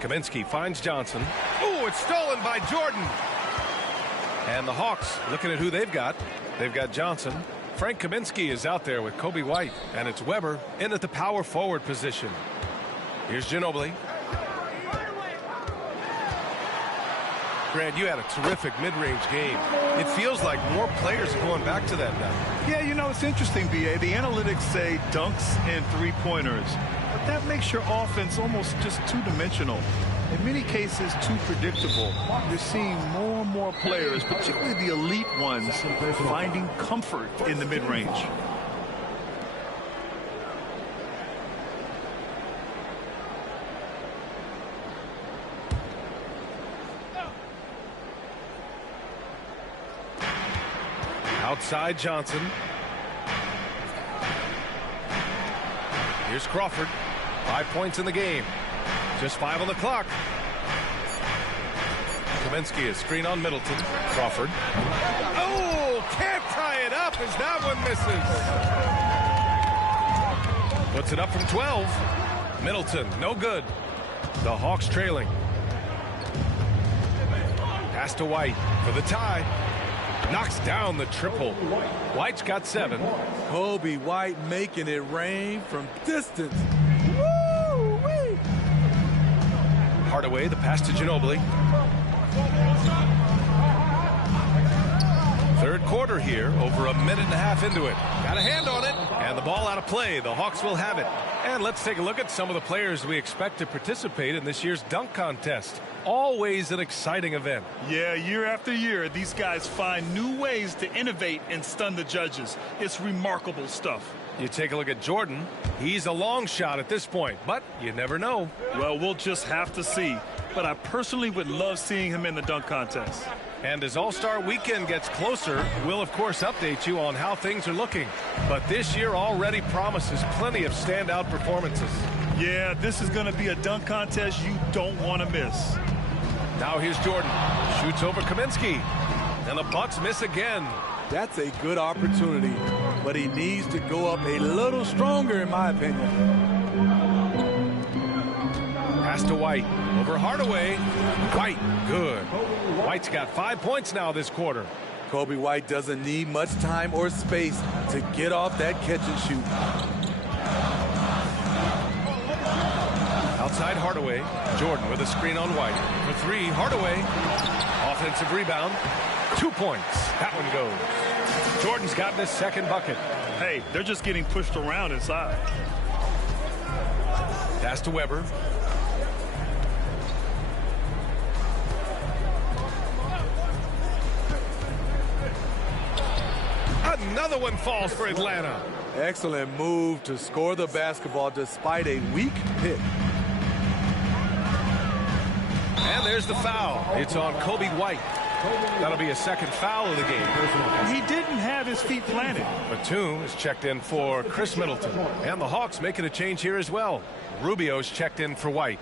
Kaminsky finds Johnson. Ooh, it's stolen by Jordan. And the Hawks looking at who they've got. They've got Johnson. Frank Kaminsky is out there with Kobe White. And it's Weber in at the power forward position. Here's Ginobili. Grant, you had a terrific mid-range game. It feels like more players are going back to that now. Yeah, you know, it's interesting, B.A. The analytics say dunks and three-pointers. But that makes your offense almost just two-dimensional. In many cases, too predictable. You're seeing more and more players, particularly the elite ones, finding comfort in the mid-range. Outside Johnson. Here's Crawford. 5 points in the game. Just 5 on the clock. Kaminsky is screen on Middleton. Crawford. Oh, can't tie it up as that one misses. Puts it up from 12. Middleton, no good. The Hawks trailing. Pass to White for the tie. Knocks down the triple. White's got 7. Kobe White making it rain from distance. Woo-wee. Hardaway, the pass to Ginobili. Third quarter here, over a minute and a half into it. Got a hand on it, and the ball out of play. The Hawks will have it. And let's take a look at some of the players we expect to participate in this year's dunk contest. Always an exciting event. Yeah, year after year, these guys find new ways to innovate and stun the judges. It's remarkable stuff. You take a look at Jordan. He's a long shot at this point, but you never know. Well, we'll just have to see. But I personally would love seeing him in the dunk contest. And as All-Star Weekend gets closer, we'll of course update you on how things are looking. But this year already promises plenty of standout performances. Yeah, this is going to be a dunk contest you don't want to miss. Now here's Jordan. Shoots over Kaminsky. And the Bucks miss again. That's a good opportunity, but he needs to go up a little stronger, in my opinion. Pass to White. Over Hardaway. White, good. White's got 5 points now this quarter. Kobe White doesn't need much time or space to get off that catch and shoot. Outside Hardaway. Jordan with a screen on White. For 3, Hardaway. Offensive rebound. 2 points. That one goes. Jordan's gotten his second bucket. Hey, they're just getting pushed around inside. Pass to Weber. Another one falls for Atlanta. Excellent move to score the basketball despite a weak pick. And there's the foul. It's on Kobe White. That'll be a second foul of the game. He didn't have his feet planted. Batum is checked in for Chris Middleton. And the Hawks making a change here as well. Rubio's checked in for White.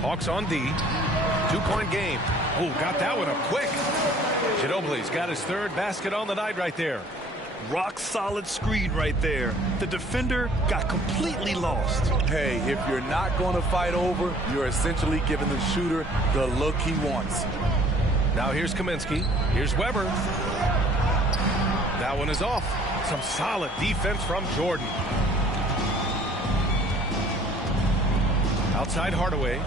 Hawks on D. 2-point game. Oh, got that one up quick. Ginobili's got his third basket on the night right there. Rock solid screen right there. The defender got completely lost. Hey, if you're not going to fight over, you're essentially giving the shooter the look he wants. Now here's Kaminsky. Here's Weber. That one is off. Some solid defense from Jordan. Outside Hardaway.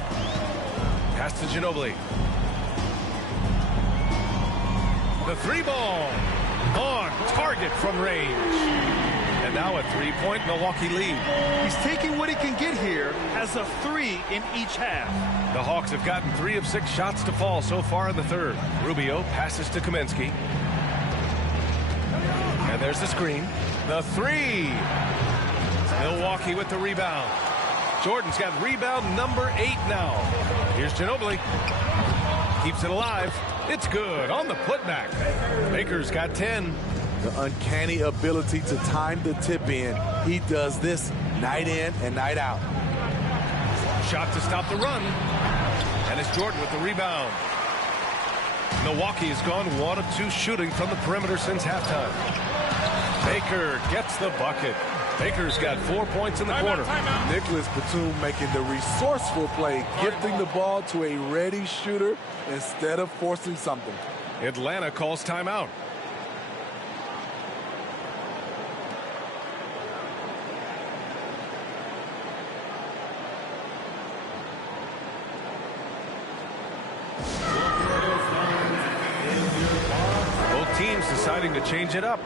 Pass to Ginobili. The 3-ball. On target from range. And now a 3-point Milwaukee lead. He's taking what he can get here as a 3 in each half. The Hawks have gotten 3 of 6 shots to fall so far in the third. Rubio passes to Kaminsky. And there's the screen. The 3. Milwaukee with the rebound. Jordan's got rebound number 8 now. Here's Ginobili. Keeps it alive. It's good on the putback. Baker's got 10. The uncanny ability to time the tip in. He does this night in and night out. Shot to stop the run. And it's Jordan with the rebound. Milwaukee has gone 1 of 2 shooting from the perimeter since halftime. Baker gets the bucket. Baker's got 4 points in the quarter. Nicholas Batum making the resourceful play, gifting the ball to a ready shooter instead of forcing something. Atlanta calls timeout. Both teams deciding to change it up.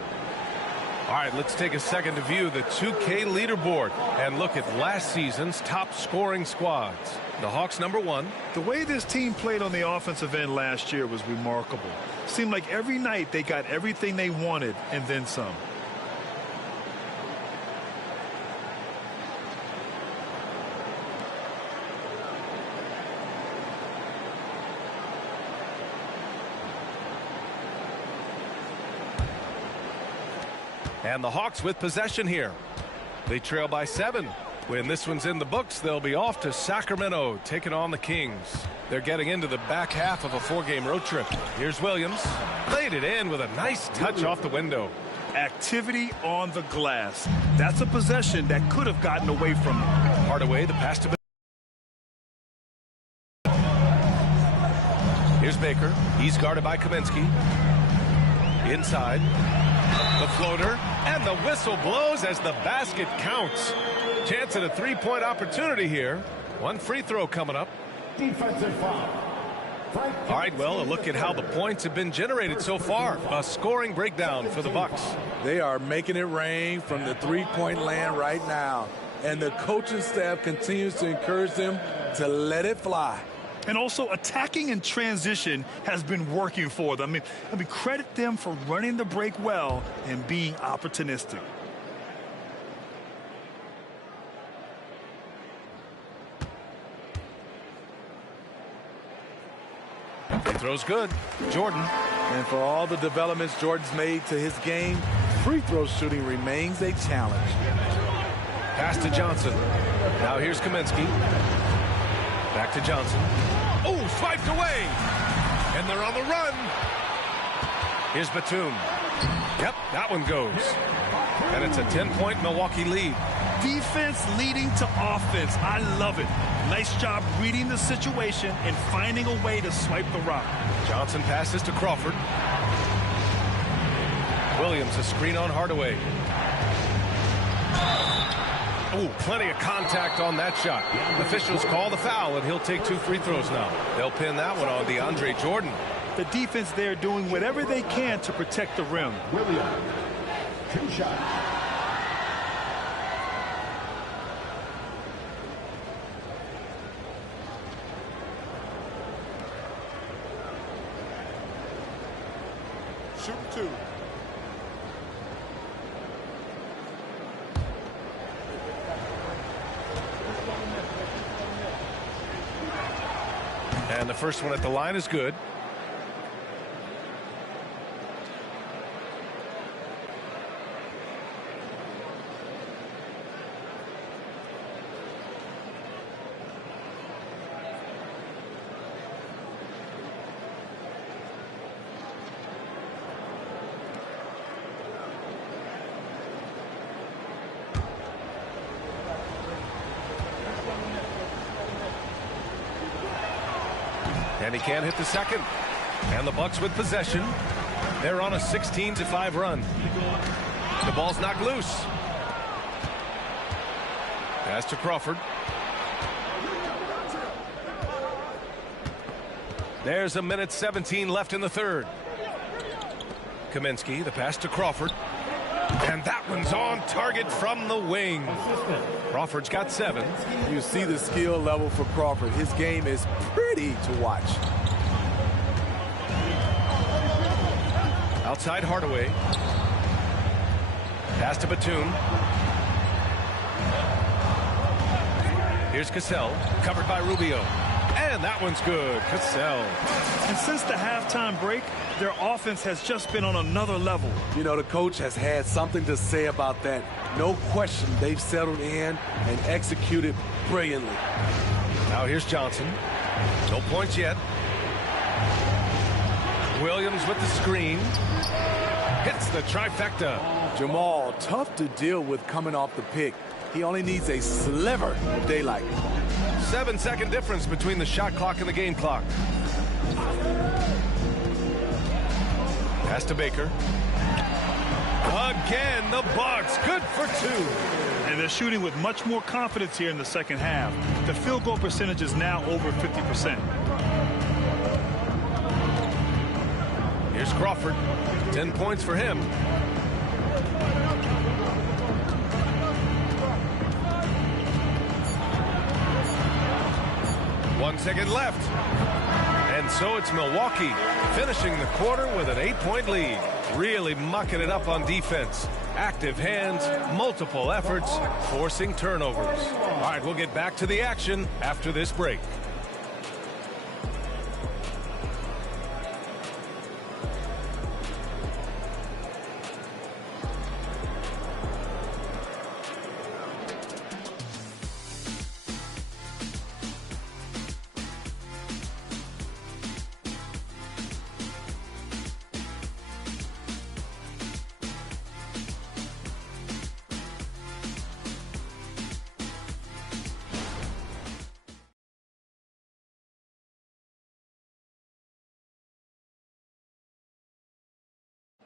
All right, let's take a second to view the 2K leaderboard and look at last season's top scoring squads. The Hawks #1. The way this team played on the offensive end last year was remarkable. Seemed like every night they got everything they wanted and then some. And the Hawks with possession here. They trail by 7. When this one's in the books, they'll be off to Sacramento, taking on the Kings. They're getting into the back half of a 4-game road trip. Here's Williams. Laid it in with a nice touch off the window. Activity on the glass. That's a possession that could have gotten away from him. Hardaway, the pass to Here's Baker. He's guarded by Kaminsky. Inside. The floater, and the whistle blows as the basket counts. Chance at a three-point opportunity here. One free throw coming up. Defensive foul. All right, well, a look at how the points have been generated so far. A scoring breakdown for the Bucks. They are making it rain from the three-point land right now. And the coaching staff continues to encourage them to let it fly. And also attacking in transition has been working for them. I mean, credit them for running the break well and being opportunistic. Free throw's good. Jordan. And for all the developments Jordan's made to his game, free throw shooting remains a challenge. Pass to Johnson. Now here's Kaminsky. Back to Johnson. Oh, swiped away. And they're on the run. Here's Batum. Yep, that one goes. And it's a 10-point Milwaukee lead. Defense leading to offense. I love it. Nice job reading the situation and finding a way to swipe the rock. Johnson passes to Crawford. Williams, a screen on Hardaway. Oh, plenty of contact on that shot. Officials call the foul, and he'll take 2 free throws now. They'll pin that one on DeAndre Jordan. The defense there doing whatever they can to protect the rim. Williams, 2 shots. Shoot 2. And the first one at the line is good. And he can't hit the second. And the Bucks with possession. They're on a 16-5 run. The ball's knocked loose. Pass to Crawford. There's a minute 17 left in the third. Kaminsky, the pass to Crawford. And that one's on target from the wing. Crawford's got 7. You see the skill level for Crawford. His game is pretty to watch. Outside Hardaway. Pass to Batum. Here's Cassell, covered by Rubio. And that one's good. Cassell. And since the halftime break, their offense has just been on another level. You know, the coach has had something to say about that. No question, they've settled in and executed brilliantly. Now here's Johnson. No points yet. Williams with the screen. Hits the trifecta. Jamal, tough to deal with coming off the pick. He only needs a sliver of daylight. 7-second difference between the shot clock and the game clock. Pass to Baker. Again, the Bucks good for 2. And they're shooting with much more confidence here in the second half. The field goal percentage is now over 50%. Here's Crawford. 10 points for him. One second left. And so it's Milwaukee finishing the quarter with an 8-point lead. Really mucking it up on defense. Active hands, multiple efforts, forcing turnovers. All right, we'll get back to the action after this break.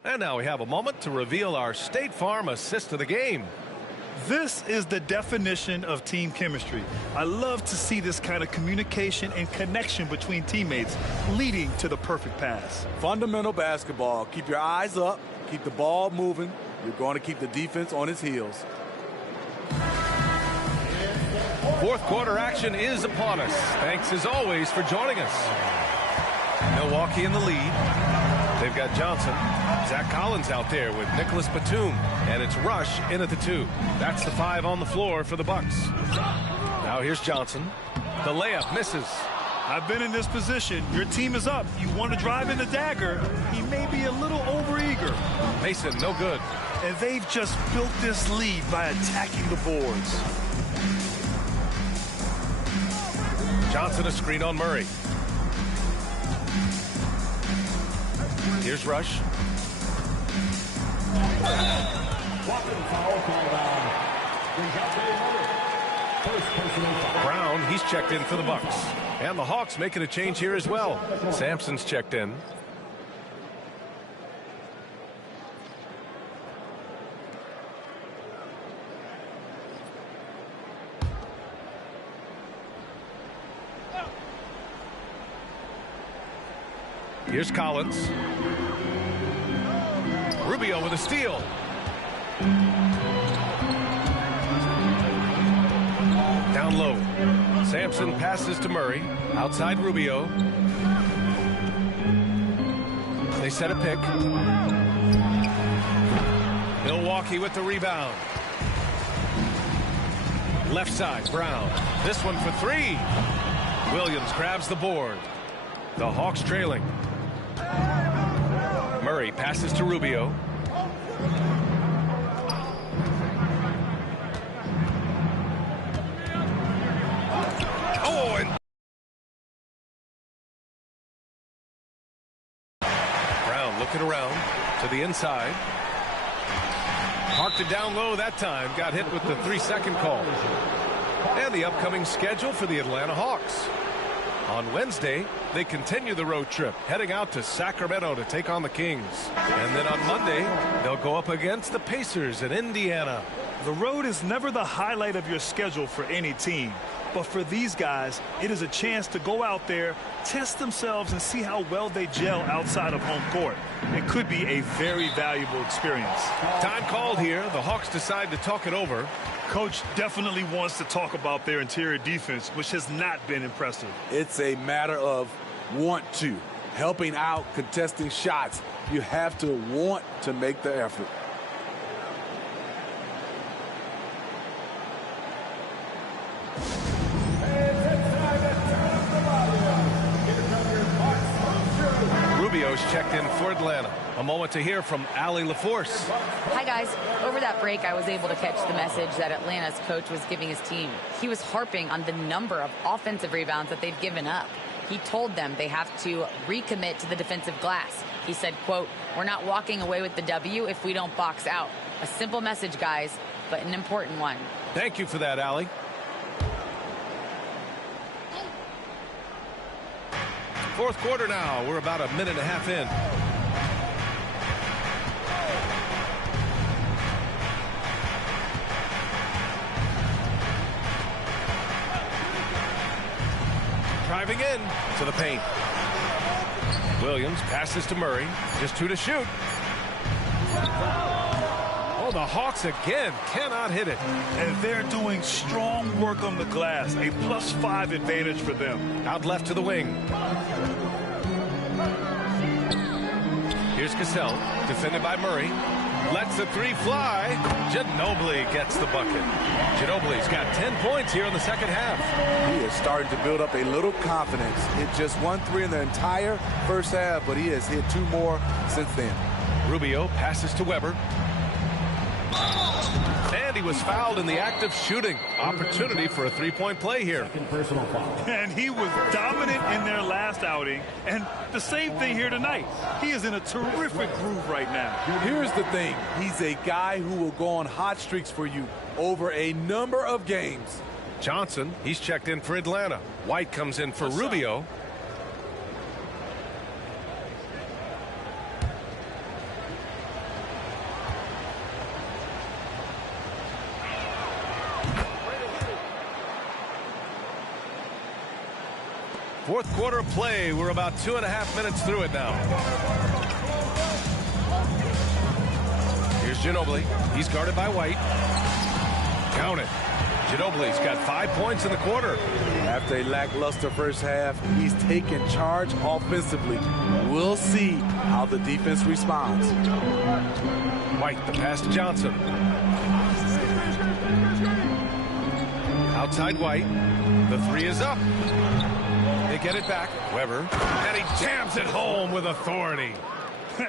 And now we have a moment to reveal our State Farm assist of the game. This is the definition of team chemistry. I love to see this kind of communication and connection between teammates leading to the perfect pass. Fundamental basketball. Keep your eyes up. Keep the ball moving. You're going to keep the defense on its heels. Fourth quarter action is upon us. Thanks as always for joining us. Milwaukee in the lead. They've got Johnson. Zach Collins out there with Nicholas Batum. And it's Rush in at the 2. That's the 5 on the floor for the Bucks. Now here's Johnson. The layup misses. I've been in this position. Your team is up. You want to drive in the dagger. He may be a little overeager. Mason, no good. And they've just built this lead by attacking the boards. Johnson a screen on Murray. Here's Rush. Brown, he's checked in for the Bucks. And the Hawks making a change here as well. Sampson's checked in. Here's Collins. Rubio with a steal. Down low. Sampson passes to Murray. Outside Rubio. They set a pick. Milwaukee with the rebound. Left side, Brown. This one for 3. Williams grabs the board. The Hawks trailing. Murray passes to Rubio. Oh, and Brown looking around to the inside. Parked it down low that time. Got hit with the 3-second call. And the upcoming schedule for the Atlanta Hawks. On Wednesday, they continue the road trip, heading out to Sacramento to take on the Kings. And then on Monday, they'll go up against the Pacers in Indiana. The road is never the highlight of your schedule for any team. But for these guys, it is a chance to go out there, test themselves, and see how well they gel outside of home court. It could be a very valuable experience. Time called here. The Hawks decide to talk it over. Coach definitely wants to talk about their interior defense, which has not been impressive. It's a matter of want to. Helping out, contesting shots. You have to want to make the effort. Rubio's checked in for Atlanta. A moment to hear from Allie LaForce. Hi, guys. Over that break, I was able to catch the message that Atlanta's coach was giving his team. He was harping on the number of offensive rebounds that they've given up. he told them they have to recommit to the defensive glass. He said, quote, "We're not walking away with the W if we don't box out." A simple message, guys, but an important one. Thank you for that, Allie. Fourth quarter now. We're about a minute and a half in. Driving in to the paint. Williams passes to Murray. Just 2 to shoot. Oh, the Hawks again cannot hit it. And they're doing strong work on the glass. A +5 advantage for them. Out left to the wing. Here's Cassell, defended by Murray. Lets the 3 fly. Ginobili gets the bucket. Ginobili's got 10 points here in the second half. He is starting to build up a little confidence. Hit just 1 3 in the entire first half, but he has hit 2 more since then. Rubio passes to Weber. And he was fouled in the act of shooting. Opportunity for a 3-point play here. Personal foul. And he was dominant in their last outing. And the same thing here tonight. He is in a terrific groove right now. Here's the thing. He's a guy who will go on hot streaks for you over a number of games. Johnson, he's checked in for Atlanta. White comes in for Rubio. Fourth quarter of play. We're about 2.5 minutes through it now. Here's Ginobili. He's guarded by White. Count it. Ginobili's got 5 points in the quarter. After a lackluster first half, he's taken charge offensively. We'll see how the defense responds. White, the pass to Johnson. Outside White. The 3 is up. They get it back. Weber. And he jams it home with authority.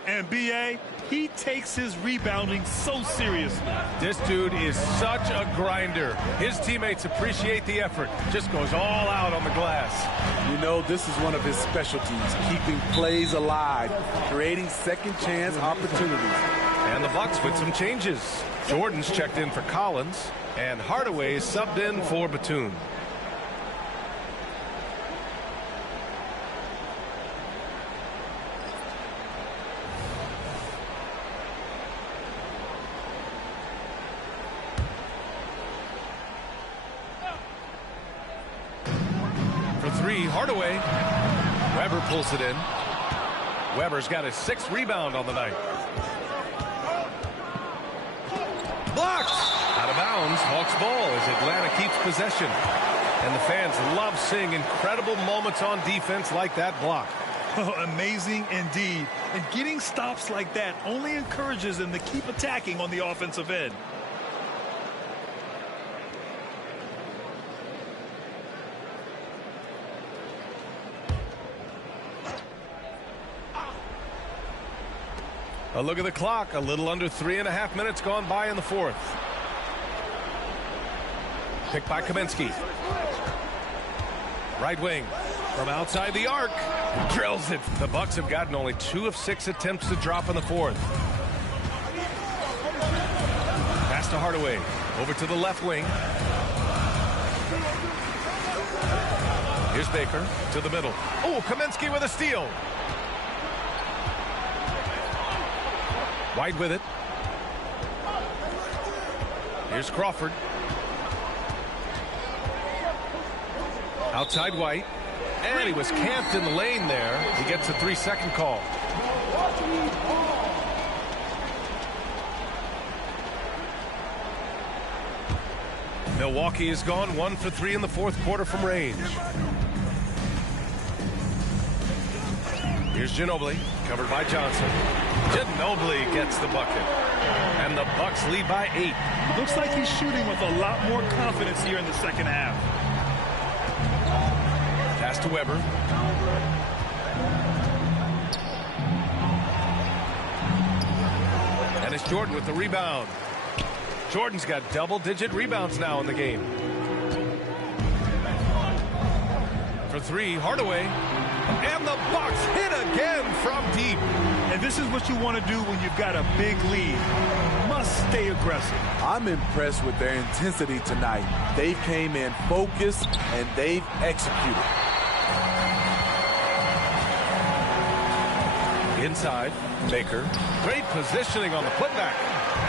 And B.A., he takes his rebounding so seriously. This dude is such a grinder. His teammates appreciate the effort. Just goes all out on the glass. You know, this is one of his specialties, keeping plays alive, creating second chance opportunities. And the Bucks with some changes. Jordan's checked in for Collins, and Hardaway subbed in for Batum. For 3, Hardaway. Weber pulls it in. Weber's got his 6th rebound on the night. Blocked! Out of bounds. Hawks ball as Atlanta keeps possession. And the fans love seeing incredible moments on defense like that block. Oh, amazing indeed. And getting stops like that only encourages them to keep attacking on the offensive end. A look at the clock. A little under 3.5 minutes gone by in the fourth. Picked by Kaminsky. Right wing from outside the arc. Drills it. The Bucks have gotten only 2 of 6 attempts to drop in the fourth. Pass to Hardaway. Over to the left wing. Here's Baker to the middle. Oh, Kaminsky with a steal. White with it. Here's Crawford. Outside White. And he was camped in the lane there. He gets a 3-second call. Milwaukee is gone 1 for 3 in the fourth quarter from range. Here's Ginobili, covered by Johnson. Ginobili gets the bucket. And the Bucks lead by 8. Looks like he's shooting with a lot more confidence here in the second half. Pass to Weber. And it's Jordan with the rebound. Jordan's got double-digit rebounds now in the game. for three. Hardaway. And the Bucks hit again from deep. And this is what you want to do when you've got a big lead. Must stay aggressive. I'm impressed with their intensity tonight. They came in focused and they've executed. Inside, Baker. Great positioning on the putback.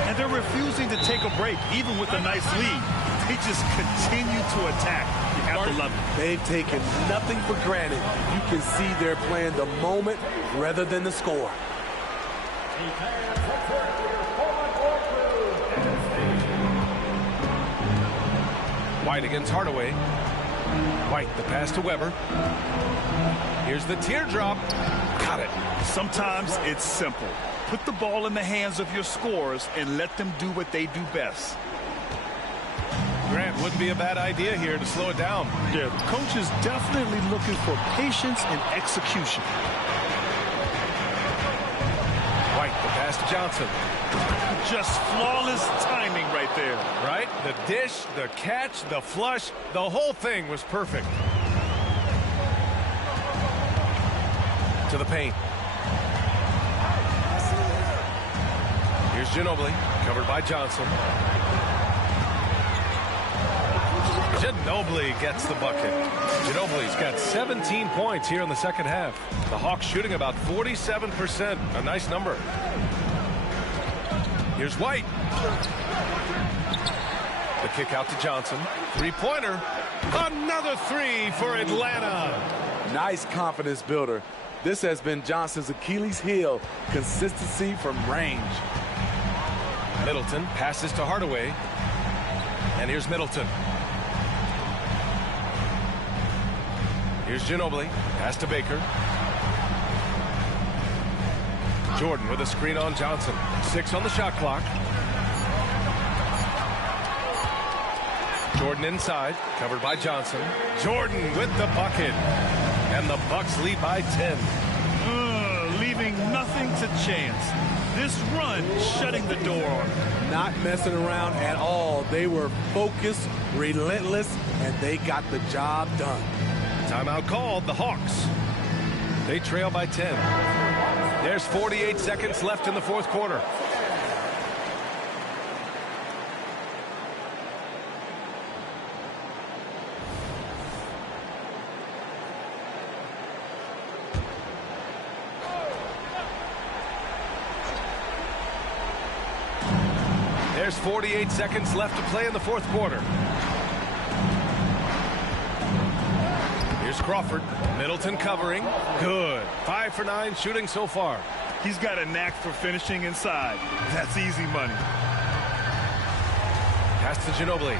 And they're refusing to take a break, even with a nice lead. They just continue to attack. You have to love it. They've taken nothing for granted. You can see they're playing the moment rather than the score. White against Hardaway. White, the pass to Weber. Here's the teardrop. Got it. Sometimes it's simple. Put the ball in the hands of your scorers and let them do what they do best. Grant, wouldn't be a bad idea here to slow it down. Yeah, the coach is definitely looking for patience and execution. White, the pass to Johnson. Just flawless timing right there. Right? The dish, the catch, the flush, the whole thing was perfect. To the paint. Here's Ginobili, covered by Johnson. Ginobili gets the bucket. Ginobili's got 17 points here in the second half. The Hawks shooting about 47%. A nice number. Here's White. The kick out to Johnson. Three-pointer. Another three for Atlanta. Nice confidence builder. This has been Johnson's Achilles heel, consistency from range. Middleton passes to Hardaway. And here's Middleton. Here's Ginobili. Pass to Baker. Jordan with a screen on Johnson. 6 on the shot clock. Jordan inside, covered by Johnson. Jordan with the bucket. And the Bucks lead by 10. Leaving nothing to chance. This run shutting the door on them. Not messing around at all. They were focused, relentless, and they got the job done. Timeout called, the Hawks. They trail by 10. There's 48 seconds left in the fourth quarter. There's 48 seconds left to play in the fourth quarter. Here's Crawford. Middleton covering. Good. 5 for 9 shooting so far. He's got a knack for finishing inside. That's easy money. Pass to Ginobili.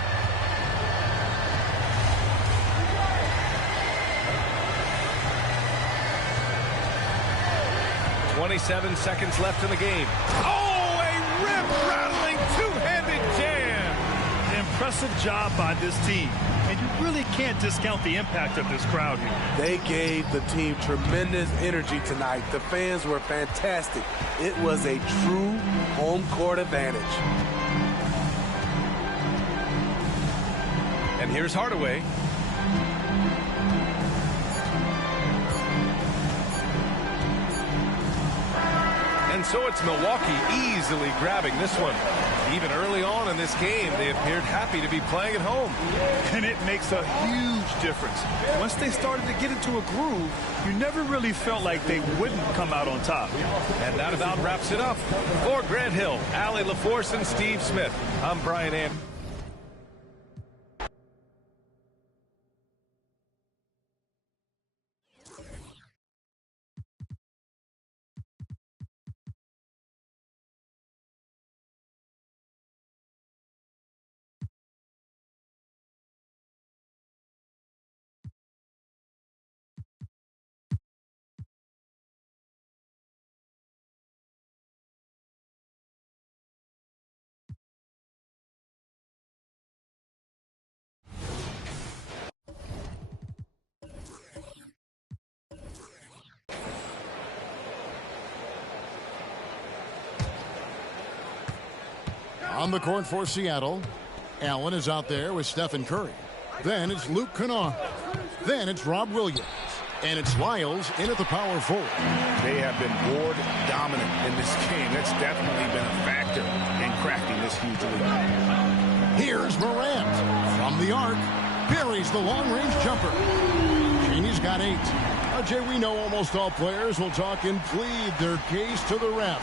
.27 seconds left in the game. Oh, a rip-rattling two-handed jam. Impressive job by this team. And you really can't discount the impact of this crowd here. They gave the team tremendous energy tonight. The fans were fantastic. It was a true home court advantage. And here's Hardaway. And so it's Milwaukee easily grabbing this one. Even early on in this game, they appeared happy to be playing at home. And it makes a huge difference. Once they started to get into a groove, you never really felt like they wouldn't come out on top. And that about wraps it up. For Grant Hill, Allie LaForce, and Steve Smith, I'm Brian Anderson. On the court for Seattle, Allen is out there with Stephen Curry. Then it's Luke Kennard. Then it's Rob Williams. And it's Lyles in at the power forward. They have been board dominant in this game. That's definitely been a factor in crafting this huge lead. Here's Morant from the arc. Buries the long-range jumper. Cheney's got 8. Jay, we know almost all players will talk and plead their case to the refs.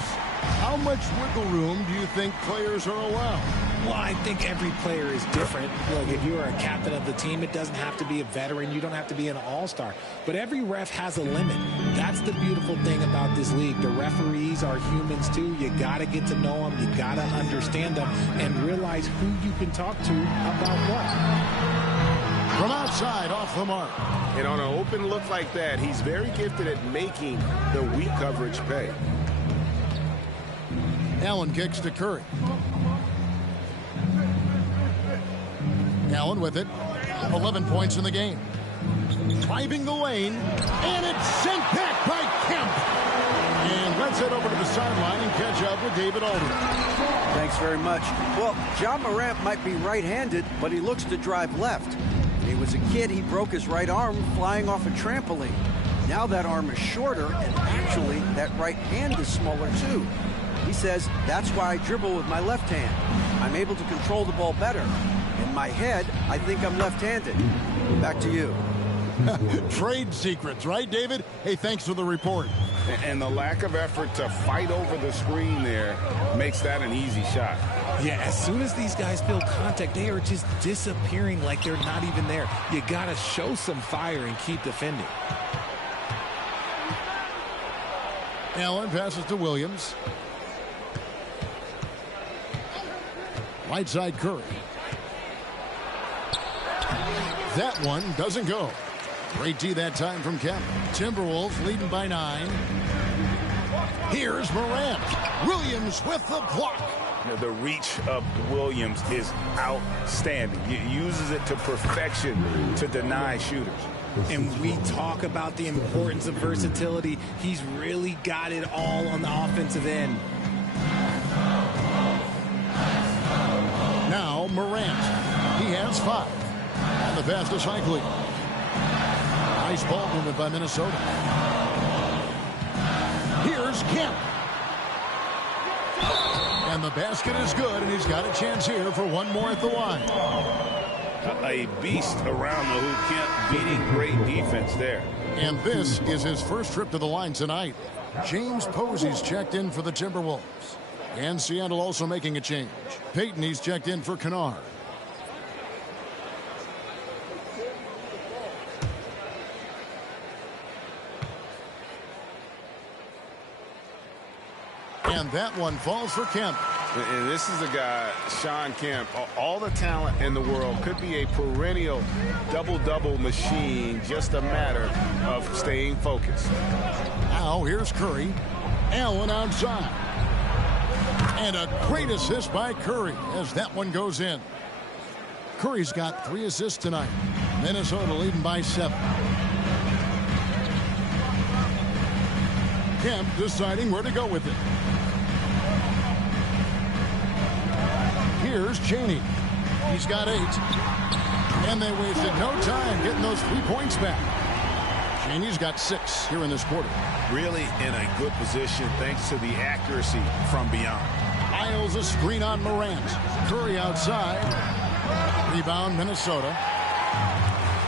How much wiggle room do you think players are allowed? Well, I think every player is different. Look, if you're a captain of the team, it doesn't have to be a veteran. You don't have to be an all-star. But every ref has a limit. That's the beautiful thing about this league. The referees are humans, too. You got to get to know them. You got to understand them and realize who you can talk to about what. From outside, off the mark. And on an open look like that, he's very gifted at making the weak coverage pay. Allen kicks to Curry. Allen with it. 11 points in the game. Driving the lane. And it's sent back by Kemp. And let's head over to the sideline and catch up with David Aldridge. Thanks very much. Well, John Morant might be right-handed, but he looks to drive left. When he was a kid, he broke his right arm flying off a trampoline. Now that arm is shorter, and actually that right hand is smaller too. He says, that's why I dribble with my left hand. I'm able to control the ball better. In my head, I think I'm left-handed. Back to you. Trade secrets, right, David? Hey, thanks for the report. And the lack of effort to fight over the screen there makes that an easy shot. Yeah, as soon as these guys feel contact, they are just disappearing like they're not even there. You got to show some fire and keep defending. Allen passes to Williams. Right side Curry. That one doesn't go. Great D that time from Kemp. Timberwolves leading by 9. Here's Morant. Williams with the block. The reach of Williams is outstanding. He uses it to perfection to deny shooters. And we talk about the importance of versatility. He's really got it all on the offensive end. Now Morant. He has 5. And the pass to Cycling. Nice ball movement by Minnesota. Here's Kemp. And the basket is good, and he's got a chance here for one more at the line. A beast around the hoop. Kemp beating great defense there. And this is his first trip to the line tonight. James Posey's checked in for the Timberwolves. And Seattle also making a change. Peyton, he's checked in for Kennard. And that one falls for Kemp. And this is a guy, Sean Kemp, all the talent in the world, could be a perennial double-double machine, just a matter of staying focused. Now here's Curry. Allen outside. And a great assist by Curry as that one goes in. Curry's got 3 assists tonight. Minnesota leading by 7. Kemp deciding where to go with it. Here's Cheney. He's got 8. And they wasted no time getting those 3 points back. Cheney's got 6 here in this quarter. Really in a good position thanks to the accuracy from beyond. Lyles a screen on Morant. Curry outside. Rebound Minnesota.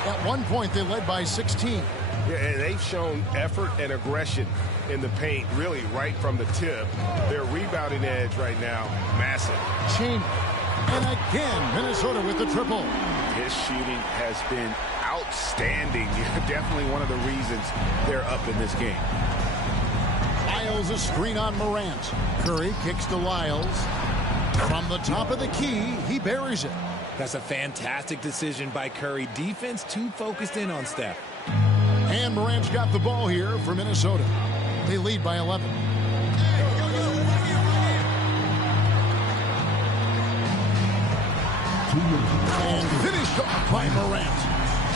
At one point they led by 16. Yeah, and they've shown effort and aggression in the paint really right from the tip. Their rebounding edge right now, massive. Cheney. And again, Minnesota with the triple. His shooting has been outstanding. Definitely one of the reasons they're up in this game. Lyles a screen on Morant. Curry kicks to Lyles. From the top of the key, he buries it. That's a fantastic decision by Curry. Defense too focused in on Steph. And Morant's got the ball here for Minnesota. They lead by 11. And finished off by Morant.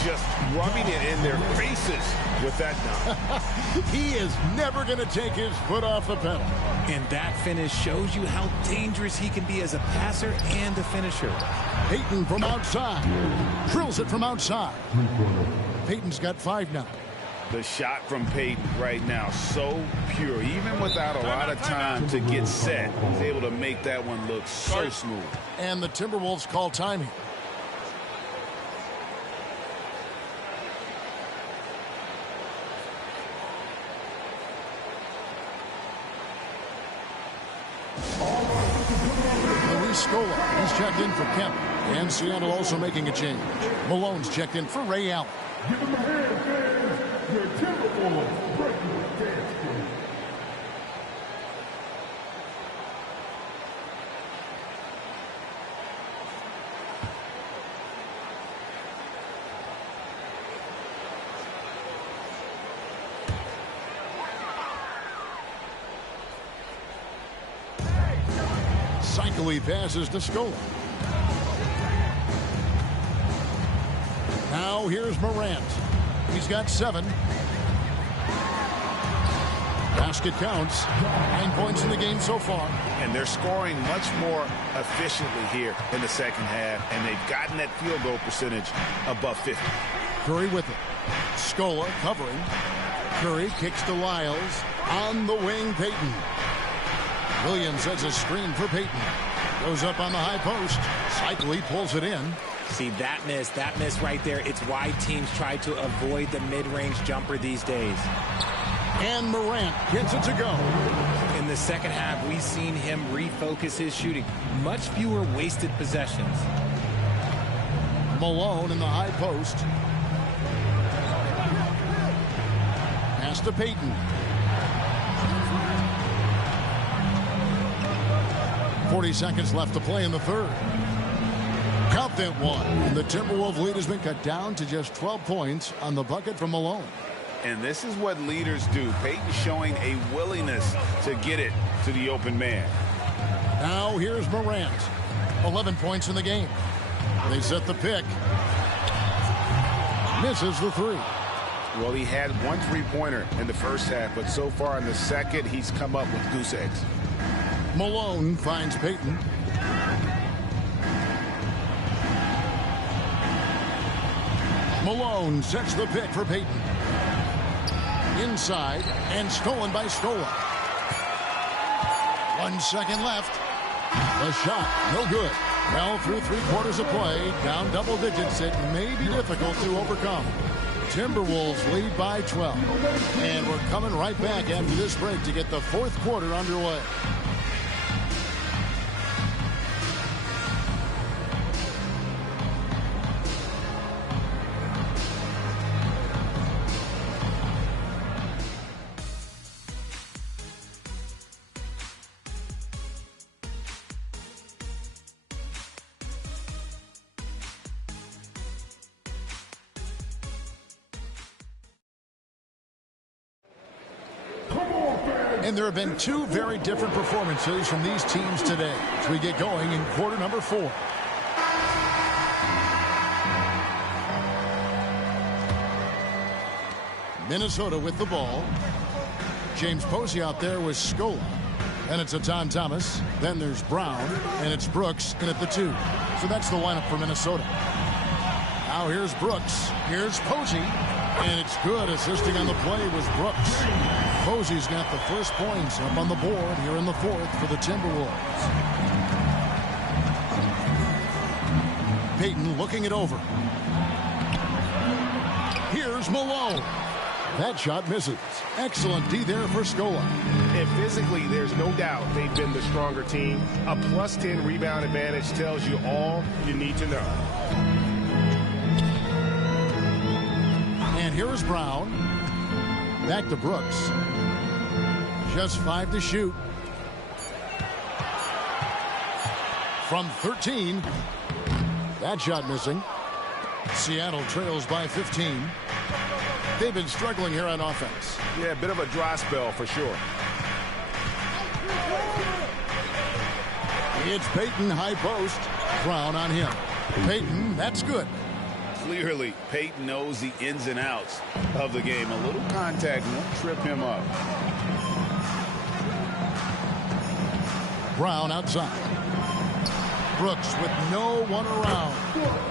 Just rubbing it in their faces with that dunk. He is never going to take his foot off the pedal. And that finish shows you how dangerous he can be as a passer and a finisher. Peyton from outside. Drills it from outside. Peyton's got 5 now. The shot from Peyton right now, so pure. Even without a lot of time to get set, he's able to make that one look so smooth. And the Timberwolves call timing. Scola, he's checked in for Kemp. And Seattle also making a change. Malone's checked in for Ray Allen. Give him a hand, fans. Your Timberwolves breaking the dance game. Cycling passes to Scola. Now here's Morant. He's got 7. Basket counts. 9 points in the game so far. And they're scoring much more efficiently here in the second half, and they've gotten that field goal percentage above 50. Curry with it. Scola covering. Curry kicks to Lyles. On the wing, Peyton. Williams has a screen for Peyton. Goes up on the high post. Cycling pulls it in. See, that miss right there. It's why teams try to avoid the mid-range jumper these days. And Morant gets it to go. In the second half, we've seen him refocus his shooting. Much fewer wasted possessions. Malone in the high post. Pass to Peyton. 40 seconds left to play in the third. Count that one. And the Timberwolves lead has been cut down to just 12 points on the bucket from Malone. And this is what leaders do. Peyton showing a willingness to get it to the open man. Now here's Morant. 11 points in the game. They set the pick. Misses the 3. Well, he had 1 3-pointer in the first half, but so far in the second, he's come up with goose eggs. Malone finds Peyton. Malone sets the pick for Peyton. Inside and stolen by Scola. 1 second left. The shot, no good. Well, through 3 quarters of play, down double digits, it may be difficult to overcome. Timberwolves lead by 12. And we're coming right back after this break to get the 4th quarter underway. And there have been 2 very different performances from these teams today as we get going in quarter number 4. Minnesota with the ball. James Posey out there with Scola. And it's Aton Thomas. Then there's Brown. And it's Brooks in at the 2. So that's the lineup for Minnesota. Now here's Brooks. Here's Posey. And it's good. Assisting on the play was Brooks. Posey's got the first points up on the board here in the 4th for the Timberwolves. Peyton looking it over. Here's Malone. That shot misses. Excellent D there for Scola. And physically, there's no doubt they've been the stronger team. A +10 rebound advantage tells you all you need to know. And here is Brown. Back to Brooks. Just 5 to shoot. From 13. That shot missing. Seattle trails by 15. They've been struggling here on offense. Yeah, a bit of a dry spell for sure. It's Peyton, high post. Brown on him. Peyton, that's good. Clearly, Peyton knows the ins and outs of the game. A little contact won't trip him up. Brown outside. Brooks with no one around.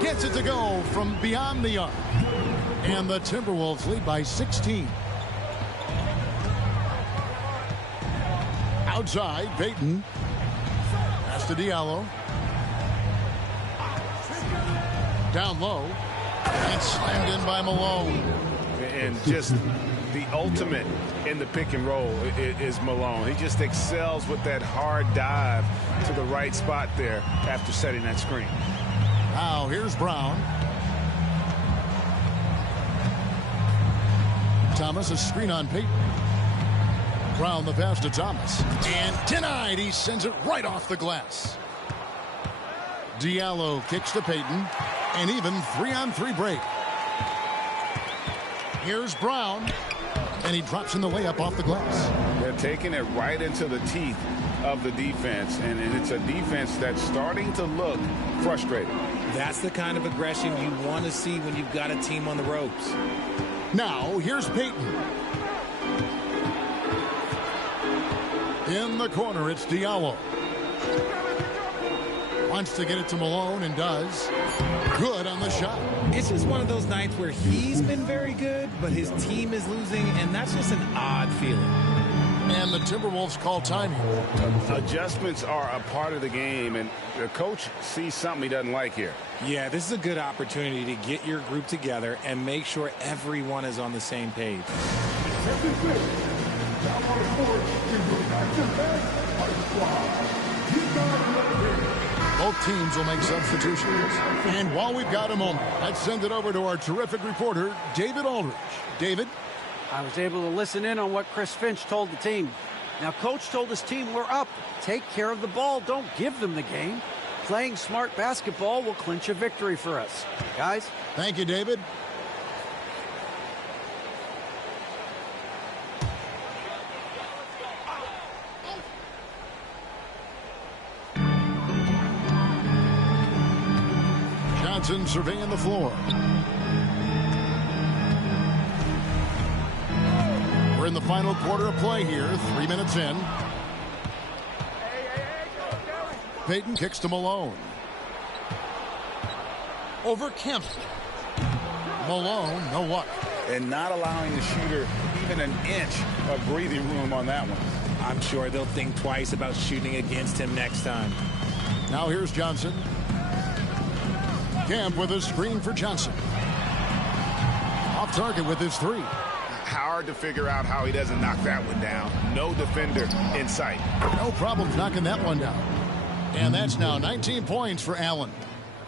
Gets it to go from beyond the arc. And the Timberwolves lead by 16. Outside, Payton. Pass to Diallo. Down low. And slammed in by Malone. And just the ultimate in the pick and roll is Malone. He just excels with that hard dive to the right spot there after setting that screen. Now here's Brown. Thomas, a screen on Payton. Brown the pass to Thomas. And denied. He sends it right off the glass. Diallo kicks to Payton. And even 3-on-3 break. Here's Brown. And he drops in the layup off the glass. They're taking it right into the teeth of the defense. And it's a defense that's starting to look frustrated. That's the kind of aggression you want to see when you've got a team on the ropes. Now, here's Payton. In the corner, it's Diallo. Wants to get it to Malone and does. Good on the shot. It's just one of those nights where he's been very good, but his team is losing, and that's just an odd feeling. And the Timberwolves call time here. Adjustments are a part of the game, and the coach sees something he doesn't like here. Yeah, this is a good opportunity to get your group together and make sure everyone is on the same page. Both teams will make substitutions. And while we've got a moment, let's send it over to our terrific reporter, David Aldridge. David? I was able to listen in on what Chris Finch told the team. Now, Coach told his team, we're up. Take care of the ball. Don't give them the game. Playing smart basketball will clinch a victory for us. Guys? Thank you, David. Johnson surveying the floor. We're in the final quarter of play here, 3 minutes in. Payton kicks to Malone. Over Kemp. Malone, no luck. And not allowing the shooter even an inch of breathing room on that one. I'm sure they'll think twice about shooting against him next time. Now here's Johnson. Kemp with a screen for Johnson. Off target with his three. Hard to figure out how he doesn't knock that one down. No defender in sight. No problem knocking that one down. And that's now 19 points for Allen.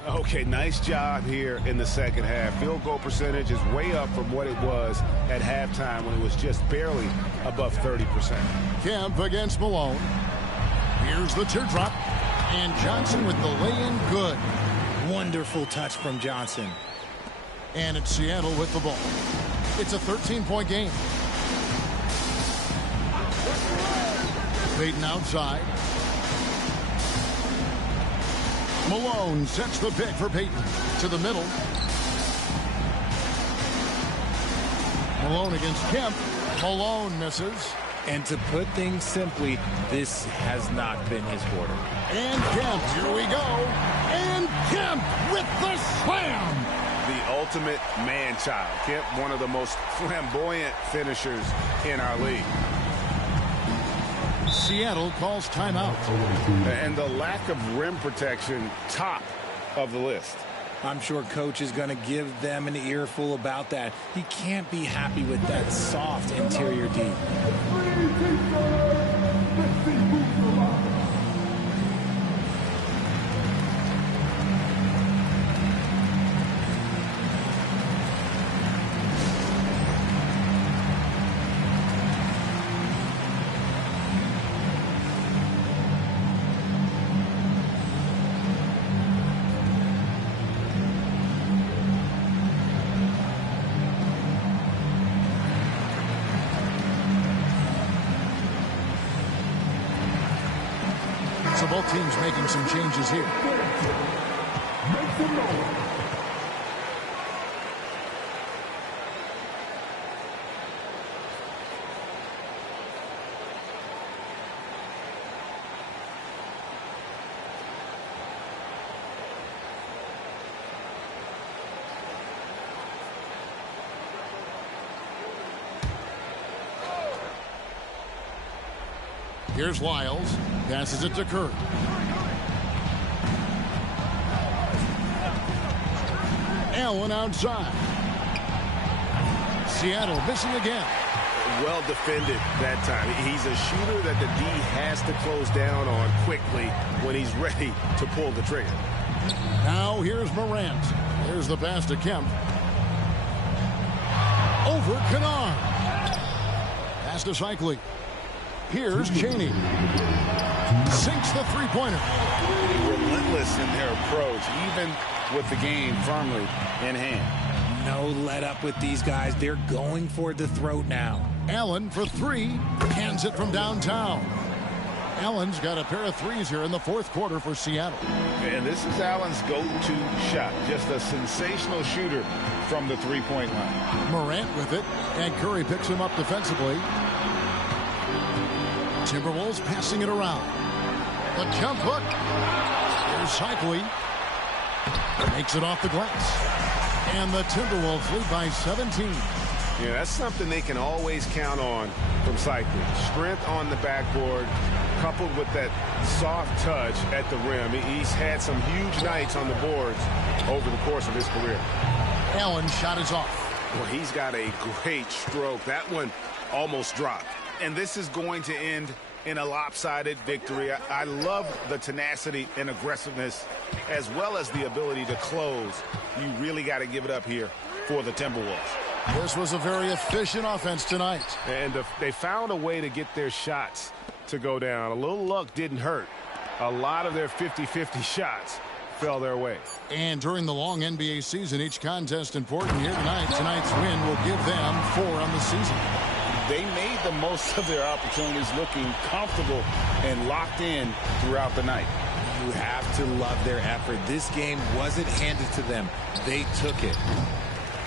Okay, nice job here in the second half. Field goal percentage is way up from what it was at halftime when it was just barely above 30%. Kemp against Malone. Here's the teardrop. And Johnson with the lay-in good. Wonderful touch from Johnson. And it's Seattle with the ball. It's a 13-point game. Payton outside. Malone sets the pick for Payton. To the middle. Malone against Kemp. Malone misses. And to put things simply, this has not been his quarter. And Kemp, here we go. And Kemp with the slam. The ultimate man-child. Kemp, one of the most flamboyant finishers in our league. Seattle calls timeout. And the lack of rim protection, top of the list. I'm sure Coach is going to give them an earful about that. He can't be happy with that soft interior D. So both teams making some changes here. Make some noise. Here's Lyles. Passes it to Curry. Allen outside. Seattle missing again. Well defended that time. He's a shooter that the D has to close down on quickly when he's ready to pull the trigger. Now here's Morant. Here's the pass to Kemp. Over Kennard. Pass to Cycli. Here's Cheney. Sinks the three-pointer. Relentless in their approach, even with the game firmly in hand. No let up with these guys. They're going for the throat now. Allen for three. Hands it from downtown. Allen's got a pair of threes here in the fourth quarter for Seattle. And this is Allen's go-to shot. Just a sensational shooter from the three-point line. Morant with it, and Curry picks him up defensively. Timberwolves passing it around. The jump hook. Here's Cycli. Makes it off the glass. And the Timberwolves lead by 17. Yeah, that's something they can always count on from Cycli. Strength on the backboard, coupled with that soft touch at the rim. He's had some huge nights on the boards over the course of his career. Allen's shot is off. Well, he's got a great stroke. That one almost dropped. And this is going to end in a lopsided victory. I love the tenacity and aggressiveness as well as the ability to close. You really got to give it up here for the Timberwolves. This was a very efficient offense tonight. And they found a way to get their shots to go down. A little luck didn't hurt. A lot of their 50-50 shots fell their way. And during the long NBA season, each contest important here tonight. Tonight's win will give them 4 on the season. They made the most of their opportunities, looking comfortable and locked in throughout the night. You have to love their effort. This game wasn't handed to them. They took it.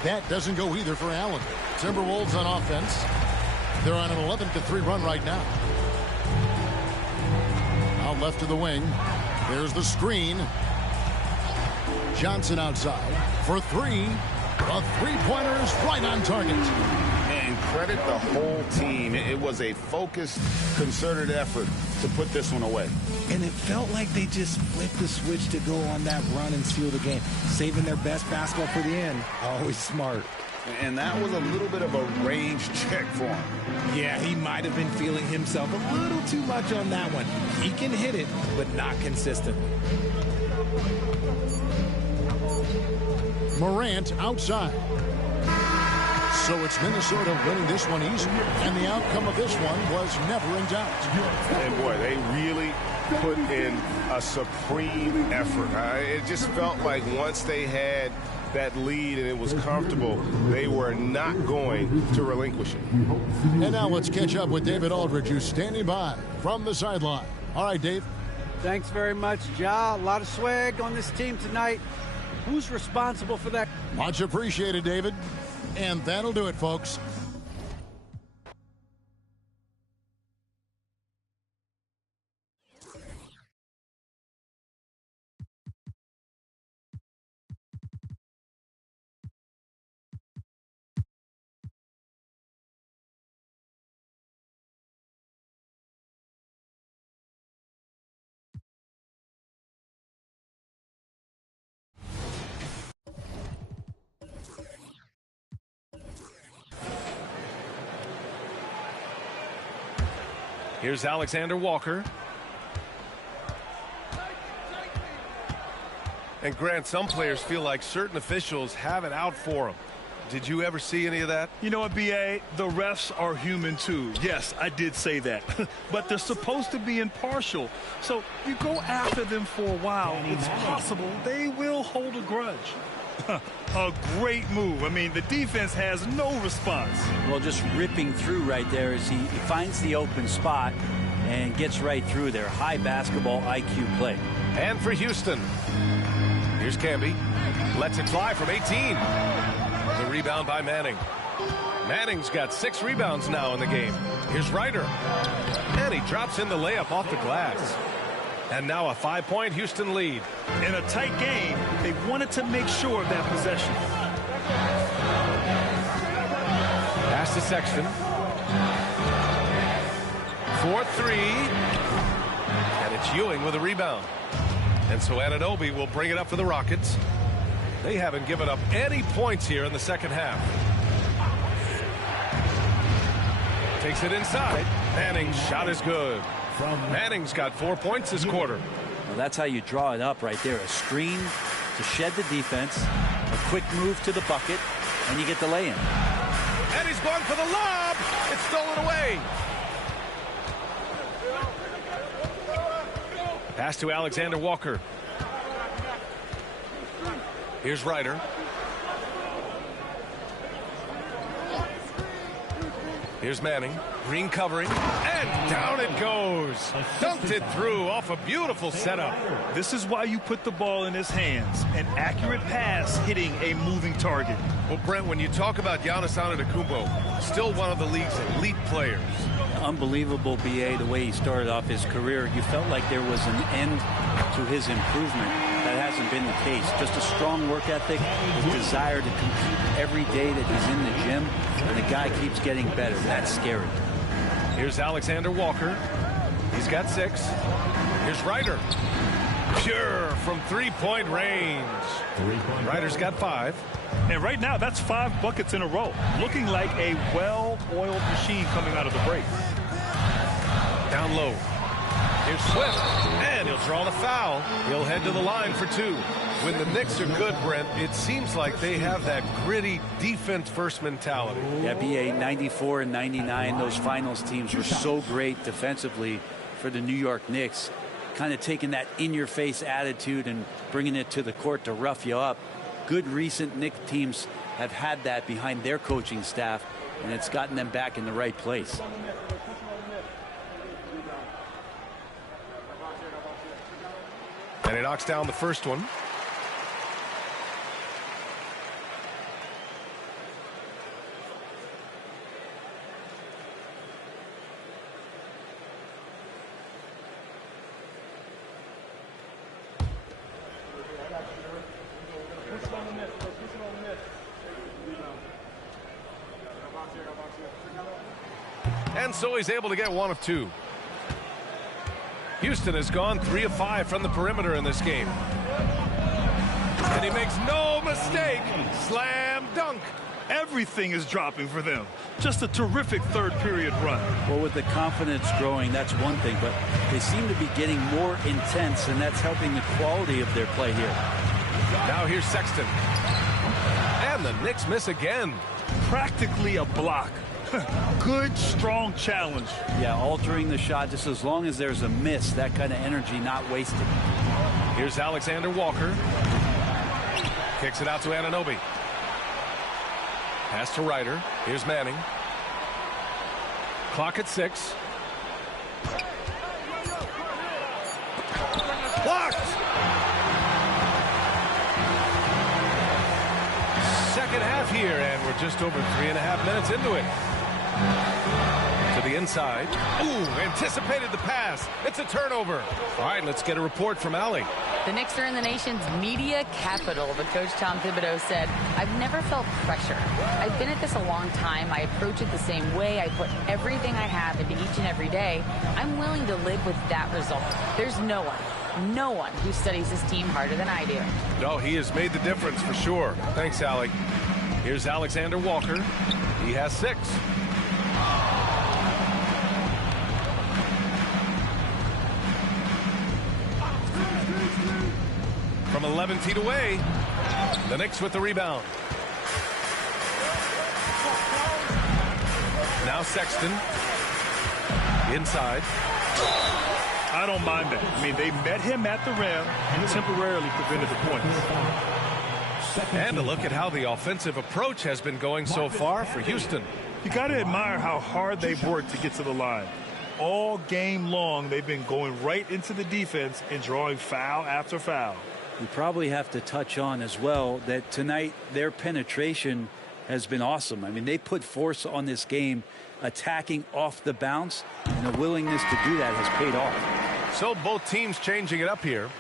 That doesn't go either for Allen. Timberwolves on offense. They're on an 11-3 run right now. Out left to the wing. There's the screen. Johnson outside for three. The three-pointer is right on target. And credit the whole team. It was a focused, concerted effort to put this one away. And it felt like they just flipped the switch to go on that run and seal the game, saving their best basketball for the end. Always smart. And that was a little bit of a range check for him. Yeah, he might have been feeling himself a little too much on that one. He can hit it, but not consistently. Morant outside. So it's Minnesota winning this one easily. And the outcome of this one was never in doubt. And boy, they really put in a supreme effort. It just felt like once they had that lead and it was comfortable, they were not going to relinquish it. And now let's catch up with David Aldridge, who's standing by from the sideline. All right, Dave. Thanks very much, Ja. A lot of swag on this team tonight. Who's responsible for that? Much appreciated, David. And that'll do it, folks. Here's Alexander Walker. And Grant, some players feel like certain officials have it out for them. Did you ever see any of that? You know what, B.A.? The refs are human, too. Yes, I did say that. But they're supposed to be impartial. So you go after them for a while. It's possible they will hold a grudge. A great move. I mean, the defense has no response. Well, just ripping through right there as he finds the open spot and gets right through there. High basketball IQ play. And for Houston, here's Camby. Lets it fly from 18. The rebound by Manning. Manning's got 6 rebounds now in the game. Here's Ryder. And he drops in the layup off the glass. And now a 5-point Houston lead. In a tight game, they wanted to make sure of that possession. Pass to Sexton. 4-3. And it's Ewing with a rebound. And so Anunoby will bring it up for the Rockets. They haven't given up any points here in the second half. Takes it inside. Manning's shot is good. Manning's got 4 points this quarter. Well, that's how you draw it up right there. A screen to shed the defense, a quick move to the bucket, and you get the lay-in. And he's going for the lob. It's stolen away. Pass to Alexander Walker. Here's Ryder. Here's Manning. Green covering. And down it goes. Dunked it through off a beautiful setup. This is why you put the ball in his hands. An accurate pass hitting a moving target. Well, Brent, when you talk about Giannis Antetokounmpo, still one of the league's elite players. Unbelievable, BA, the way he started off his career. You felt like there was an end to his improvement. That hasn't been the case. Just a strong work ethic, his desire to compete every day that he's in the gym, and the guy keeps getting better. That's scary. Here's Alexander Walker. He's got 6. Here's Ryder. Pure from three-point range. Ryder's got 5. And right now, that's 5 buckets in a row. Looking like a well-oiled machine coming out of the break. Down low. Here's Swift. And he'll draw the foul. He'll head to the line for 2. When the Knicks are good, Brent, it seems like they have that gritty defense-first mentality. Yeah, BA, 94 and 99, those finals teams were so great defensively for the New York Knicks. Kind of taking that in-your-face attitude and bringing it to the court to rough you up. Good recent Knicks teams have had that behind their coaching staff, and it's gotten them back in the right place. And he knocks down the first one. And so he's able to get 1 of 2. Houston has gone 3 of 5 from the perimeter in this game. And he makes no mistake. Slam dunk. Everything is dropping for them. Just a terrific third period run. Well, with the confidence growing, that's one thing, but they seem to be getting more intense, and that's helping the quality of their play here. Now here's Sexton. And the Knicks miss again. Practically a block. Good, strong challenge. Yeah, altering the shot just as long as there's a miss, that kind of energy not wasted. Here's Alexander Walker. Kicks it out to Anunoby. Pass to Ryder. Here's Manning. Clock at 6. Blocked! Second half here, and we're just over 3.5 minutes into it. To the inside. Ooh, anticipated the pass. It's a turnover. All right, let's get a report from Allie. The Knicks are in the nation's media capital, but Coach Tom Thibodeau said, I've never felt pressure. I've been at this a long time. I approach it the same way. I put everything I have into each and every day. I'm willing to live with that result. There's no one who studies this team harder than I do. No, he has made the difference for sure. Thanks, Allie. Here's Alexander Walker. He has 6. From 11 feet away, the Knicks with the rebound. Now Sexton. Inside. I don't mind that. I mean, they met him at the rim and temporarily prevented the points. And a look at how the offensive approach has been going so far for Houston. You got to admire how hard they've worked to get to the line. All game long, they've been going right into the defense and drawing foul after foul. We probably have to touch on as well that tonight their penetration has been awesome. I mean, they put force on this game, attacking off the bounce, and the willingness to do that has paid off. So both teams changing it up here.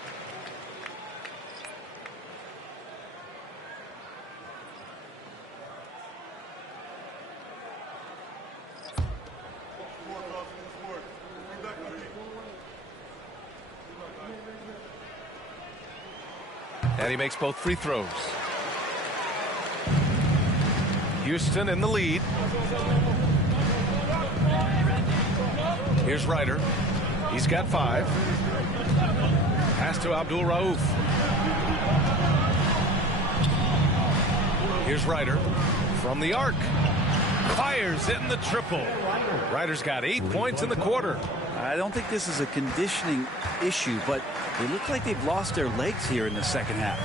And he makes both free throws. Houston in the lead. Here's Ryder. He's got 5. Pass to Abdul Rauf. Here's Ryder from the arc. Fires in the triple. Ryder's got 8 points in the quarter. I don't think this is a conditioning issue, but they look like they've lost their legs here in the second half.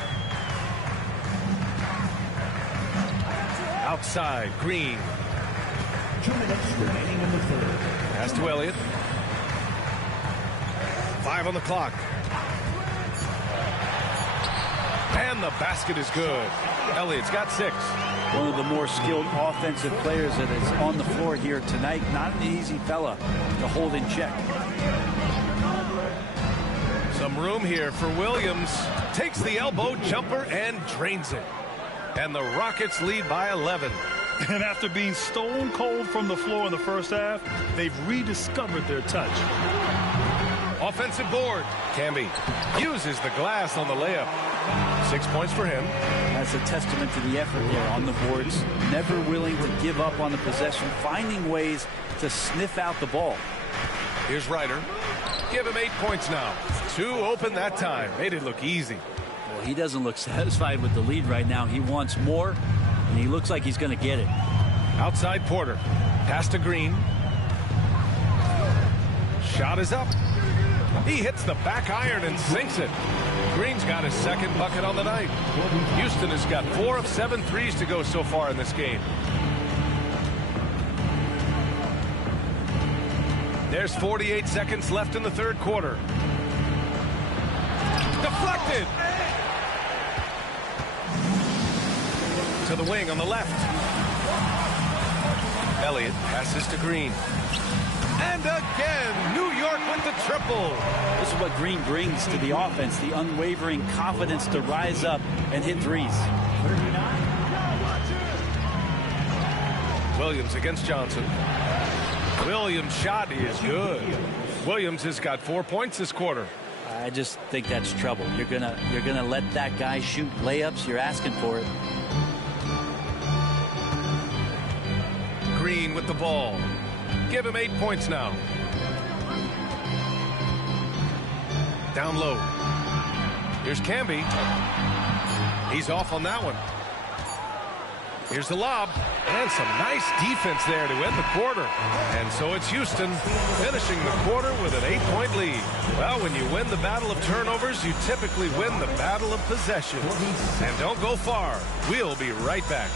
Outside, Green. 2 minutes remaining in the third. Pass to Elliott. 5 on the clock. And the basket is good. Elliott's got 6. One of the more skilled offensive players that is on the floor here tonight. Not an easy fella to hold in check. Some room here for Williams. Takes the elbow jumper and drains it. And the Rockets lead by 11. And after being stone cold from the floor in the first half, they've rediscovered their touch. Offensive board. Camby uses the glass on the layup. 6 points for him. That's a testament to the effort there on the boards. Never willing to give up on the possession. Finding ways to sniff out the ball. Here's Ryder. Give him 8 points now. 2 open that time. Made it look easy. Well, he doesn't look satisfied with the lead right now. He wants more, and he looks like he's going to get it. Outside Porter. Pass to Green. Shot is up. He hits the back iron and sinks it. Green's got his second bucket on the night. Houston has got 4 of 7 threes to go so far in this game. There's 48 seconds left in the third quarter. Deflected! To the wing on the left. Elliott passes to Green. And again, New York with the triple. This is what Green brings to the offense, the unwavering confidence to rise up and hit threes. Williams against Johnson. Williams' shot is good. Williams has got 4 points this quarter. I just think that's trouble. You're gonna let that guy shoot layups. You're asking for it. Green with the ball. Give him 8 points now. Down low. Here's Camby. He's off on that one. Here's the lob. And some nice defense there to end the quarter. And so it's Houston finishing the quarter with an 8-point lead. Well, when you win the battle of turnovers, you typically win the battle of possessions. And don't go far. We'll be right back.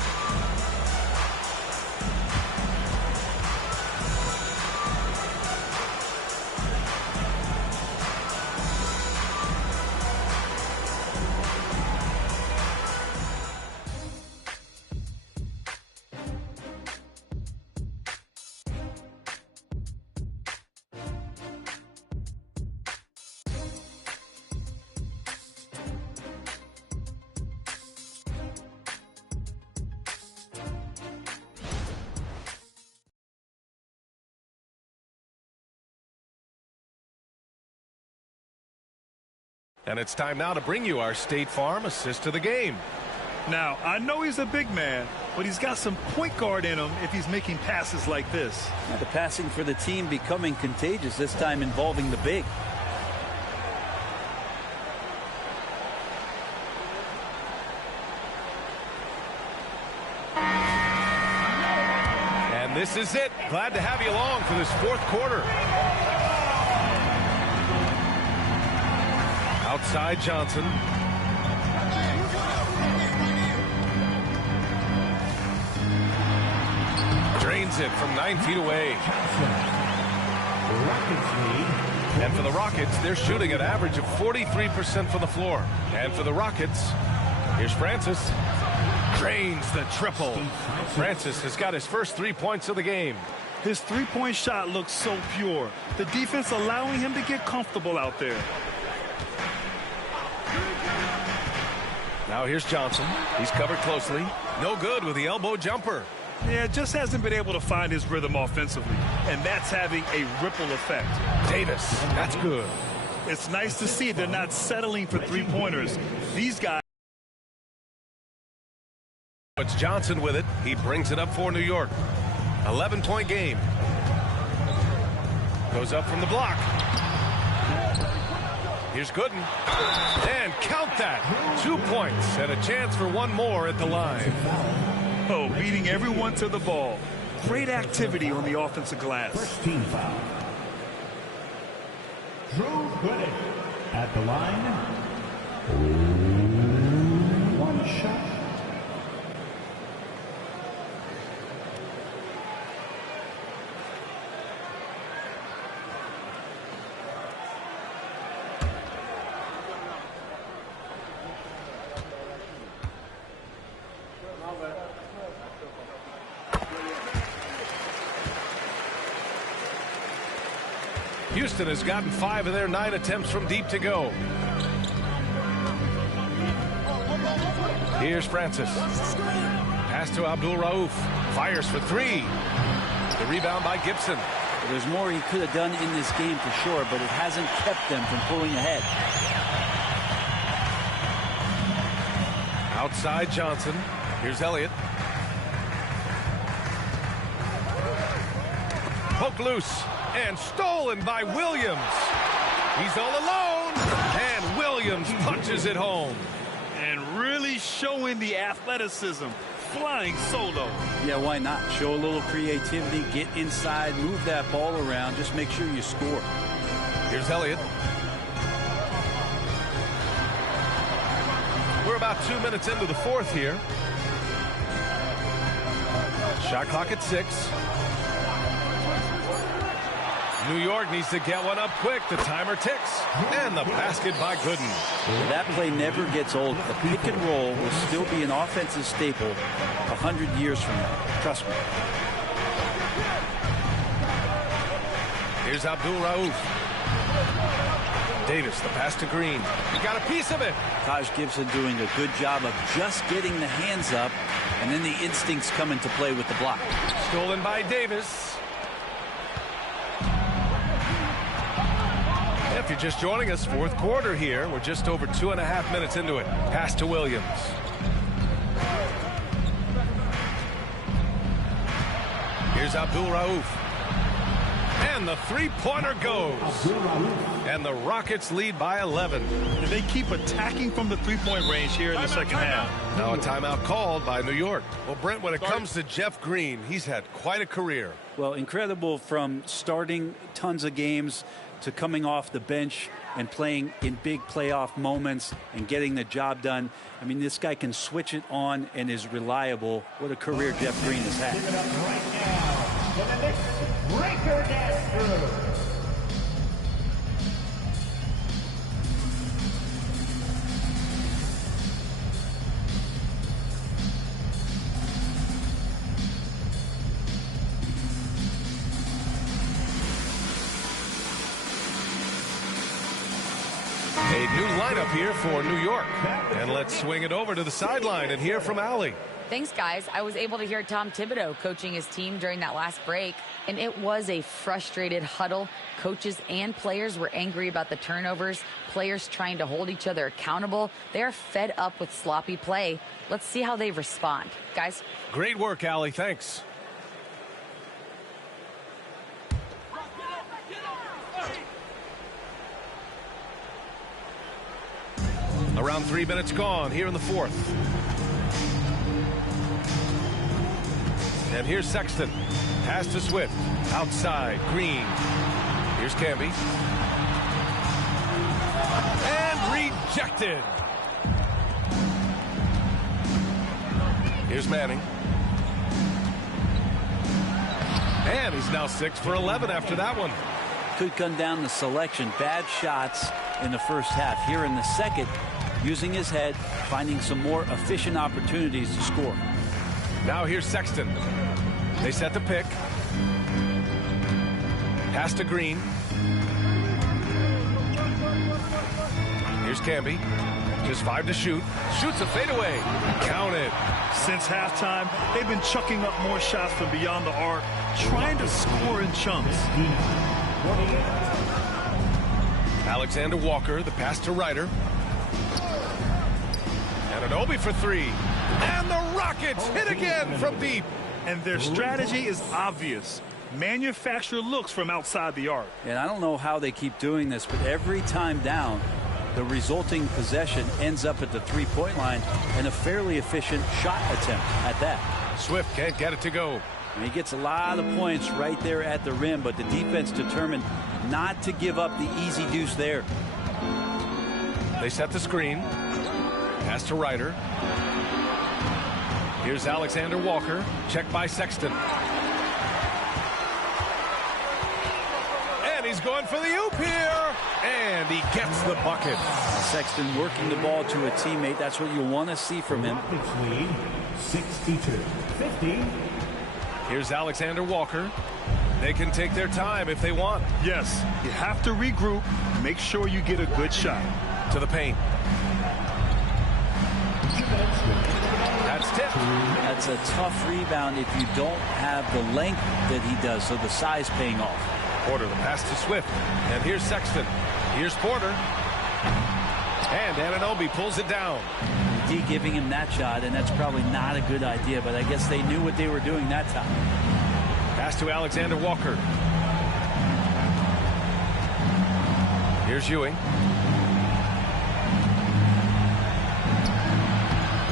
And it's time now to bring you our State Farm assist to the game. Now, I know he's a big man, but he's got some point guard in him if he's making passes like this. The passing for the team becoming contagious, this time involving the big. And this is it. Glad to have you along for this fourth quarter. Outside Johnson. Drains it from 9 feet away. And for the Rockets, they're shooting an average of 43% from the floor. And for the Rockets, here's Francis. Drains the triple. Francis has got his first 3 points of the game. His three-point shot looks so pure. The defense allowing him to get comfortable out there. Now here's Johnson. He's covered closely. No good with the elbow jumper. Yeah, just hasn't been able to find his rhythm offensively. And that's having a ripple effect. Davis, that's good. It's nice to see they're not settling for three-pointers. These guys It's Johnson with it. He brings it up for New York. 11-point game. Goes up from the block. Here's Gooden. And count that. 2 points and a chance for one more at the line. Oh, beating everyone to the ball. Great activity on the offensive glass. First team foul. Drew Gooden at the line. One shot. Houston has gotten 5 of their 9 attempts from deep to go. Here's Francis. Pass to Abdul Rauf. Fires for 3. The rebound by Gibson. There's more he could have done in this game for sure, but it hasn't kept them from pulling ahead. Outside Johnson. Here's Elliott. Poked loose. And stolen by Williams. He's all alone. And Williams punches it home. And really showing the athleticism. Flying solo. Yeah, why not? Show a little creativity, get inside, move that ball around. Just make sure you score. Here's Elliott. We're about 2 minutes into the fourth here. Shot clock at 6. New York needs to get one up quick. The timer ticks. And the basket by Gooden. That play never gets old. The pick and roll will still be an offensive staple 100 years from now. Trust me. Here's Abdul Rauf. Davis, the pass to Green. He got a piece of it. Taj Gibson doing a good job of just getting the hands up, and then the instincts come into play with the block. Stolen by Davis. If you're just joining us, fourth quarter here. We're just over 2.5 minutes into it. Pass to Williams. Here's Abdul Rauf. And the three-pointer goes. And the Rockets lead by 11. And they keep attacking from the three-point range here in the second half. Now a timeout called by New York. Well, Brent, when it comes to Jeff Green, he's had quite a career. Well, incredible from starting tons of games to coming off the bench and playing in big playoff moments and getting the job done. I mean, this guy can switch it on and is reliable. What a career Jeff Green has had. Give it up right now to the Knicks breaker dance crew. A new lineup here for New York. And let's swing it over to the sideline and hear from Allie. Thanks, guys. I was able to hear Tom Thibodeau coaching his team during that last break, and it was a frustrated huddle. Coaches and players were angry about the turnovers, players trying to hold each other accountable. They are fed up with sloppy play. Let's see how they respond. Guys? Great work, Allie. Thanks. Around 3 minutes gone here in the fourth. And here's Sexton. Pass to Swift. Outside. Green. Here's Camby. And rejected. Here's Manning. And he's now 6 for 11 after that one. Could come down to selection. Bad shots in the first half. Here in the second, using his head, finding some more efficient opportunities to score. Now here's Sexton. They set the pick. Pass to Green. Here's Camby. Just 5 to shoot. Shoots a fadeaway. Counted. Since halftime, they've been chucking up more shots from beyond the arc, trying to score in chunks. Alexander Walker, the pass to Ryder. And an Obi for 3. And the Rockets hit again from deep. And their strategy is obvious. Manufacture looks from outside the arc. And I don't know how they keep doing this, but every time down, the resulting possession ends up at the three-point line and a fairly efficient shot attempt at that. Swift can't get it to go. And he gets a lot of points right there at the rim, but the defense determined not to give up the easy deuce there. They set the screen. Pass to Ryder. Here's Alexander Walker. Checked by Sexton. And he's going for the oop here. And he gets the bucket. Sexton working the ball to a teammate. That's what you want to see from him. Lead 62-50. Here's Alexander Walker. They can take their time if they want. Yes, you have to regroup. Make sure you get a good shot. To the paint. That's tipped. That's a tough rebound if you don't have the length that he does, so the size paying off. Porter, the pass to Swift. And here's Sexton. Here's Porter. And Anunoby pulls it down. D giving him that shot, and that's probably not a good idea, but I guess they knew what they were doing that time. Pass to Alexander Walker. Here's Ewing.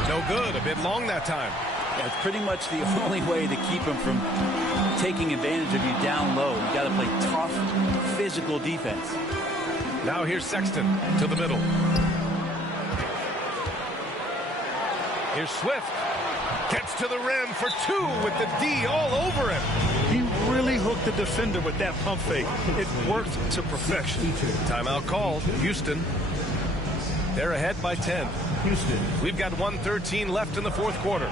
No good. A bit long that time. Yeah, it's pretty much the only way to keep him from taking advantage of you down low. You got to play tough, physical defense. Now here's Sexton to the middle. Here's Swift. Gets to the rim for two with the D all over him. He really hooked the defender with that pump fake. It worked to perfection. Timeout called. Houston. They're ahead by 10. Houston. We've got 1:13 left in the fourth quarter.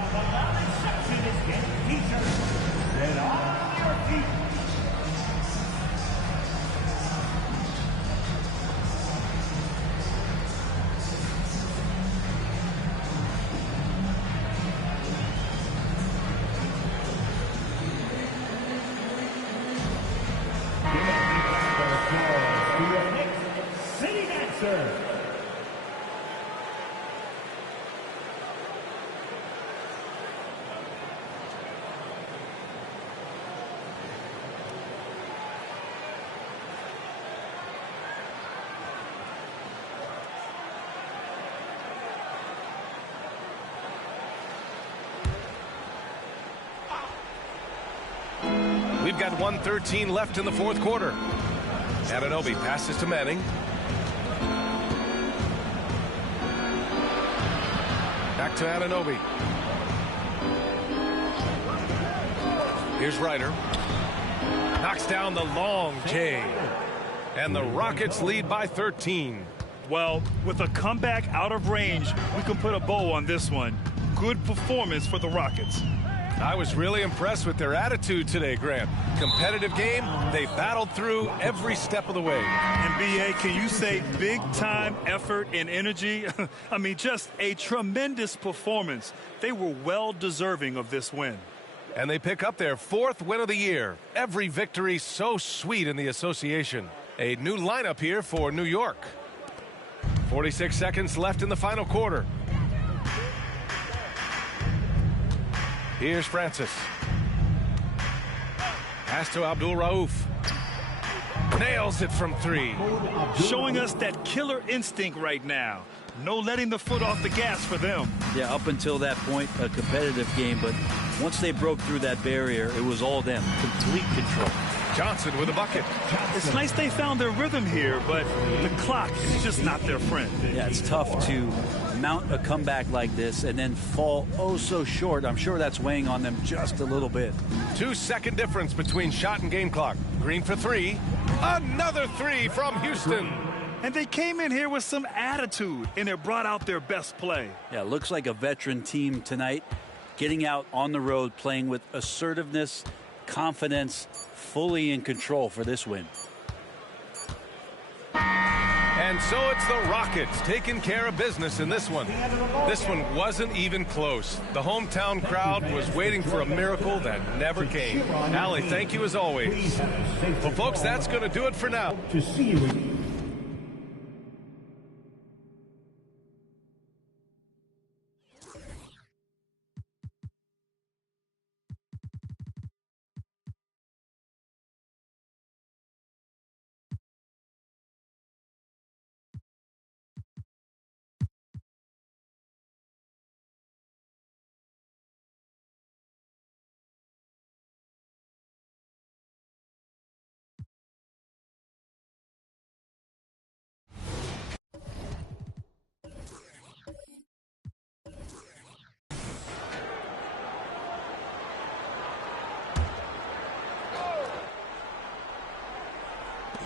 We've got 1:13 left in the fourth quarter. Anunoby passes to Manning. Back to Anunoby. Here's Ryder. Knocks down the long J. And the Rockets lead by 13. Well, with a comeback out of range, we can put a bow on this one. Good performance for the Rockets. I was really impressed with their attitude today, Grant. Competitive game. They battled through every step of the way. And B.A., can you say big-time effort and energy? I mean, just a tremendous performance. They were well deserving of this win. And they pick up their fourth win of the year. Every victory so sweet in the association. A new lineup here for New York. 46 seconds left in the final quarter. Here's Francis. Pass to Abdul Rauf. Nails it from three. Showing us that killer instinct right now. No letting the foot off the gas for them. Yeah, up until that point, a competitive game, but once they broke through that barrier, it was all them. Complete control. Johnson with a bucket. It's nice they found their rhythm here, but the clock is just not their friend. Yeah, it's tough to mount a comeback like this and then fall oh so short. I'm sure that's weighing on them just a little bit. 2-second difference between shot and game clock. Green for three. Another three from Houston. And they came in here with some attitude, and it brought out their best play. Yeah, looks like a veteran team tonight, getting out on the road, playing with assertiveness, confidence, fully in control for this win. And so it's the Rockets taking care of business in this one. This one wasn't even close. The hometown crowd was waiting for a miracle that never came. Allie, thank you as always. Well, folks, that's going to do it for now. To see you again.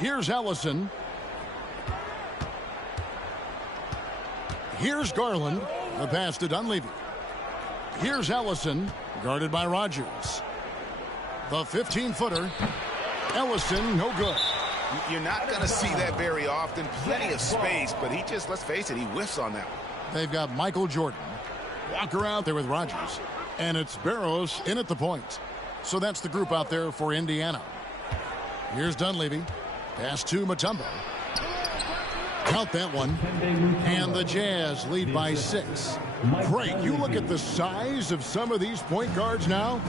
Here's Ellison. Here's Garland. The pass to Dunleavy. Here's Ellison, guarded by Rogers. The 15-footer. Ellison, no good. You're not going to see that very often. Plenty of space, but he just, let's face it, he whiffs on that one. They've got Michael Jordan. Walker out there with Rogers. And it's Barrows in at the point. So that's the group out there for Indiana. Here's Dunleavy. Pass to Mutombo. Count that one. And the Jazz lead by 6. Craig, you look at the size of some of these point guards now.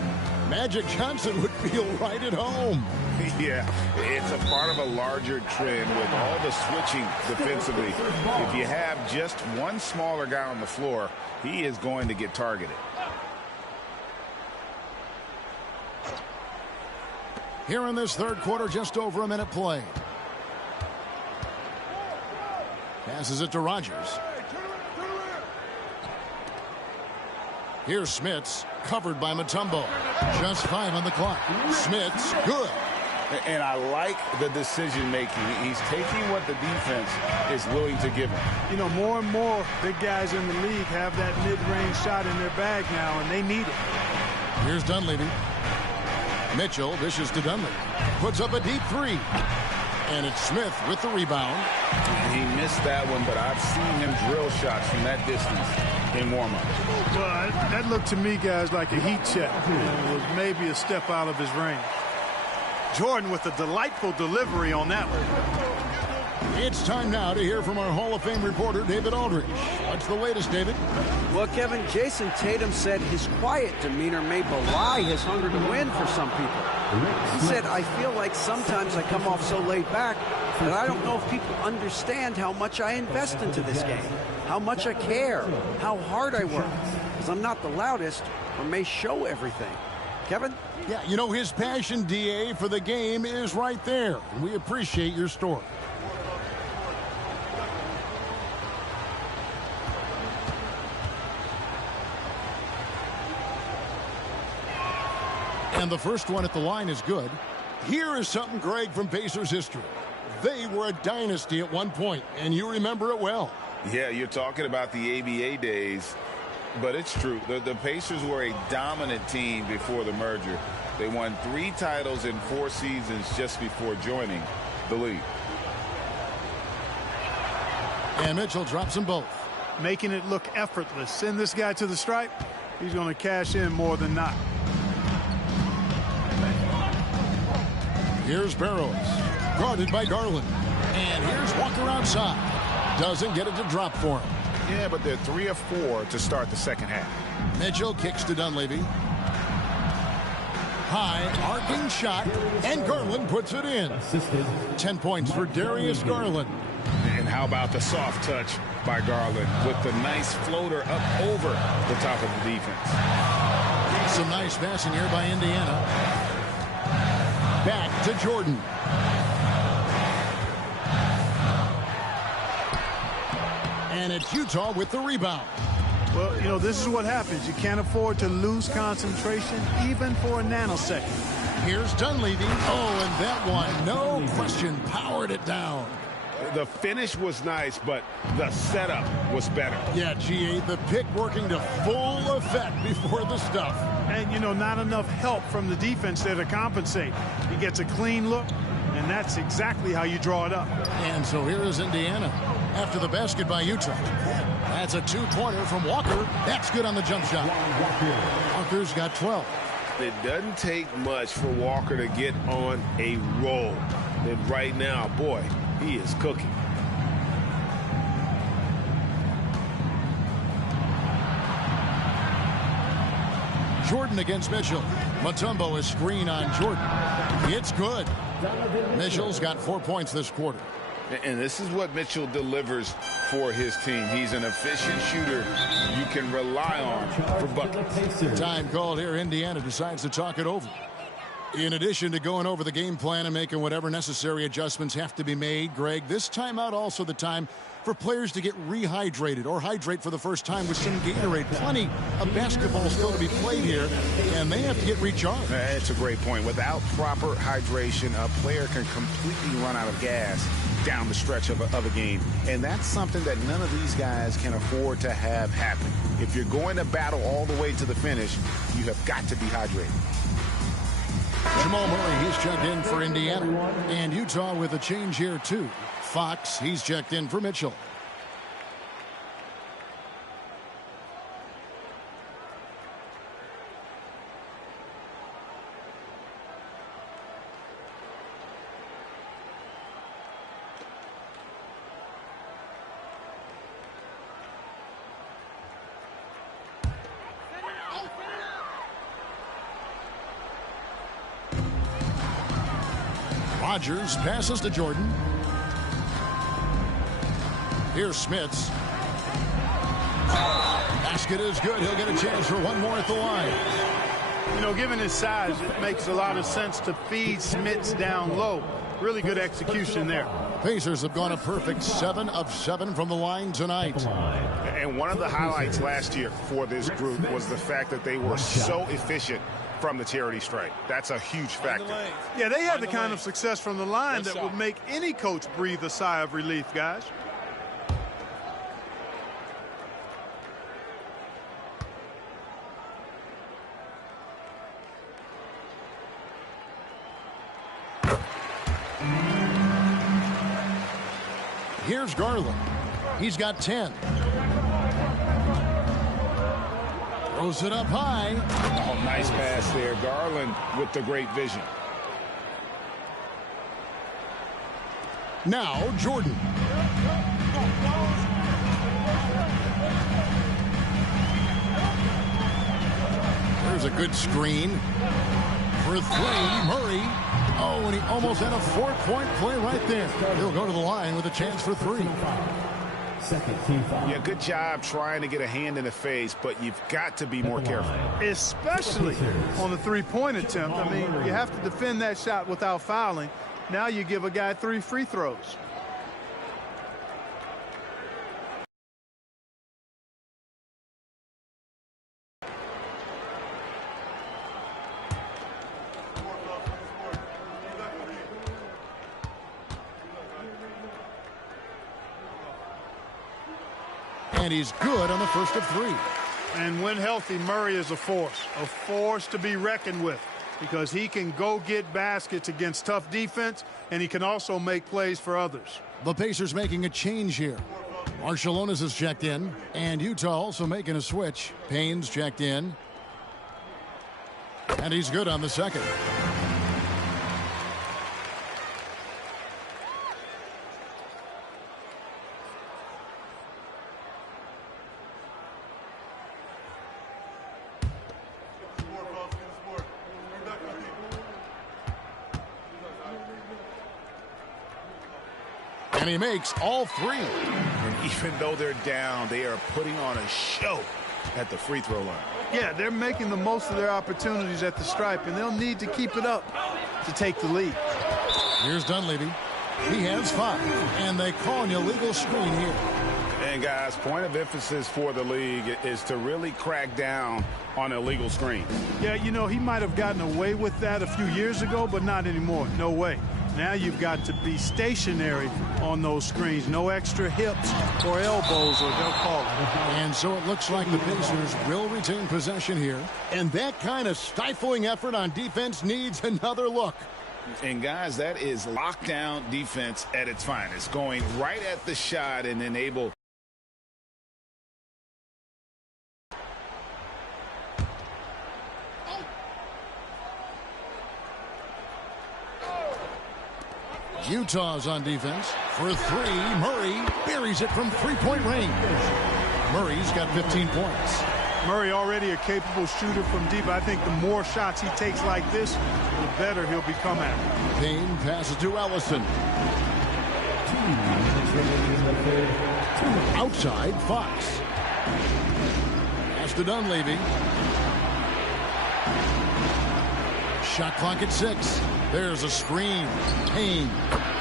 Magic Johnson would feel right at home. Yeah, it's a part of a larger trend with all the switching defensively. If you have just one smaller guy on the floor, he is going to get targeted. Here in this third quarter, just over a minute play. Passes it to Rogers. Here's Smits, covered by Mutombo. Just 5 on the clock. Smits, good. And I like the decision making. He's taking what the defense is willing to give him. You know, more and more big guys in the league have that mid-range shot in their bag now, and they need it. Here's Dunleavy. Mitchell dishes to Dunleavy. Puts up a deep 3. And it's Smith with the rebound. He missed that one, but I've seen him drill shots from that distance in warm-up. Well, that looked to me, guys, like a heat check. It was maybe a step out of his range. Jordan with a delightful delivery on that one. It's time now to hear from our Hall of Fame reporter, David Aldridge. What's the latest, David? Well, Kevin, Jason Tatum said his quiet demeanor may belie his hunger to win for some people. He said, I feel like sometimes I come off so laid back that I don't know if people understand how much I invest into this game, how much I care, how hard I work, because I'm not the loudest or may show everything. Kevin? Yeah, you know, his passion, DA, for the game is right there. We appreciate your story. And the first one at the line is good. Here is something, Greg, from Pacers history. They were a dynasty at one point, and you remember it well. Yeah, you're talking about the ABA days, but it's true. The Pacers were a dominant team before the merger. They won 3 titles in 4 seasons just before joining the league. And Mitchell drops them both. Making it look effortless. Send this guy to the stripe. He's going to cash in more than not. Here's Barrows, guarded by Garland. And here's Walker outside. Doesn't get it to drop for him. Yeah, but they're 3 of 4 to start the second half. Mitchell kicks to Dunleavy. High, arcing shot, and Garland puts it in. 10 points for Darius Garland. And how about the soft touch by Garland with the nice floater up over the top of the defense. Some nice passing here by Indiana. Back to Jordan. And it's Utah with the rebound. Well, you know, this is what happens. You can't afford to lose concentration even for a nanosecond. Here's Dunleavy. Oh, and that one, no question, powered it down. The finish was nice, but the setup was better. Yeah, GA, the pick working to full effect before the stuff. And, you know, not enough help from the defense there to compensate. He gets a clean look, and that's exactly how you draw it up. And so here is Indiana after the basket by Utah. That's a 2-pointer from Walker. That's good on the jump shot. Walker's got 12. It doesn't take much for Walker to get on a roll. And right now, boy, he is cooking. Jordan against Mitchell. Mutombo is screen on Jordan. It's good. Mitchell's got 4 points this quarter. And this is what Mitchell delivers for his team. He's an efficient shooter you can rely on for buckets. Time called here. Indiana decides to talk it over. In addition to going over the game plan and making whatever necessary adjustments have to be made, Greg, this timeout also the time for players to get rehydrated or hydrate for the first time with some Gatorade. Plenty of basketball still to be played here, and they have to get recharged. That's a great point. Without proper hydration, a player can completely run out of gas down the stretch of a game. And that's something that none of these guys can afford to have happen. If you're going to battle all the way to the finish, you have got to be hydrated. Jamal Murray, he's checked in for Indiana. And Utah with a change here, too. Fox, he's checked in for Mitchell. Rodgers passes to Jordan. Here's Smits. Basket is good. He'll get a chance for one more at the line. You know, given his size, it makes a lot of sense to feed Smits down low. Really good execution there. Pacers have gone a perfect 7 of 7 from the line tonight. And one of the highlights last year for this group was the fact that they were so efficient from the charity stripe. That's a huge factor. Yeah, they had the kind of success from the line that would make any coach breathe a sigh of relief, guys. Here's Garland. He's got 10. Throws it up high. Oh, nice pass there. Garland with the great vision. Now Jordan. There's a good screen. For 3, Murray. Oh, and he almost had a 4-point play right there. He'll go to the line with a chance for 3. Yeah, good job trying to get a hand in the face, but you've got to be more careful. Especially on the three-point attempt. I mean, you have to defend that shot without fouling. Now you give a guy 3 free throws. And he's good on the first of 3. And when healthy, Murray is a force to be reckoned with, because he can go get baskets against tough defense, and he can also make plays for others. The Pacers making a change here. Marciulionis is checked in, and Utah also making a switch. Payne's checked in, and he's good on the second. And he makes all 3. And even though they're down, they are putting on a show at the free throw line. Yeah, they're making the most of their opportunities at the stripe, and they'll need to keep it up to take the lead. Here's Dunleavy. He has 5, and they call an illegal screen here. And guys, point of emphasis for the league is to really crack down on illegal screens. Yeah, you know, he might have gotten away with that a few years ago, but not anymore. No way. Now you've got to be stationary on those screens. No extra hips or elbows, or they'll call it. And so it looks like the Pacers will retain possession here. And that kind of stifling effort on defense needs another look. And guys, that is lockdown defense at its finest. Going right at the shot and enable. Utah's on defense. For 3, Murray buries it from 3-point range. Murray's got 15 points. Murray already a capable shooter from deep. I think the more shots he takes like this, the better he'll become at it. Payne passes to Ellison. Outside, Fox. Pass to Dunleavy. Shot clock at 6. There's a screen. Payne.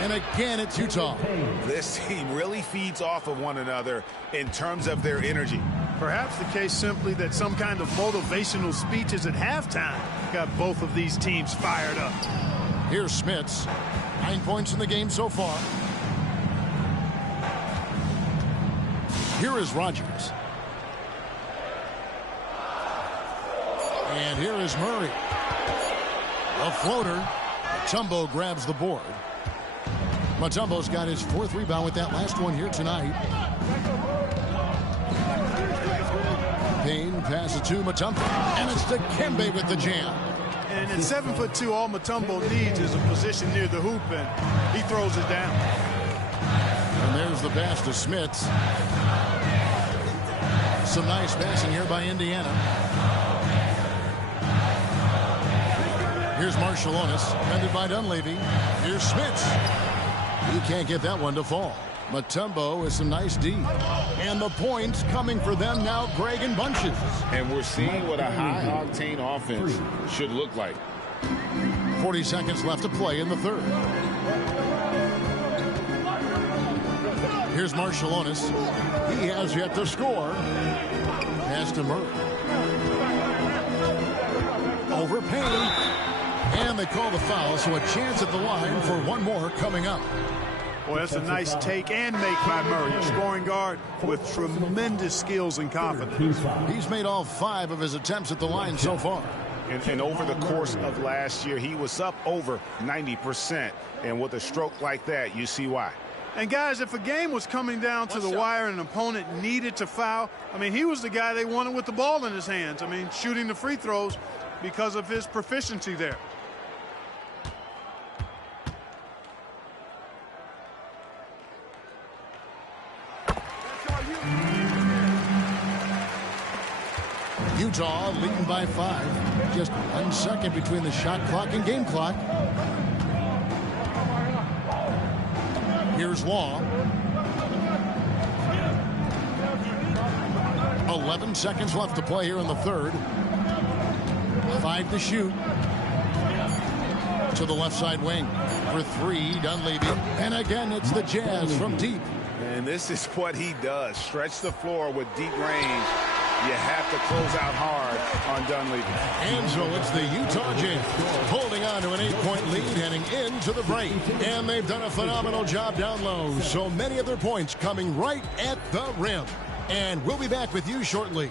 And again, it's Utah. This team really feeds off of one another in terms of their energy. Perhaps the case simply that some kind of motivational speeches at halftime got both of these teams fired up. Here's Smits. 9 points in the game so far. Here is Rogers. And here is Murray. A floater. Mutombo grabs the board. Mutombo's got his 4th rebound with that last one here tonight. Payne passes to Mutombo. And it's to Kembe with the jam. And at 7'2", all Mutombo needs is a position near the hoop, and he throws it down. And there's the pass to Smits. Some nice passing here by Indiana. Here's Marciulionis, defended by Dunleavy. Here's Smits. He can't get that one to fall. Mutombo with some nice D. And the points coming for them now, Greg and bunches. And we're seeing what a high-octane offense should look like. 40 seconds left to play in the third. Here's Marciulionis. He has yet to score. Pass to Murray. Over Payne. And they call the foul, so a chance at the line for one more coming up. Boy, that's a nice take and make by Murray, a scoring guard with tremendous skills and confidence. He's made all 5 of his attempts at the line so far. And over the course of last year, he was up over 90%. And with a stroke like that, you see why. And guys, if a game was coming down to the wire and an opponent needed to foul, I mean, he was the guy they wanted with the ball in his hands. I mean, shooting the free throws because of his proficiency there. Utah leading by 5. Just 1 second between the shot clock and game clock. Here's Law. 11 seconds left to play here in the third. 5 to shoot. To the left side wing. For 3, Dunleavy. And again, it's the Jazz from deep. And this is what he does. Stretch the floor with deep range. You have to close out hard on Dunleavy. And so it's the Utah Jazz holding on to an 8-point lead heading into the break. And they've done a phenomenal job down low. So many of their points coming right at the rim. And we'll be back with you shortly.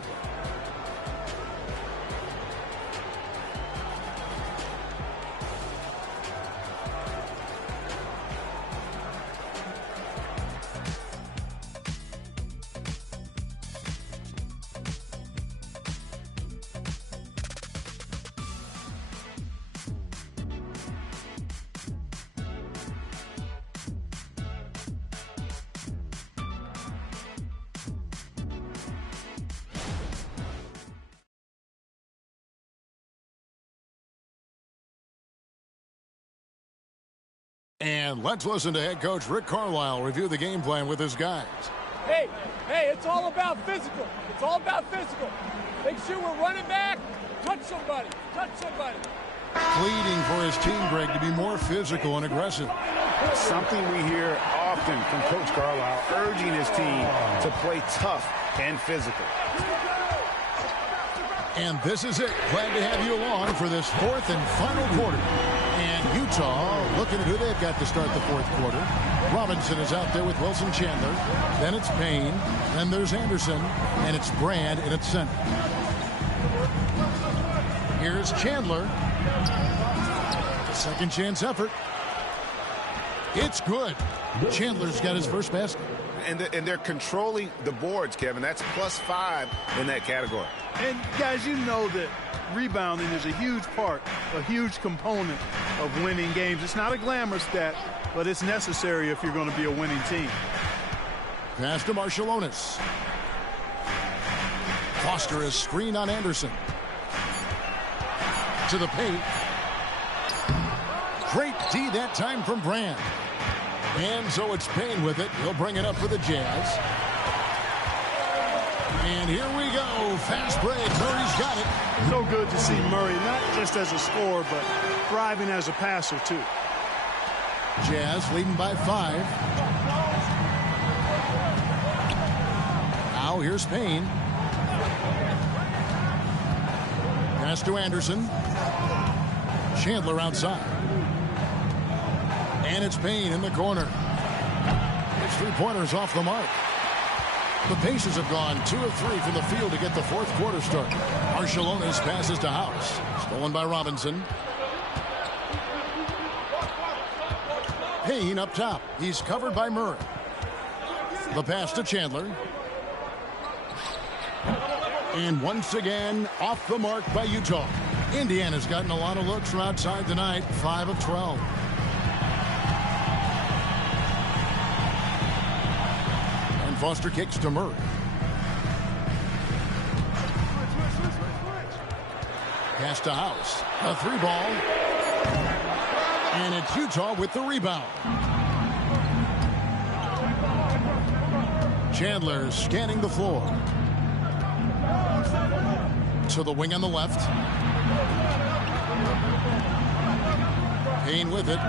And let's listen to head coach Rick Carlisle review the game plan with his guys. Hey, it's all about physical. It's all about physical. Make sure we're running back. Touch somebody. Pleading for his team, Greg, to be more physical and aggressive. Something we hear often from Coach Carlisle, urging his team to play tough and physical. And this is it. Glad to have you along for this 4th and final quarter. And Utah looking at who they've got to start the 4th quarter. Robinson is out there with Wilson Chandler. Then it's Payne. Then there's Anderson. And it's Brand in its center. Here's Chandler. Second chance effort. It's good. Chandler's got his first basket. And they're controlling the boards, Kevin. That's +5 in that category. And guys, you know that rebounding is a huge part, a huge component of winning games. It's not a glamour stat, but it's necessary if you're going to be a winning team. Pass to Marciulionis. Foster is screen on Anderson. To the paint. Great D that time from Brand. And so it's Payne with it. He'll bring it up for the Jazz. And here we go. Fast break. Murray's got it. So good to see Murray, not just as a scorer, but thriving as a passer, too. Jazz leading by 5. Now here's Payne. Pass to Anderson. Chandler outside. And it's Payne in the corner. It's 3-pointers off the mark. The Pacers have gone 2 of 3 from the field to get the fourth quarter started. Barcelona's passes to House. Stolen by Robinson. Payne up top. He's covered by Murray. The pass to Chandler. And once again, off the mark by Utah. Indiana's gotten a lot of looks from outside tonight. 5 of 12. And Foster kicks to Murray. Pass to House. A 3-ball. And it's Utah with the rebound. Chandler scanning the floor. To the wing on the left. Payne with it.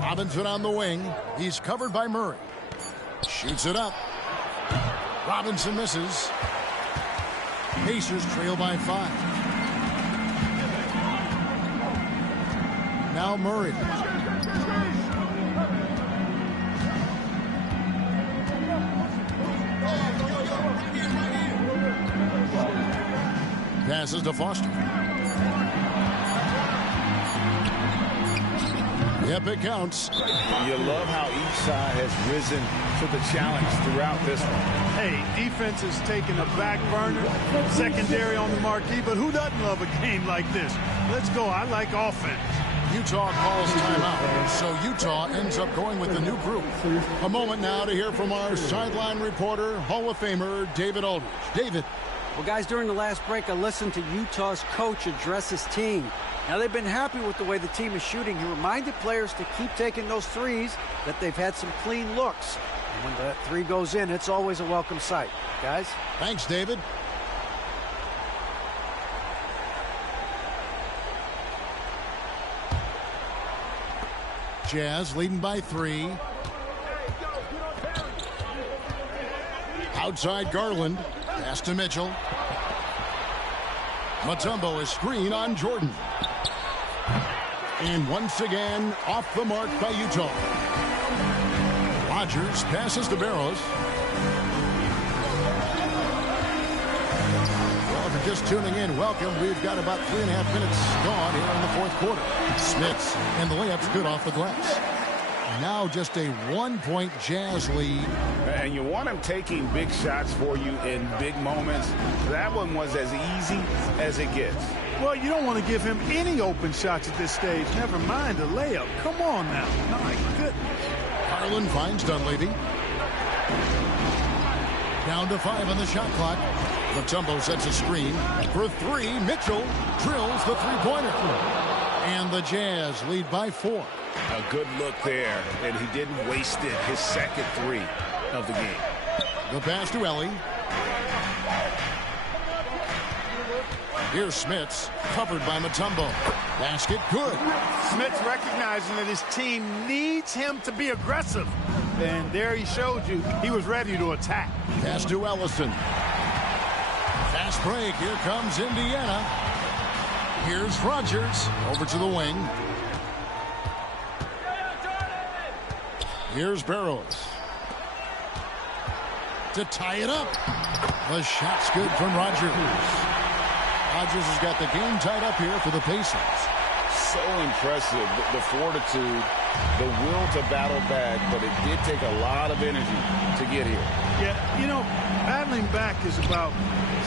Robinson on the wing. He's covered by Murray. Shoots it up. Robinson misses. Pacers trail by 5. Now Murray. Passes to Foster. Yep, it counts. You love how each side has risen to the challenge throughout this one. Hey, defense is taking a back burner, secondary on the marquee, but who doesn't love a game like this? Let's go. I like offense. Utah calls timeout, so Utah ends up going with the new group. A moment now to hear from our sideline reporter, Hall of Famer David Aldridge. David. Well, guys, during the last break, I listened to Utah's coach address his team. Now, they've been happy with the way the team is shooting. He reminded players to keep taking those threes, that they've had some clean looks. And when that 3 goes in, it's always a welcome sight. Guys? Thanks, David. Jazz leading by 3. Outside Garland. Pass to Mitchell. Mutombo is screen on Jordan. And once again, off the mark by Utah. Rodgers passes to Barrows. Well, if you're just tuning in, welcome. We've got about 3.5 minutes gone here in the fourth quarter. Smits, and the layup's good off the glass. Now just a 1-point Jazz lead. And you want him taking big shots for you in big moments. That one was as easy as it gets. Well, you don't want to give him any open shots at this stage. Never mind a layup. Come on now. My goodness. Garland finds Dunleavy. Down to 5 on the shot clock. Mutombo sets a screen. For 3, Mitchell drills the 3-pointer. And the Jazz lead by 4. A good look there, and he didn't waste it. His second 3 of the game. The pass to Ellie. Here's Smits, covered by Mutombo. Basket good. Smits recognizing that his team needs him to be aggressive. And there he showed you he was ready to attack. Pass to Ellison. Fast break. Here comes Indiana. Here's Rodgers over to the wing. Here's Barrows. To tie it up. The shot's good from Rodgers. Rodgers has got the game tied up here for the Pacers. So impressive, the fortitude, the will to battle back, but it did take a lot of energy to get here. Yeah, you know, battling back is about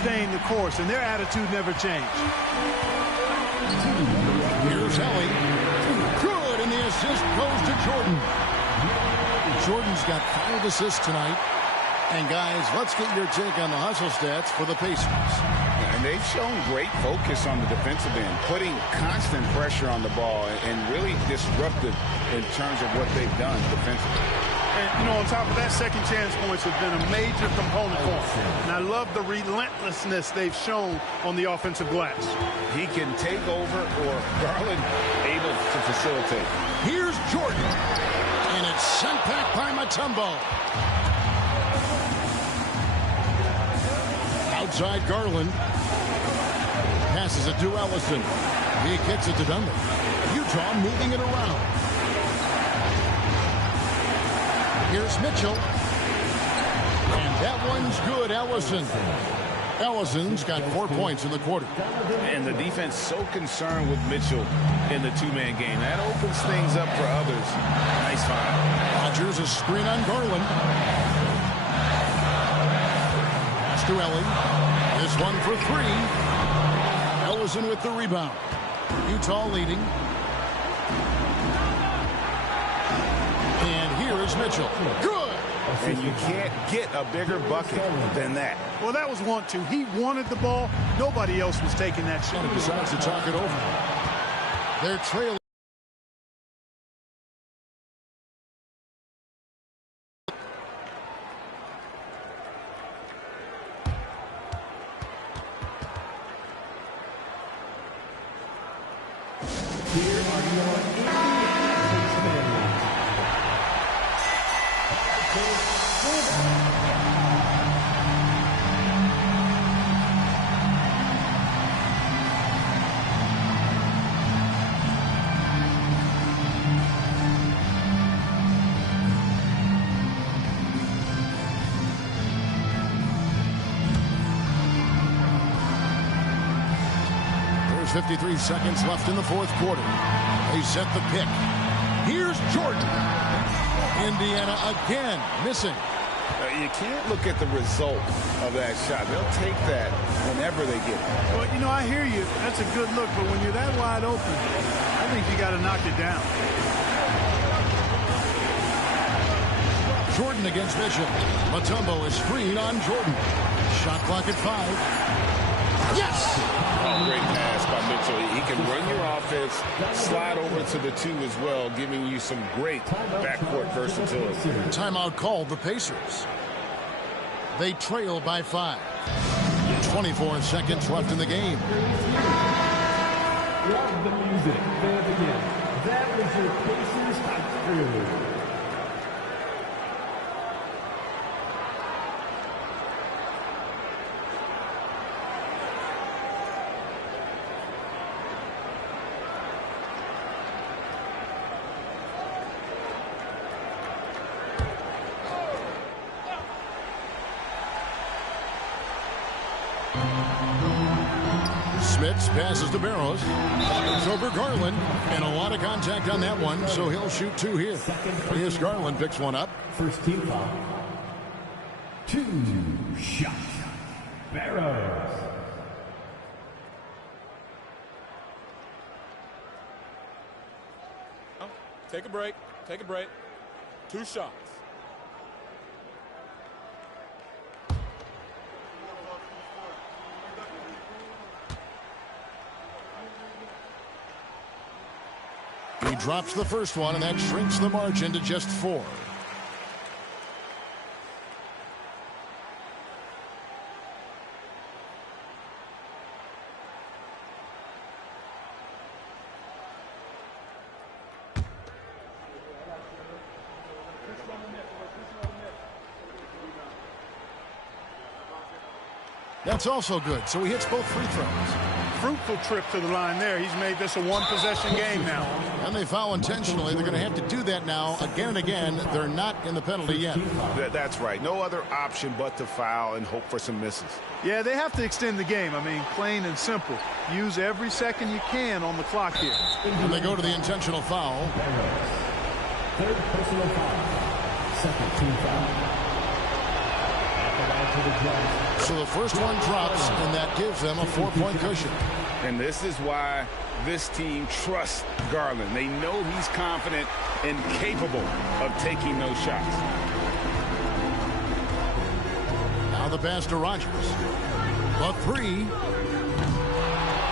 staying the course, and their attitude never changed. Here's Ellie. Good, and the assist goes to Jordan. Jordan's got 5 assists tonight. And guys, let's get your take on the hustle stats for the Pacers. And they've shown great focus on the defensive end, putting constant pressure on the ball and really disruptive in terms of what they've done defensively. And, on top of that, second chance points have been a major component for him. And I love the relentlessness they've shown on the offensive glass. He can take over, or Garland able to facilitate. Here's Jordan. And it's sent back by Mutombo. Outside Garland. Passes it to Ellison. He kicks it to Dunley. Utah moving it around. Here's Mitchell. And that one's good, Ellison. Ellison's got 4 points in the quarter. And the defense so concerned with Mitchell in the two-man game. That opens things up for others. Nice find. Rodgers, a screen on Garland. Pass to Ellie. This one for 3. Ellison with the rebound. Utah leading. And here is Mitchell. Good! And you can't get a bigger bucket than that. Well, that was 1-2. He wanted the ball. Nobody else was taking that shot. And decides to talk it over. They're trailing. Here are your There's 53 seconds left in the fourth quarter. They set the pick. Here's Jordan. Indiana again missing. You can't look at the result of that shot. They'll take that whenever they get it. Well, I hear you. That's a good look. But when you're that wide open, I think you got to knock it down. Jordan against Bishop. Mutombo is screen on Jordan. Shot clock at 5. Yes! Great pass by Mitchell. He can run your offense, slide over to the 2 as well, giving you some great backcourt versatility. Timeout called the Pacers. They trail by 5. 24 seconds left in the game. Love the music. Fans again. That was your Pacers hot prelude. Smits passes to Barrows. It's over Garland. And a lot of contact on that one, so he'll shoot 2 here. Here's Garland, picks one up. First team foul. 2 shots. Barrows. Take a break. Take a break. 2 shots. He drops the first one, and that shrinks the margin to just 4. That's also good, so he hits both free throws. Fruitful trip to the line there. He's made this a one-possession game now. And they foul intentionally. They're going to have to do that now again and again. They're not in the penalty yet. That's right. No other option but to foul and hope for some misses. Yeah, they have to extend the game. I mean, plain and simple. Use every second you can on the clock here. And they go to the intentional foul. Third personal foul. Second team foul. So the first one drops, and that gives them a 4-point cushion. And this is why this team trusts Garland. They know he's confident and capable of taking those shots. Now the pass to Rodgers. A 3.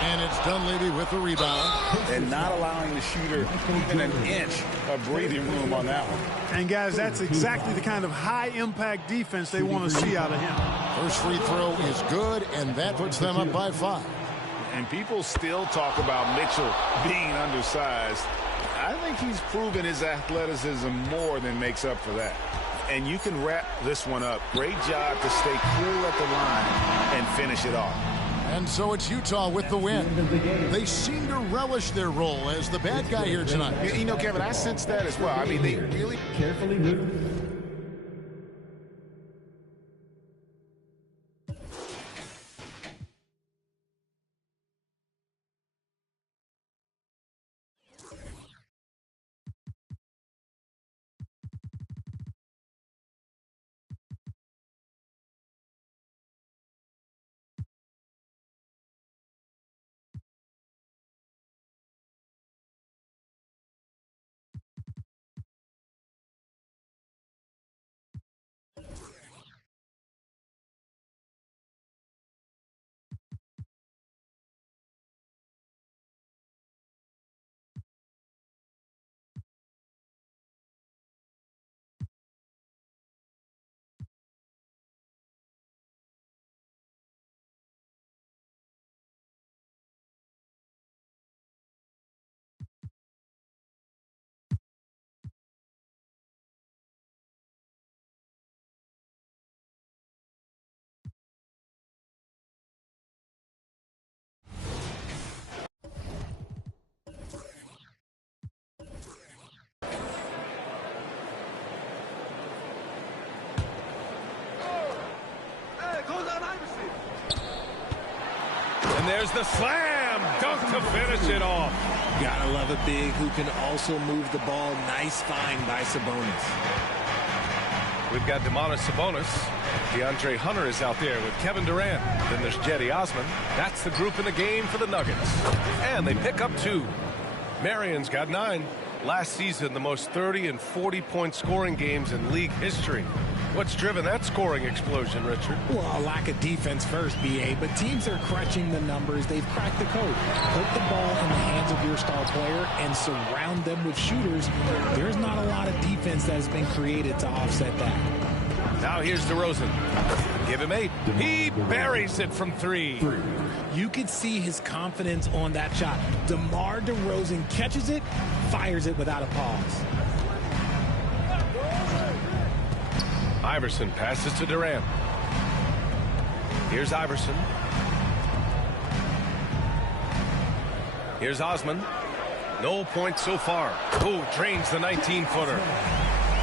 And it's Dunleavy with the rebound. And not allowing the shooter even an inch of breathing room on that one. And, guys, that's exactly the kind of high-impact defense they want to see out of him. First free throw is good, and that puts them up by 5. And people still talk about Mitchell being undersized. I think he's proven his athleticism more than makes up for that. And you can wrap this one up. Great job to stay cool at the line and finish it off. And so it's Utah with the win. They seem to relish their role as the bad guy here tonight. You know, Kevin, I sense that as well. I mean, they really carefully move. And there's the slam dunk to finish it off. Gotta love a big who can also move the ball. Nice find by Sabonis. We've got Demonis Sabonis. DeAndre Hunter is out there with Kevin Durant. Then there's Jetty Osman. That's the group in the game for the Nuggets. And they pick up 2. Marion's got 9. Last season, the most 30 and 40-point scoring games in league history. What's driven that scoring explosion, Richard? Well, a lack of defense first, BA, but teams are crunching the numbers. They've cracked the code. Put the ball in the hands of your star player and surround them with shooters. There's not a lot of defense that has been created to offset that. Now here's DeRozan. Give him 8. He buries it from 3. You could see his confidence on that shot. DeMar DeRozan catches it, fires it without a pause. Iverson passes to Durant. Here's Iverson. Here's Osman. No points so far. Oh, drains the 19-footer.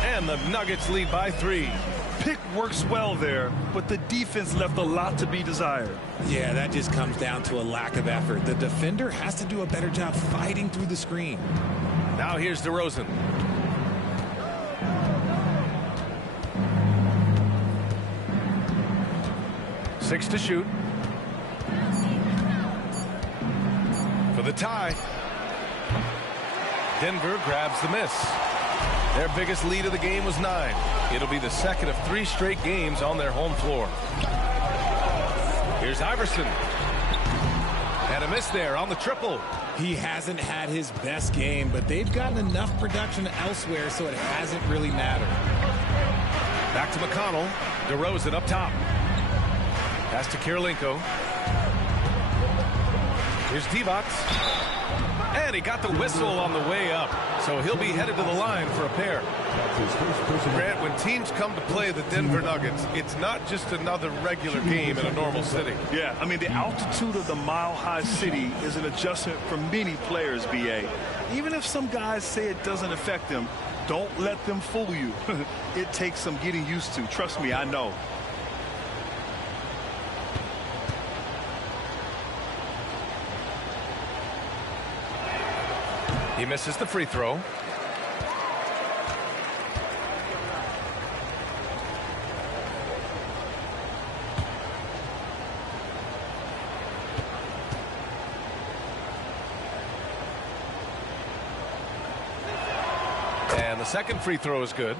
And the Nuggets lead by 3. Pick works well there, but the defense left a lot to be desired. Yeah, that just comes down to a lack of effort. The defender has to do a better job fighting through the screen. Now here's DeRozan. Six to shoot. For the tie. Denver grabs the miss. Their biggest lead of the game was 9. It'll be the second of 3 straight games on their home floor. Here's Iverson. And a miss there on the triple. He hasn't had his best game, but they've gotten enough production elsewhere, so it hasn't really mattered. Back to McConnell. DeRozan up top. Pass to Kirilenko. Here's Divac. And he got the whistle on the way up. So he'll be headed to the line for a pair. Grant, when teams come to play the Denver Nuggets, it's not just another regular game in a normal city. Yeah, I mean, the altitude of the mile-high city is an adjustment for many players, BA. Even if some guys say it doesn't affect them, don't let them fool you. It takes some getting used to. Trust me, I know. He misses the free throw. And the second free throw is good.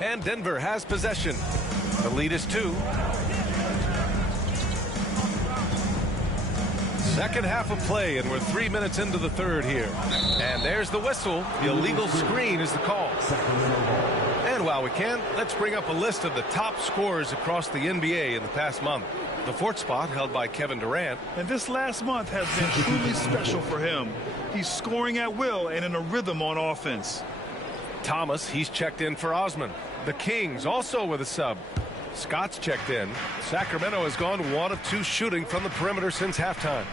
And Denver has possession. The lead is 2. Second half of play, and we're 3 minutes into the third here. And there's the whistle. The illegal screen is the call. And while we can, let's bring up a list of the top scorers across the NBA in the past month. The fourth spot held by Kevin Durant. And this last month has been truly special for him. He's scoring at will and in a rhythm on offense. Thomas, he's checked in for Osman. The Kings also with a sub. Scott's checked in. Sacramento has gone 1 of 2 shooting from the perimeter since halftime.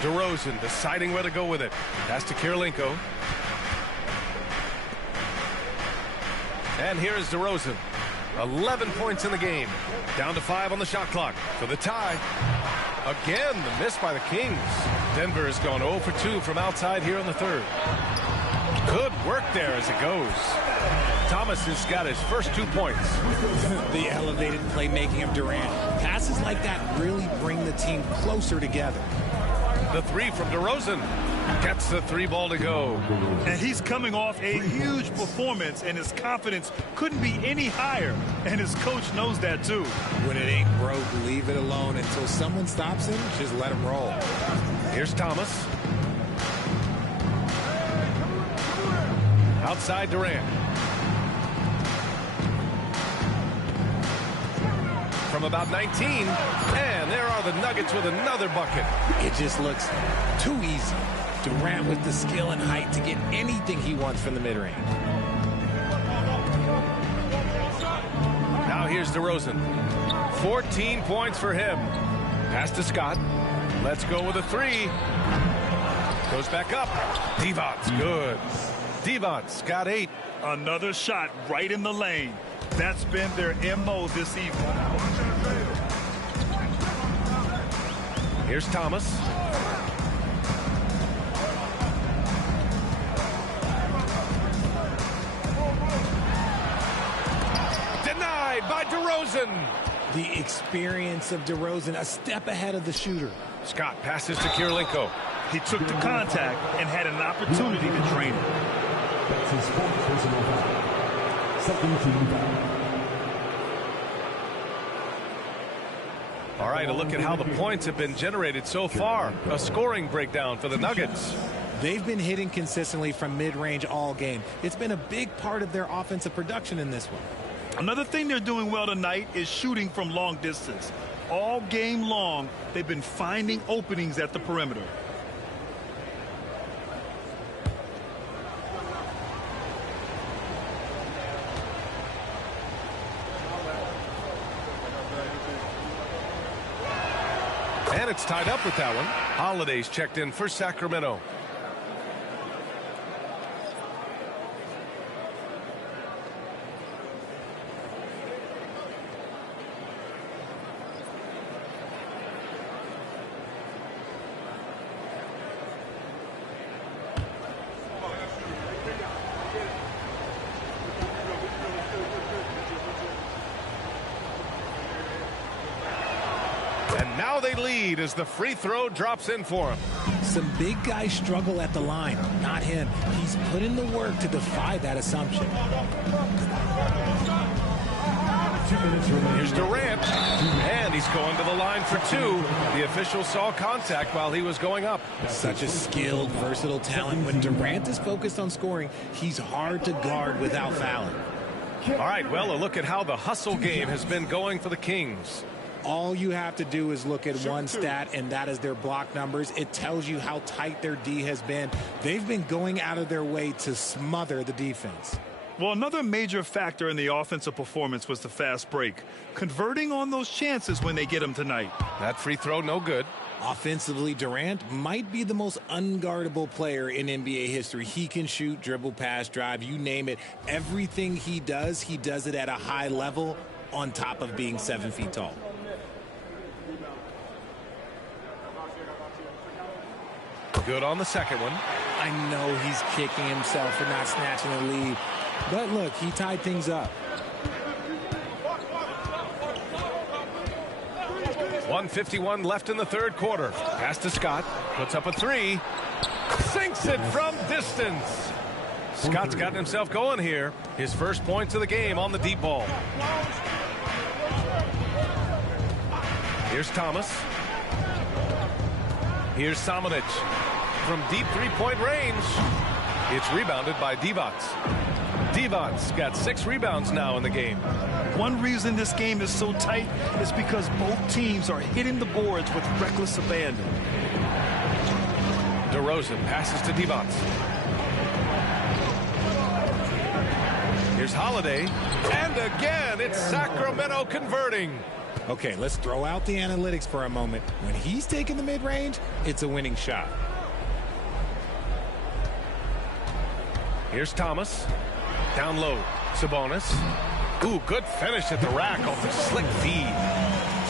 DeRozan deciding where to go with it. Pass to Kirilenko. And here is DeRozan. 11 points in the game. Down to 5 on the shot clock for the tie. Again, the miss by the Kings. Denver has gone 0 for 2 from outside here in the third. Good work there as it goes. Thomas has got his first 2 points. The elevated playmaking of Durant. Passes like that really bring the team closer together. The 3 from DeRozan. Gets the 3 ball to go. And he's coming off a huge performance, and his confidence couldn't be any higher. And his coach knows that, too. When it ain't broke, leave it alone until someone stops him. Just let him roll. Here's Thomas. Outside Durant. From about 19, and there are the Nuggets with another bucket. It just looks too easy. Durant with the skill and height to get anything he wants from the mid-range. Now here's DeRozan. 14 points for him. Pass to Scott. Let's go with a 3. Goes back up. Devon's good. Devon's got 8. Another shot right in the lane. That's been their MO this evening. Here's Thomas. Denied by DeRozan. The experience of DeRozan, a step ahead of the shooter. Scott passes to Kirilenko. He took the contact and had an opportunity to drain it. That's his fourth personal foul. Second team foul. All right, a look at how the points have been generated so far. A scoring breakdown for the Nuggets. They've been hitting consistently from mid-range all game. It's been a big part of their offensive production in this one. Another thing they're doing well tonight is shooting from long distance. All game long, they've been finding openings at the perimeter. And it's tied up with that one. Holiday's checked in for Sacramento. Now they lead as the free throw drops in for him. Some big guys struggle at the line. Not him. He's put in the work to defy that assumption. Here's Durant. And he's going to the line for 2. The official saw contact while he was going up. Such a skilled, versatile talent. When Durant is focused on scoring, he's hard to guard without fouling. All right, well, a look at how the hustle game has been going for the Kings. All you have to do is look at one stat, and that is their block numbers. It tells you how tight their D has been. They've been going out of their way to smother the defense. Well, another major factor in the offensive performance was the fast break. Converting on those chances when they get them tonight. That free throw, no good. Offensively, Durant might be the most unguardable player in NBA history. He can shoot, dribble, pass, drive, you name it. Everything he does it at a high level on top of being 7 feet tall. Good on the second one. I know he's kicking himself for not snatching the lead. But look, he tied things up. 1:51 left in the third quarter. Pass to Scott. Puts up a 3. Sinks it from distance. Scott's gotten himself going here. His first points of the game on the deep ball. Here's Thomas. Here's Samanic from deep three-point range. It's rebounded by Divac. Divac's got 6 rebounds now in the game. One reason this game is so tight is because both teams are hitting the boards with reckless abandon. DeRozan passes to Divac. Here's Holiday. And again, it's Sacramento converting. Okay, let's throw out the analytics for a moment. When he's taking the mid-range, it's a winning shot. Here's Thomas. Down low. Sabonis. Ooh, good finish at the rack off the slick feed.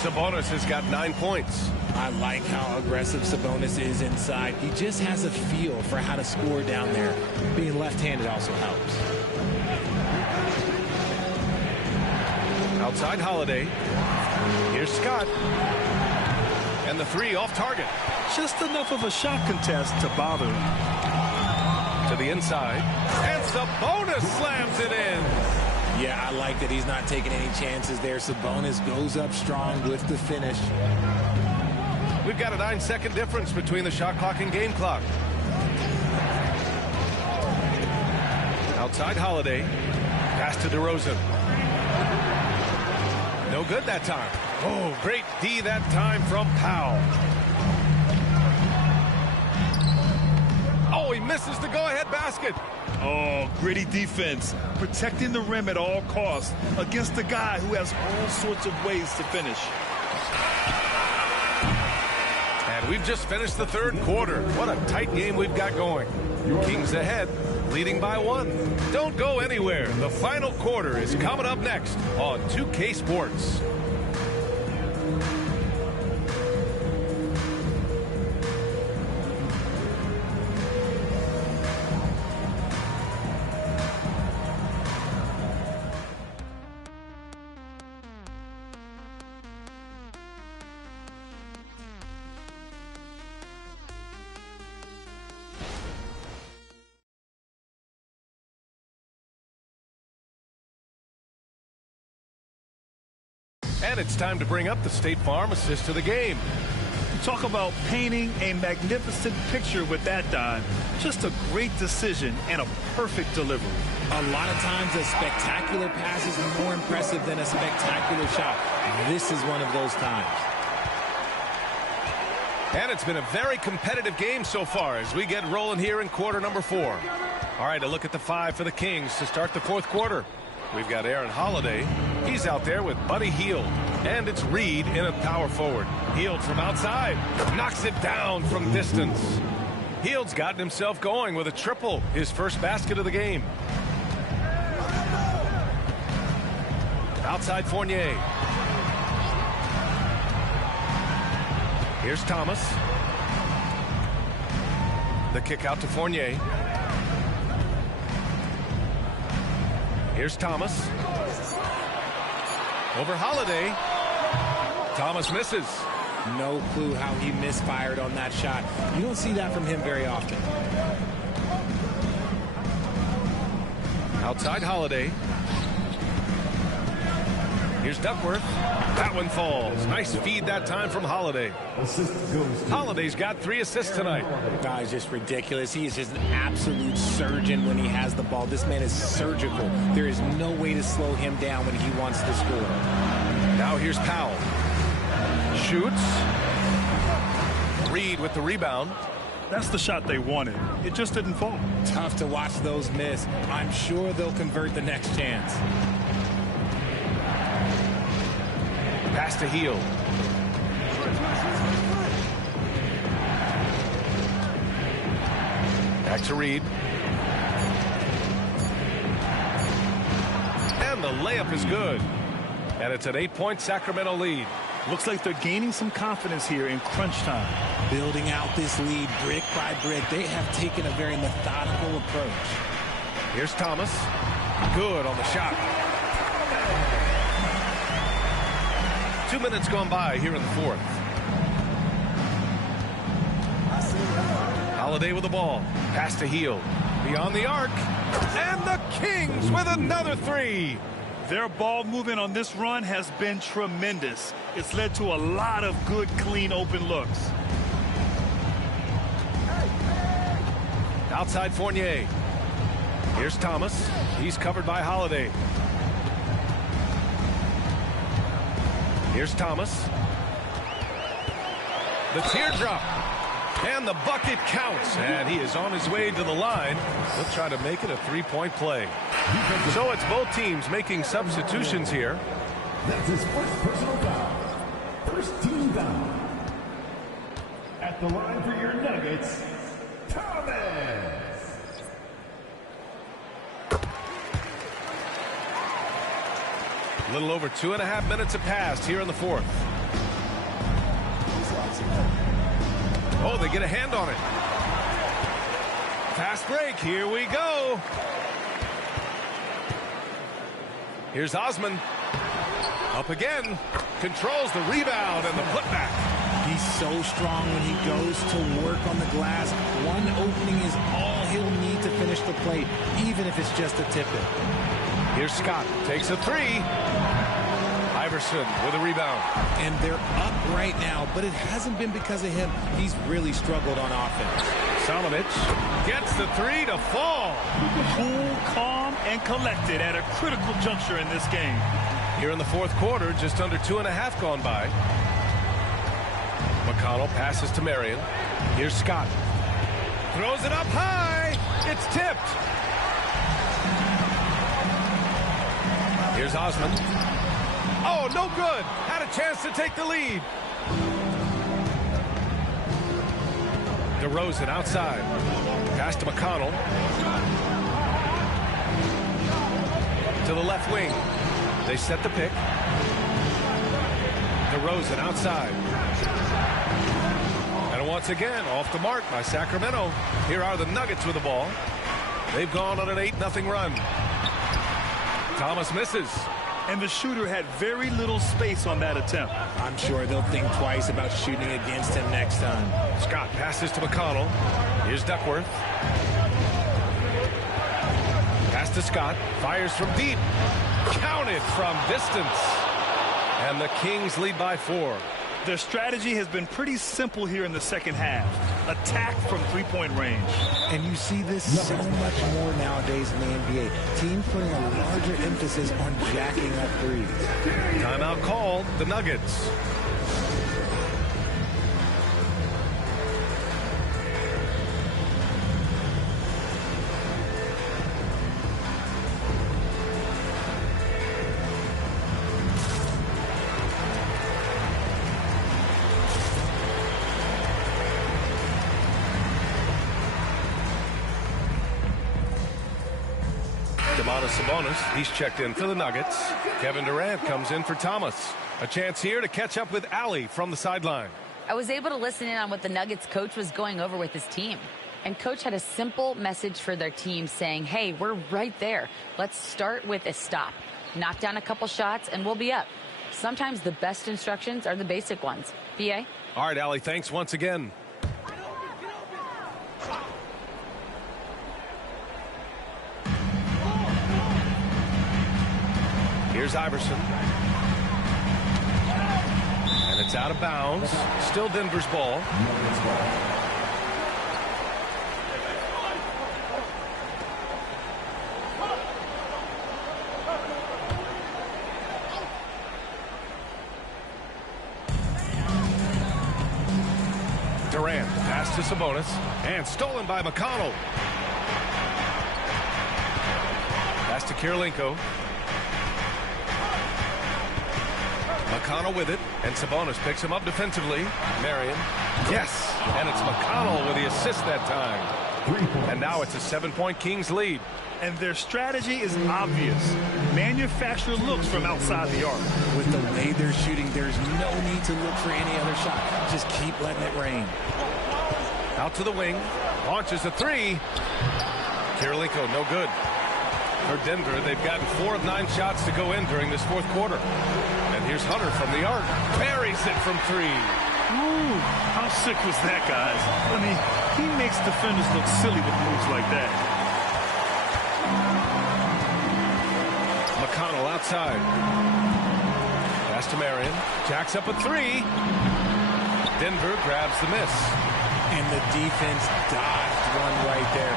Sabonis has got 9 points. I like how aggressive Sabonis is inside. He just has a feel for how to score down there. Being left-handed also helps. Outside Holiday. Here's Scott. And the 3 off target. Just enough of a shot contest to bother him. To the inside. And Sabonis slams it in. Yeah, I like that he's not taking any chances there. Sabonis goes up strong with the finish. We've got a 9-second difference between the shot clock and game clock. Outside Holiday. Pass to DeRozan. No good that time. Oh, great D that time from Powell. Oh, he misses the go-ahead basket. Oh, gritty defense. Protecting the rim at all costs against a guy who has all sorts of ways to finish. And we've just finished the 3rd quarter. What a tight game we've got going. Kings ahead, leading by 1. Don't go anywhere. The final quarter is coming up next on 2K Sports. And it's time to bring up the State Farm assist to the game. Talk about painting a magnificent picture with that dive. Just a great decision and a perfect delivery. A lot of times a spectacular pass is more impressive than a spectacular shot. This is one of those times. And it's been a very competitive game so far as we get rolling here in quarter number 4. All right, a look at the 5 for the Kings to start the 4th quarter. We've got Aaron Holiday. He's out there with Buddy Hield. And it's Reed in a power forward. Hield from outside. Knocks it down from distance. Hield's gotten himself going with a triple. His first basket of the game. Outside Fournier. Here's Thomas. The kick out to Fournier. Here's Thomas. Over Holiday. Thomas misses. No clue how he misfired on that shot. You don't see that from him very often. Outside Holiday. Here's Duckworth. That one falls. Nice feed that time from Holiday. Holiday's got 3 assists tonight. Guy's just ridiculous. He is just an absolute surgeon when he has the ball. This man is surgical. There is no way to slow him down when he wants to score. Now here's Powell. Shoots. Reed with the rebound. That's the shot they wanted. It just didn't fall. Tough to watch those miss. I'm sure they'll convert the next chance. Pass to Hield. Back to Reed. And the layup is good. And it's an 8-point Sacramento lead. Looks like they're gaining some confidence here in crunch time. Building out this lead brick by brick. They have taken a very methodical approach. Here's Thomas. Good on the shot. 2 minutes gone by here in the 4th. Holiday with the ball. Pass to Hield. Beyond the arc. And the Kings with another 3. Their ball movement on this run has been tremendous. It's led to a lot of good, clean, open looks. Outside Fournier. Here's Thomas. He's covered by Holiday. Here's Thomas. The teardrop. And the bucket counts. And he is on his way to the line. He'll try to make it a three-point play. So it's both teams making substitutions here. That's his first personal foul. First team foul. At the line for your Nuggets, Thomas. A little over 2.5 minutes have passed here in the fourth. Oh, they get a hand on it. Fast break. Here we go. Here's Osman. Up again. Controls the rebound and the putback. He's so strong when he goes to work on the glass. One opening is all he'll need to finish the play, even if it's just a tip-in. Here's Scott. Takes a three. Iverson with a rebound. And they're up right now, but it hasn't been because of him. He's really struggled on offense. Salomich gets the three to fall. Cool, calm, and collected at a critical juncture in this game. Here in the fourth quarter, just under 2.5 gone by. McConnell passes to Marion. Here's Scott. Throws it up high. It's tipped. Here's Osman. Oh, no good. Had a chance to take the lead. DeRozan outside. Pass to McConnell. To the left wing. They set the pick. DeRozan outside. And once again, off the mark by Sacramento. Here are the Nuggets with the ball. They've gone on an 8-0 run. Thomas misses. And the shooter had very little space on that attempt. I'm sure they'll think twice about shooting against him next time. Scott passes to McConnell. Here's Duckworth. Pass to Scott. Fires from deep. Counted from distance. And the Kings lead by 4. Their strategy has been pretty simple here in the second half. Attack from three-point range. And you see this so much more nowadays in the NBA. Teams putting a larger emphasis on jacking up threes. Timeout called. The Nuggets. Sabonis, he's checked in for the Nuggets. Kevin Durant comes in for Thomas. A chance here to catch up with Allie from the sideline. I was able to listen in on what the Nuggets coach was going over with his team. And coach had a simple message for their team saying, hey, we're right there. Let's start with a stop. Knock down a couple shots and we'll be up. Sometimes the best instructions are the basic ones. BA? All right, Allie, thanks once again. Here's Iverson. And it's out of bounds. Still Denver's ball. Durant, pass to Sabonis. And stolen by McConnell. Pass to Kirilenko. McConnell with it, and Sabonis picks him up defensively. Marion, yes, and it's McConnell with the assist that time. And now it's a 7-point Kings lead. And their strategy is obvious. Manufacture looks from outside the arc. With the way they're shooting, there's no need to look for any other shot. Just keep letting it rain. Out to the wing, launches a three. Kirilenko, no good. For Denver, they've gotten 4 of 9 shots to go in during this fourth quarter. And here's Hunter from the arc. Buries it from 3. Ooh, how sick was that, guys? I mean, he makes defenders look silly with moves like that. McConnell outside. Pass to Marion. Jacks up a three. Denver grabs the miss. And the defense dodged one right there.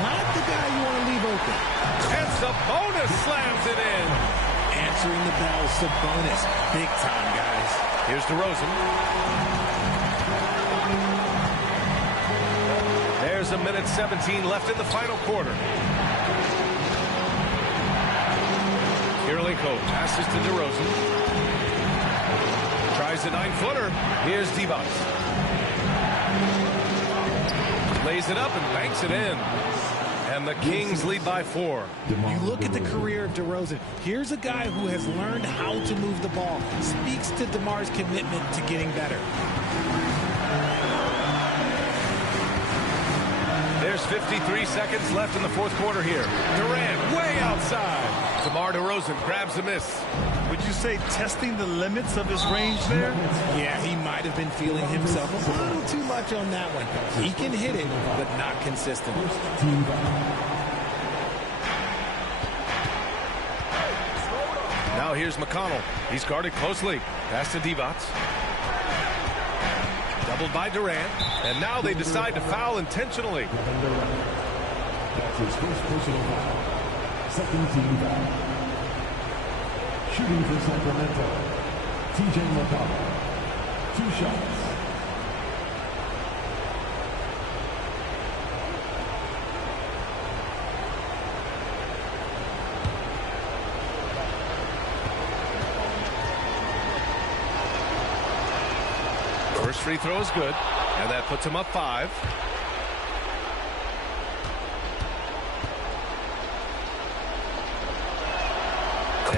Not the guy you want to leave open. And Sabonis slams it in. Answering the bell, Sabonis. Big time, guys. Here's DeRozan. There's a minute 17 left in the final quarter. Kirilenko passes to DeRozan. Tries a 9-footer. Here's Divac. Lays it up and banks it in. And the Kings lead by 4. You look at the career of DeRozan. Here's a guy who has learned how to move the ball. Speaks to DeMar's commitment to getting better. There's 53 seconds left in the fourth quarter here. Durant way outside. DeMar DeRozan grabs the miss. Would you say testing the limits of his range there? Yeah, he might have been feeling himself a little too much on that one. He can hit it, but not consistent. Now here's McConnell. He's guarded closely. Pass to Divac. Doubled by Durant. And now they decide to foul intentionally. That's his first personal foul. Second team foul. Shooting for Sacramento, TJ McConnell. 2 shots. First free throw is good, and that puts him up 5.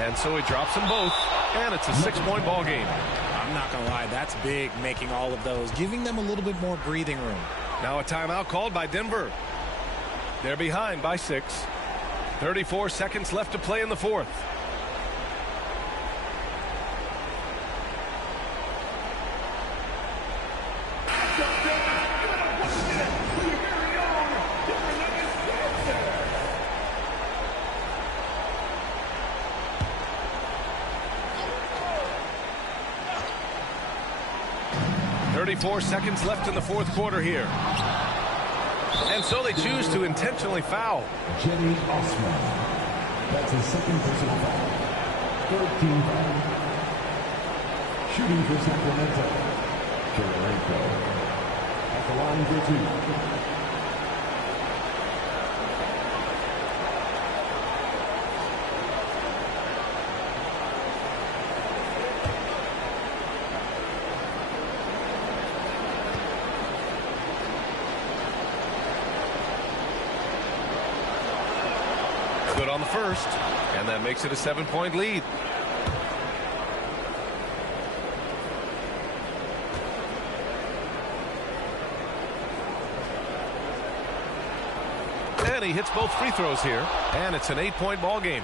And so he drops them both, and it's a 6-point ball game. I'm not going to lie, that's big, making all of those, giving them a little bit more breathing room. Now a timeout called by Denver. They're behind by 6. 34 seconds left to play in the fourth. Four seconds left in the fourth quarter here. And so they choose to intentionally foul. Jenny Osman. That's his second personal foul. Third team foul. Shooting for Sacramento, Kirilenko. At the line for 2. Good on the first, and that makes it a 7-point lead. And he hits both free throws here, and it's an 8-point ball game.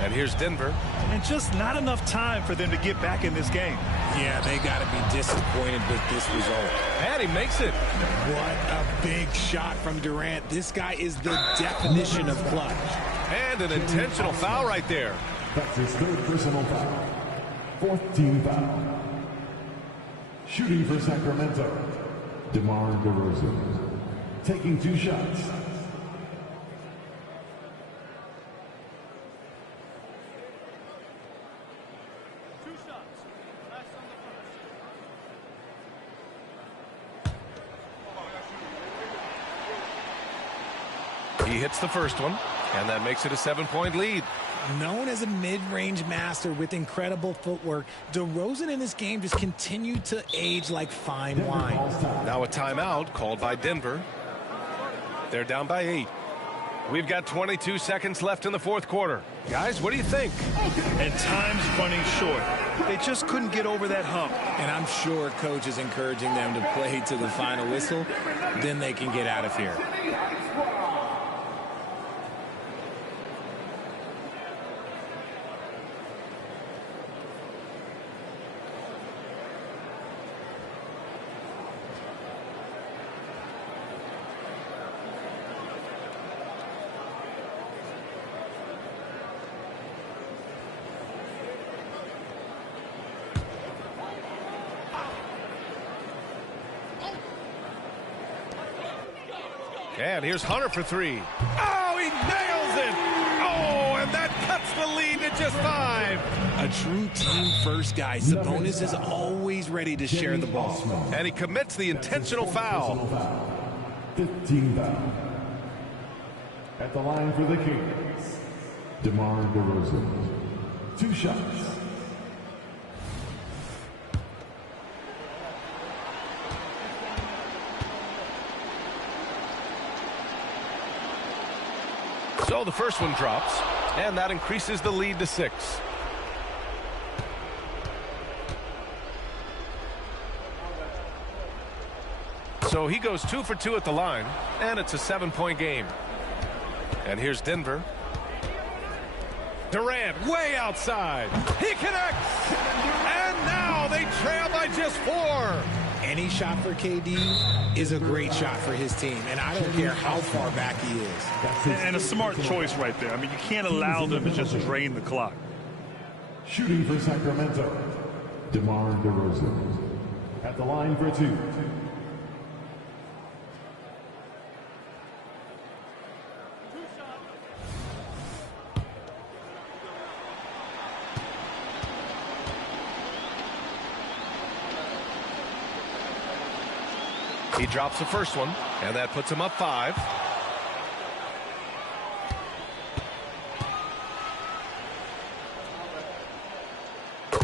And here's Denver. And just not enough time for them to get back in this game. Yeah, they got to be disappointed with this result. And he makes it. What a big shot from Durant. This guy is the definition of clutch. And an intentional foul right there. That's his third personal foul. Fourth team foul. Shooting for Sacramento, DeMar DeRozan. Taking 2 shots. He hits the first one, and that makes it a 7-point lead. Known as a mid-range master with incredible footwork, DeRozan in this game just continued to age like fine wine. Now a timeout called by Denver. They're down by 8. We've got 22 seconds left in the fourth quarter. Guys, what do you think? And time's running short. They just couldn't get over that hump. And I'm sure coach is encouraging them to play to the final whistle. Then they can get out of here. And here's Hunter for three. Oh, he nails it! Oh, and that cuts the lead to just 5. A true team-first guy. Sabonis is always ready to share the ball. And he commits the intentional foul. 15 foul. At the line for the Kings, DeMar DeRozan. 2 shots. So the first one drops, and that increases the lead to 6. So he goes 2 for 2 at the line, and it's a 7-point game. And here's Denver. Durant way outside. He connects, and now they trail by just 4. Any shot for KD is a great shot for his team, and I don't care how far back he is. And a smart choice right there. I mean, you can't allow them to just drain the clock. Shooting for Sacramento, DeMar DeRozan. At the line for 2. He drops the first one, and that puts him up 5.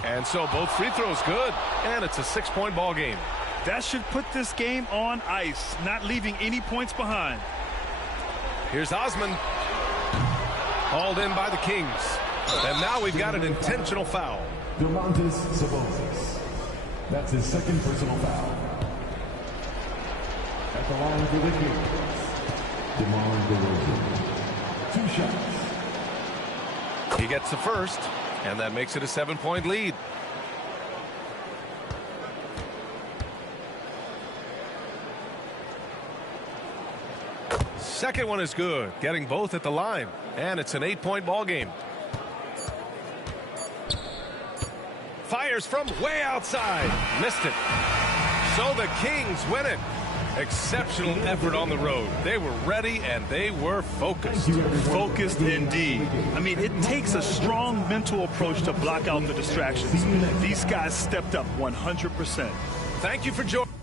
And so both free throws good, and it's a 6-point ball game. That should put this game on ice, not leaving any points behind. Here's Osman. Hauled in by the Kings. And now we've got an intentional foul. Domantas Sabonis. That's his 2nd personal foul. At the line for the Kings, DeMar DeRozan. 2 shots. He gets the first, and that makes it a 7-point lead. Second one is good, getting both at the line, and it's an 8-point ball game. Fires from way outside, missed it. So the Kings win it. Exceptional effort on the road. They were ready and they were focused. Focused indeed. I mean, it takes a strong mental approach to block out the distractions. These guys stepped up 100%. Thank you for joining.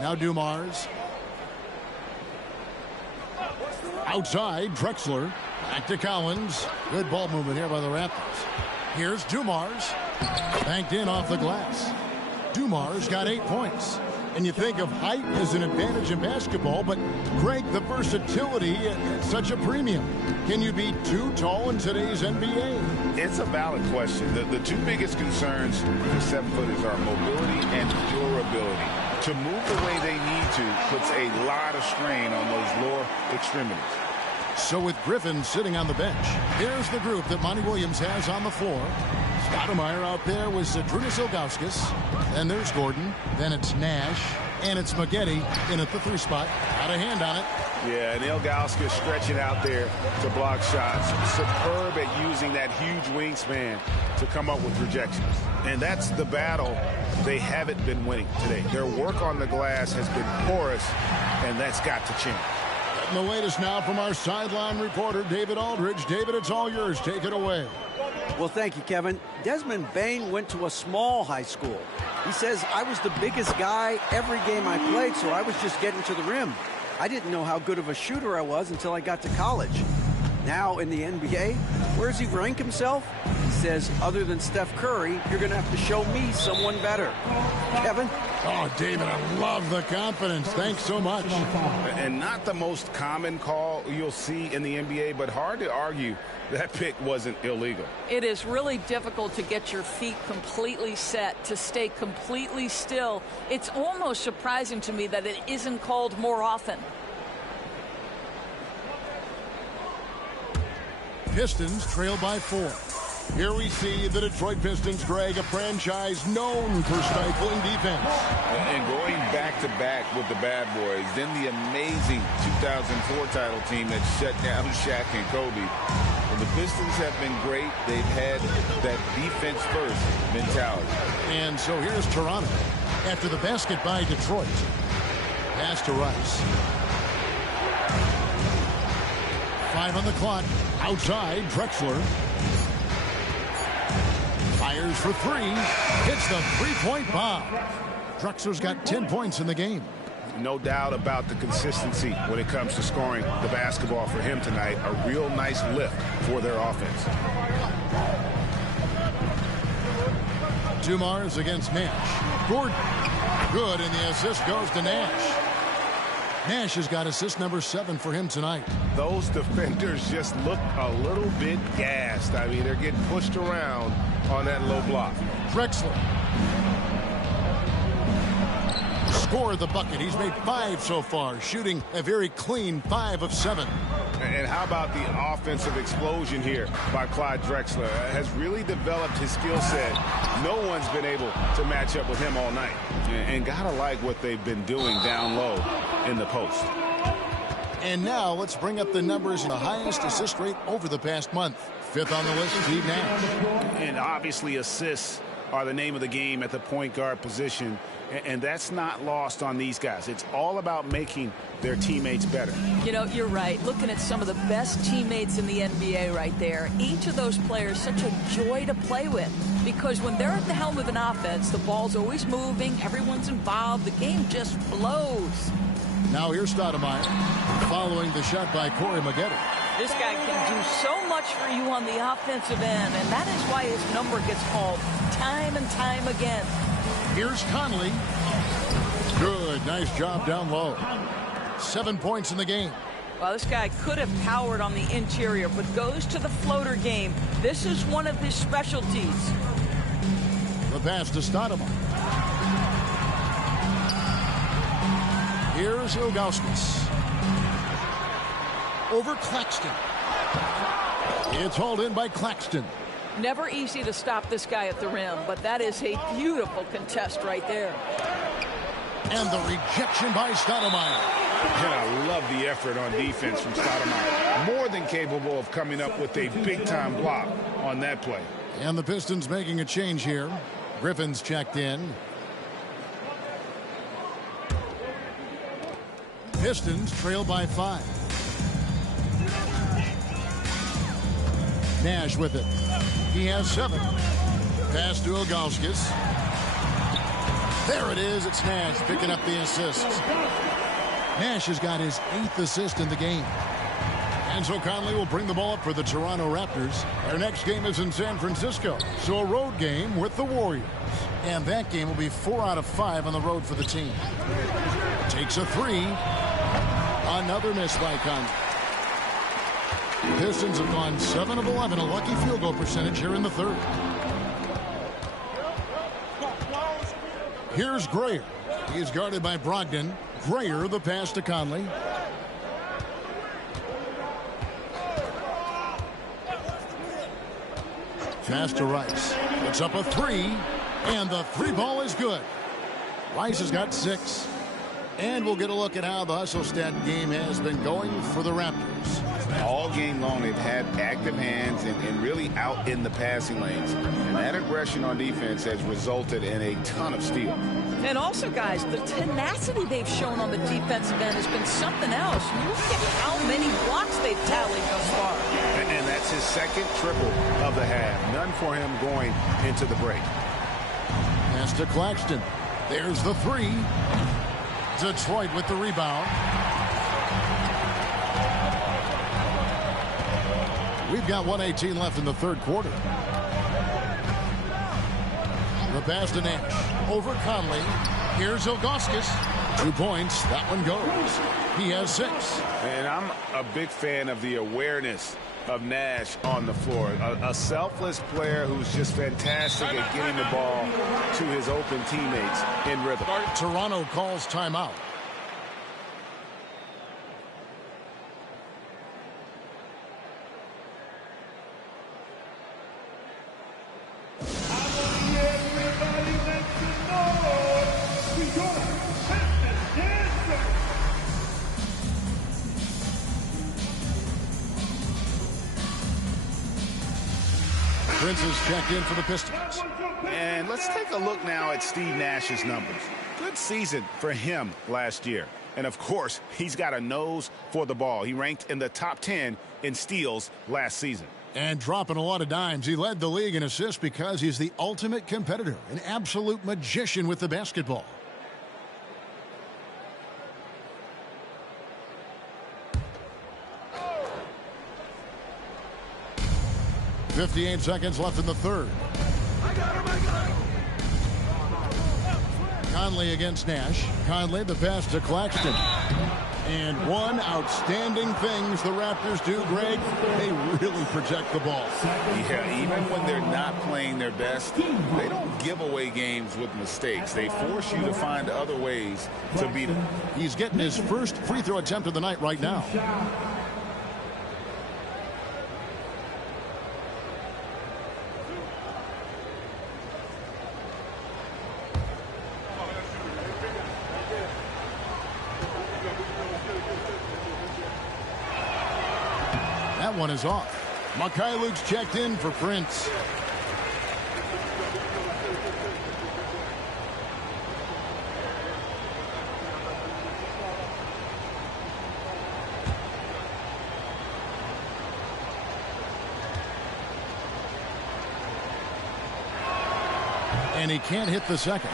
Now Dumars. Outside, Drexler. Back to Collins. Good ball movement here by the Raptors. Here's Dumars. Banked in off the glass. Dumars got 8 points. And you think of height as an advantage in basketball, but Greg, the versatility at such a premium. Can you be too tall in today's NBA? It's a valid question. The 2 biggest concerns for 7-footers are mobility and durability. To move the way they need to puts a lot of strain on those lower extremities. So with Griffin sitting on the bench, here's the group that Monty Williams has on the floor. Stoudemire out there with Zydrunas Ilgauskas. Then there's Gordon. Then it's Nash. And it's Maggette in at the 3 spot. Got a hand on it. Yeah, and Ilgauskas stretching out there to block shots. Superb at using that huge wingspan to come up with rejections. And that's the battle they haven't been winning today. Their work on the glass has been porous, and that's got to change. And the latest now from our sideline reporter, David Aldridge. David, it's all yours. Take it away. Well, thank you, Kevin. Desmond Bane went to a small high school. He says, I was the biggest guy every game I played, so I was just getting to the rim. I didn't know how good of a shooter I was until I got to college. Now in the NBA, where does he rank himself? He says, other than Steph Curry, you're going to have to show me someone better. Kevin? Oh, David, I love the confidence. Thanks so much. And not the most common call you'll see in the NBA, but hard to argue that pick wasn't illegal. It is really difficult to get your feet completely set, to stay completely still. It's almost surprising to me that it isn't called more often. Pistons trail by 4. Here we see the Detroit Pistons, Greg, a franchise known for stifling defense. And going back-to-back with the bad boys, then the amazing 2004 title team that shut down Shaq and Kobe. And the Pistons have been great. They've had that defense-first mentality. And so here's Toronto. After the basket by Detroit. Pass to Rice. 5 on the clock. Outside, Drexler. Fires for 3. Hits the three-point bomb. Drexler's got 10 points in the game. No doubt about the consistency when it comes to scoring the basketball for him tonight. A real nice lift for their offense. Dumars against Nash. Gordon. Good, and the assist goes to Nash. Nash has got assist number 7 for him tonight. Those defenders just look a little bit gassed. I mean, they're getting pushed around on that low block. Drexler. Scored the bucket. He's made 5 so far, shooting a very clean 5 of 7. And how about the offensive explosion here by Clyde Drexler? Has really developed his skill set. No one's been able to match up with him all night. And gotta like what they've been doing down low in the post. And now let's bring up the numbers in the highest assist rate over the past month. 5th on the list, Steve Nash. And obviously assists are the name of the game at the point guard position. And that's not lost on these guys. It's all about making their teammates better. You know, you're right. Looking at some of the best teammates in the NBA right there, each of those players such a joy to play with. Because when they're at the helm of an offense, the ball's always moving, everyone's involved, the game just flows. Now here's Stoudemire following the shot by Corey Maggette. This guy can do so much for you on the offensive end, and that is why his number gets called time and time again. Here's Conley. Good, nice job down low. 7 points in the game. Well, this guy could have powered on the interior, but goes to the floater game. This is one of his specialties. The pass to Stoudemire. Here's Ilgauskas. Over Claxton. It's hauled in by Claxton. Never easy to stop this guy at the rim, but that is a beautiful contest right there. And the rejection by Stoudemire. And I love the effort on defense from Stoudemire. More than capable of coming up with a big-time block on that play. And the Pistons making a change here. Griffin's checked in. Pistons trail by 5. Nash with it. He has 7. Pass to Ilgauskas. There it is. It's Nash picking up the assists. Nash has got his 8th assist in the game. And so Conley will bring the ball up for the Toronto Raptors. Their next game is in San Francisco. So a road game with the Warriors. And that game will be 4 out of 5 on the road for the team. Takes a 3. Another miss by Conley. Pistons have gone 7 of 11, a lucky field goal percentage here in the 3rd. Here's Grayer. He's guarded by Brogdon. Grayer, the pass to Conley. Pass to Rice. It's up a 3, and the 3 ball is good. Rice has got 6. And we'll get a look at how the hustle stat game has been going for the Raptors. All game long, they've had active hands and really out in the passing lanes. And that aggression on defense has resulted in a ton of steals. And also, guys, the tenacity they've shown on the defensive end has been something else. Look at how many blocks they've tallied thus far. And that's his 2nd triple of the half. None for him going into the break. Pass to Claxton. There's the 3. Detroit with the rebound. We've got 1:18 left in the third quarter. The pass to Nash. Over Conley. Here's Ilgauskas. 2 points. That one goes. He has 6. And I'm a big fan of the awareness of Nash on the floor. A selfless player who's just fantastic at getting the ball to his open teammates in rhythm. Toronto calls timeout. Prince is checked in for the Pistons. And let's take a look now at Steve Nash's numbers. Good season for him last year. And, of course, he's got a nose for the ball. He ranked in the top 10 in steals last season. And dropping a lot of dimes. He led the league in assists because he's the ultimate competitor, an absolute magician with the basketball. .58 seconds left in the third. Conley against Nash. Conley, the pass to Claxton. And one outstanding things the Raptors do, Greg, they really protect the ball. Yeah, even when they're not playing their best, they don't give away games with mistakes. They force you to find other ways to beat them. He's getting his first free throw attempt of the night right now. That one is off. Mikhailuk's checked in for Prince. And he can't hit the second.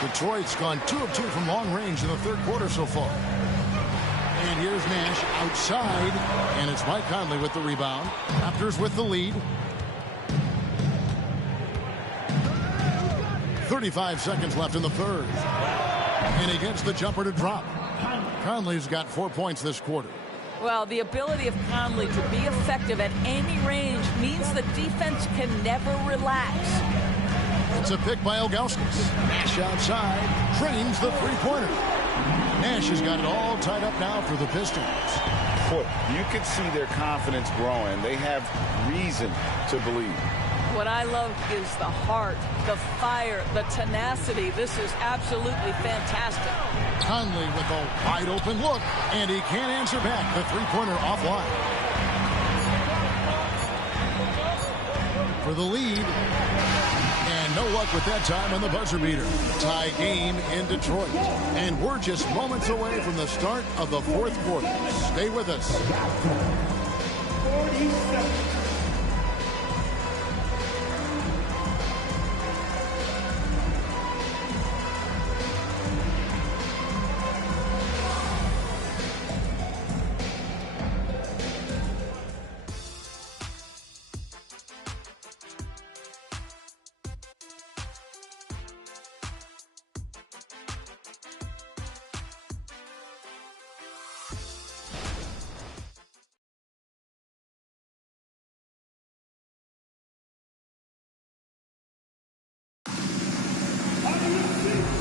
Detroit's gone 2 of 2 from long range in the third quarter so far. And here's Nash outside, and it's Mike Conley with the rebound. Raptors with the lead. 35 seconds left in the third. And he gets the jumper to drop. Conley's got 4 points this quarter. Well, the ability of Conley to be effective at any range means the defense can never relax. It's a pick by Ilgauskas. Nash outside, trains the three-pointer. Nash has got it all tied up now for the Pistons. Boy, you can see their confidence growing. They have reason to believe. What I love is the heart, the fire, the tenacity. This is absolutely fantastic. Conley with a wide-open look, and he can't answer back. The three-pointer offline. For the lead. And no luck with that time on the buzzer beater. Tie game in Detroit. And we're just moments away from the start of the fourth quarter. Stay with us. 47.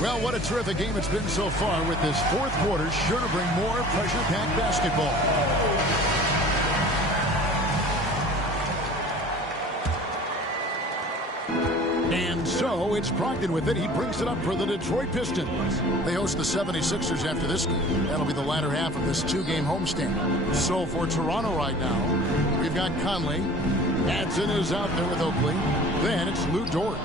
Well, what a terrific game it's been so far, with this fourth quarter sure to bring more pressure-packed basketball. And so it's Brogdon with it. He brings it up for the Detroit Pistons. They host the 76ers after this game. That'll be the latter half of this two-game homestand. So for Toronto right now, we've got Conley. Adson is out there with Oakley. Then it's Lou Dort.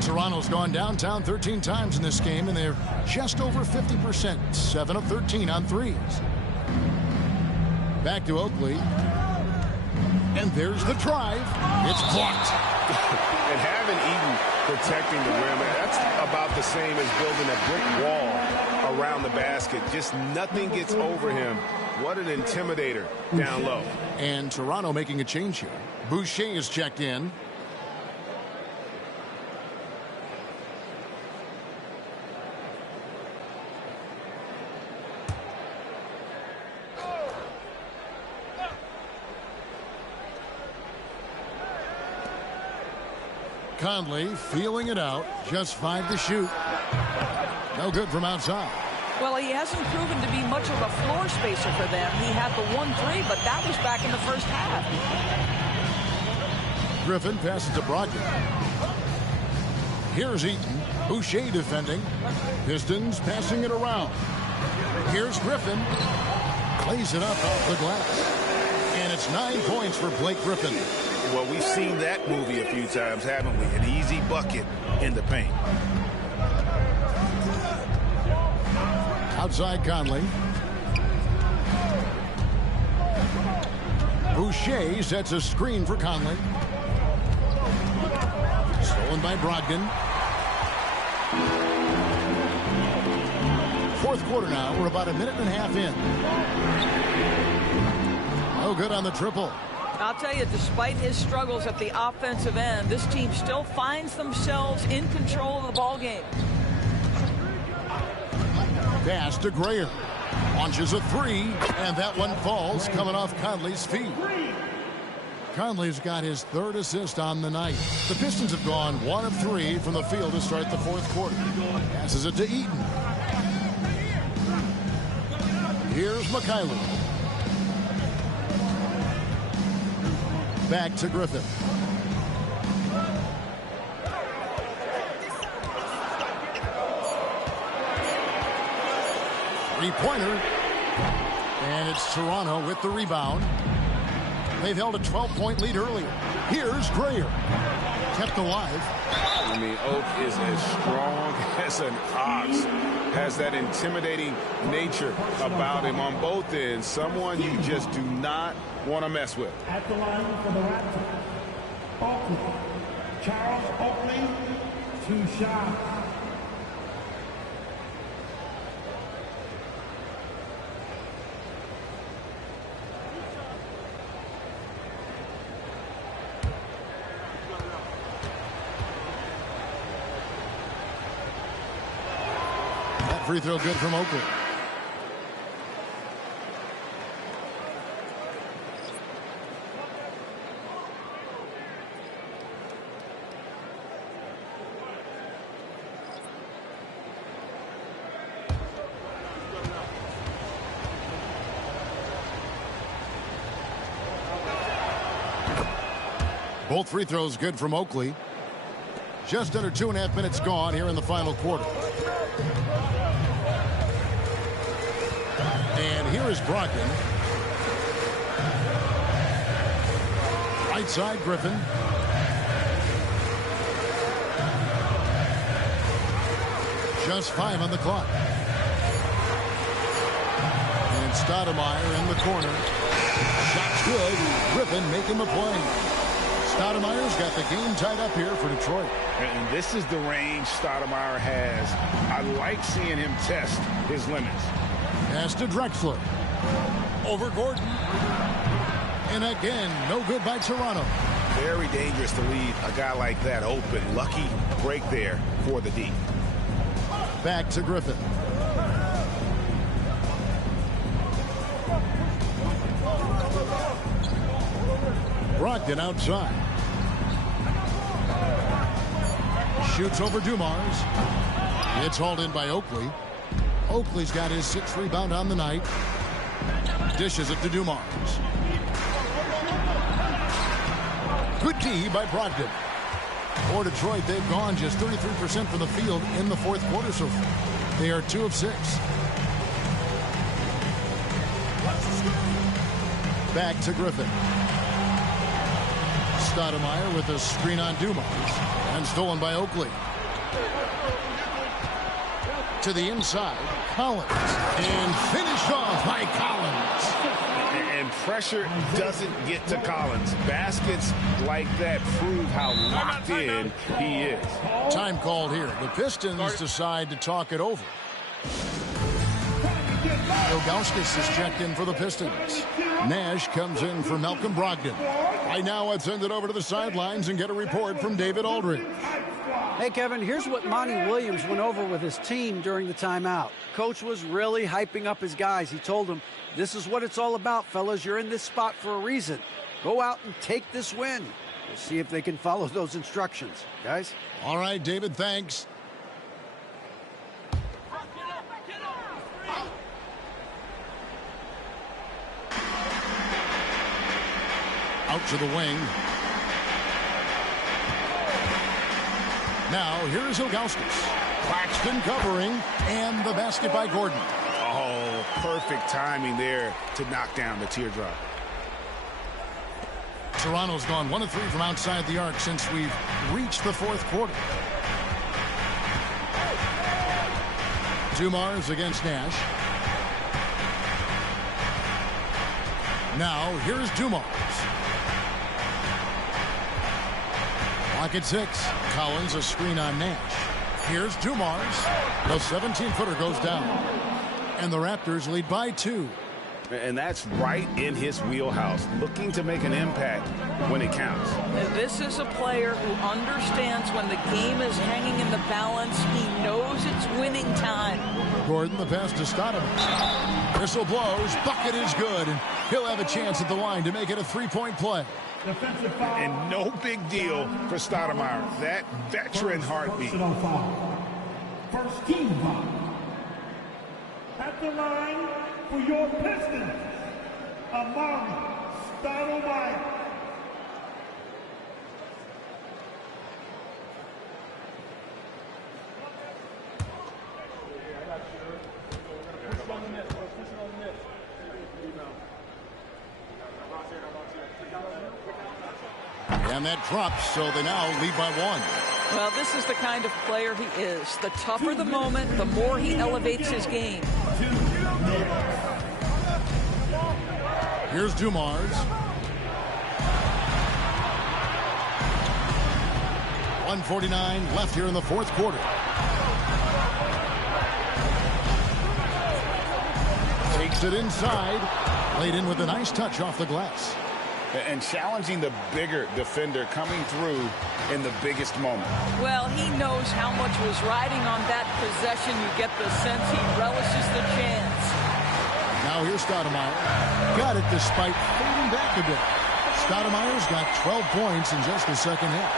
Toronto's gone downtown 13 times in this game, and they're just over 50%, 7 of 13 on threes. Back to Oakley. And there's the drive. It's blocked. And having Eden protecting the rim, that's about the same as building a brick wall around the basket. Just nothing gets over him What an intimidator down low. And Toronto making a change here. Boucher is checked in. Conley feeling it out. Just 5 to shoot. No good from outside. Well, he hasn't proven to be much of a floor spacer for them. He had the 1-3, but that was back in the first half. Griffin passes to Brogdon. Here's Eaton. Boucher defending. Pistons passing it around. Here's Griffin. Plays it up off the glass. And it's 9 points for Blake Griffin. Well, we've seen that movie a few times, haven't we? An easy bucket in the paint. Outside Conley. Boucher sets a screen for Conley. Stolen by Brogdon. Fourth quarter now. We're about a minute and a half in. No good on the triple. I'll tell you, despite his struggles at the offensive end, this team still finds themselves in control of the ball game. Pass to Grayer. Launches a 3, and that one falls coming off Conley's feet. Conley's got his 3rd assist on the night. The Pistons have gone 1 of 3 from the field to start the fourth quarter. Passes it to Eaton. Here's McKaylee. Back to Griffin. Three-pointer. And it's Toronto with the rebound. They've held a 12-point lead earlier. Here's Grayer. Kept alive. I mean, Oak is as strong as an ox. Has that intimidating nature about him on both ends. Someone you just do not want to mess with. At the line for the Raptors, Oakley. Charles Oakley, 2 shots. That free throw good from Oakley. Both free throws good from Oakley. Just under 2.5 minutes gone here in the final quarter. And here is Brogdon. Right side, Griffin. Just 5 on the clock. And Stoudemire in the corner. Shot's good. Griffin making the play. Stoudemire's got the game tied up here for Detroit. And this is the range Stoudemire has. I like seeing him test his limits. Pass to Drexler. Over Gordon. And again, no good by Toronto. Very dangerous to leave a guy like that open. Lucky break there for the D. Back to Griffin. Brogdon outside. Shoots over Dumars. It's hauled in by Oakley. Oakley's got his 6th rebound on the night. Dishes it to Dumars. Good D by Brogdon. For Detroit, they've gone just 33% from the field in the fourth quarter so far. They are 2 of 6. Back to Griffin. Stoudemire with a screen on Dumars. And stolen by Oakley. To the inside, Collins. And finished off by Collins. And pressure doesn't get to Collins. Baskets like that prove how locked in he is. Time called here. The Pistons decide to talk it over. Ilgauskas is checked in for the Pistons. Nash comes in for Malcolm Brogdon. Right now, let's send it over to the sidelines and get a report from David Aldridge. Hey, Kevin, here's what Monty Williams went over with his team during the timeout. Coach was really hyping up his guys. He told them, this is what it's all about, fellas. You're in this spot for a reason. Go out and take this win. We'll see if they can follow those instructions. Guys? All right, David, thanks. Out to the wing. Now, here's Ilgauskas. Claxton covering, and the basket by Gordon. Oh, perfect timing there to knock down the teardrop. Toronto's gone 1 of 3 from outside the arc since we've reached the fourth quarter. Dumars against Nash. Now, here's Dumars. Lock at 6. Collins a screen on Nash. Here's Dumars. The 17-footer goes down. And the Raptors lead by 2. And that's right in his wheelhouse, looking to make an impact when it counts. This is a player who understands when the game is hanging in the balance. He knows it's winning time. Gordon, the pass to Stoudemire. Whistle blows. Bucket is good. And he'll have a chance at the line to make it a 3-point play. And no big deal for Stoudemire. That veteran heartbeat. First team foul. At the line for your Pistons, Amari Stoudemire. And that drops, so they now lead by 1. Well, this is the kind of player he is. The tougher the moment, the more he elevates his game. Here's Dumars. 1:49 left here in the fourth quarter. Takes it inside. Laid in with a nice touch off the glass. And challenging the bigger defender coming through in the biggest moment. Well, he knows how much was riding on that possession. You get the sense he relishes the chance. Now here's Stoudemire. Got it despite fading back a bit. Stoudemire's got 12 points in just the second half.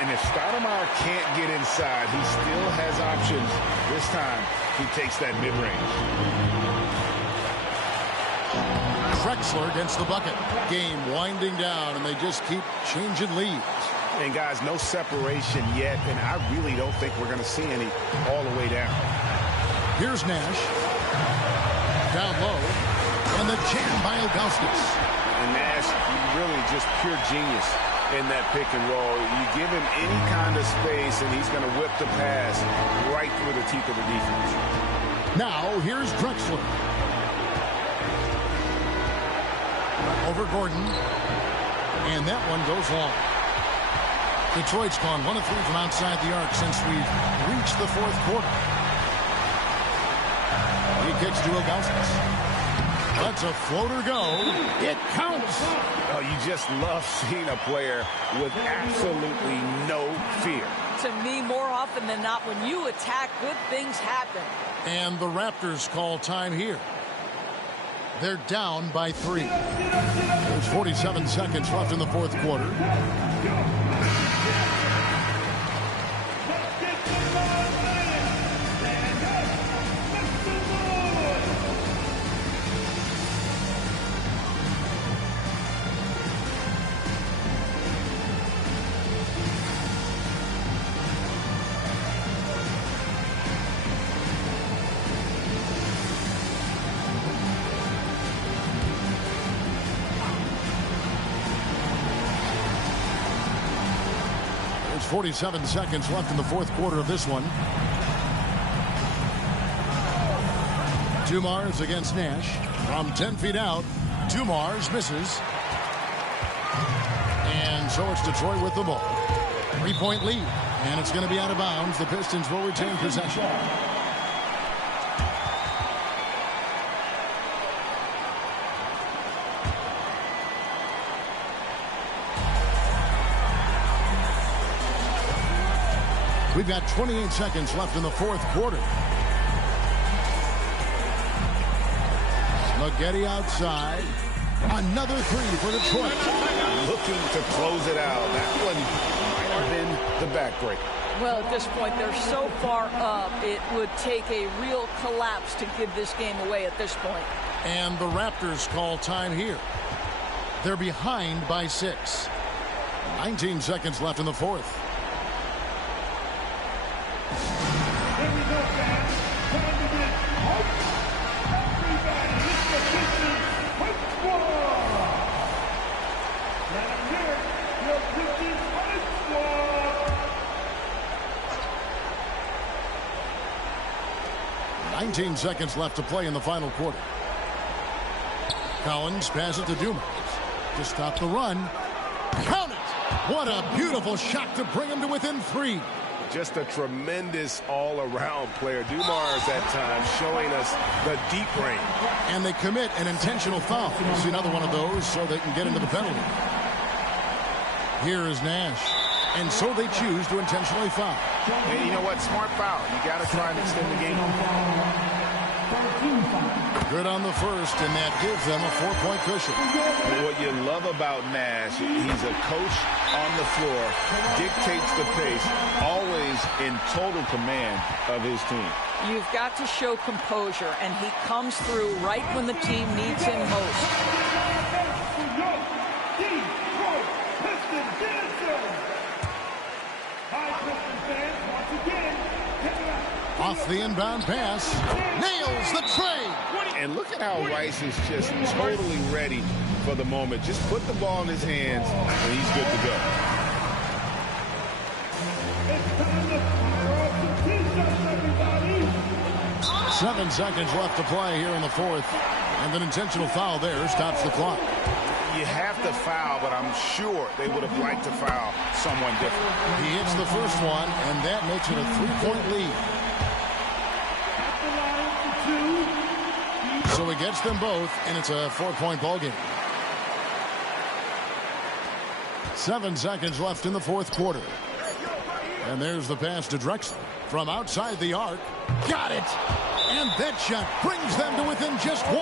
And if Stoudemire can't get inside, he still has options. This time, he takes that mid-range. Drexler against the bucket. Game winding down, and they just keep changing leads. And, guys, no separation yet, and I really don't think we're going to see any all the way down. Here's Nash. Down low. And the jam by Ilgauskas. And Nash, really just pure genius in that pick and roll. You give him any kind of space, and he's going to whip the pass right through the teeth of the defense. Now, here's Drexler. Over Gordon. And that one goes long. Detroit's gone 1 of 3 from outside the arc since we've reached the fourth quarter. He kicks to Ilgauskas. Lets a floater go. It counts. Oh, you just love seeing a player with absolutely no fear. To me, more often than not, when you attack, good things happen. And the Raptors call time here. They're down by 3. There's 47 seconds left in the fourth quarter. There's 47 seconds left in the fourth quarter of this one. Dumars against Nash. From 10 feet out, Dumars misses. And so it's Detroit with the ball. 3-point lead. And it's going to be out of bounds. The Pistons will retain possession. We've got 28 seconds left in the fourth quarter. Spaghetti outside. Another three for Detroit. Looking to close it out. That one might have been the backbreaker. Well, at this point, they're so far up, it would take a real collapse to give this game away at this point. And the Raptors call time here. They're behind by 6. 19 seconds left in the fourth. Nineteen seconds left to play in the final quarter. Collins passes to Dumas to stop the run. Count it! What a beautiful shot to bring him to within 3. Just a tremendous all-around player. Dumars at times showing us the deep range. And they commit an intentional foul. See another one of those so they can get into the penalty. Here is Nash. And so they choose to intentionally foul. And you know what? Smart foul. You got to try and extend the game. Good on the first, and that gives them a 4-point cushion. What you love about Nash, he's a coach on the floor, dictates the pace, always in total command of his team. You've got to show composure, and he comes through right when the team needs him most. Off the inbound pass, nails the tray. And look at how Rice is just totally ready for the moment. Just put the ball in his hands, and he's good to go. It's 7 seconds left to play here in the fourth. And an intentional foul there stops the clock. You have to foul, but I'm sure they would have liked to foul someone different. He hits the first one, and that makes it a 3-point lead. So he gets them both, and it's a 4-point ball game. 7 seconds left in the fourth quarter. And there's the pass to Drexler from outside the arc. Got it! And that shot brings them to within just 1.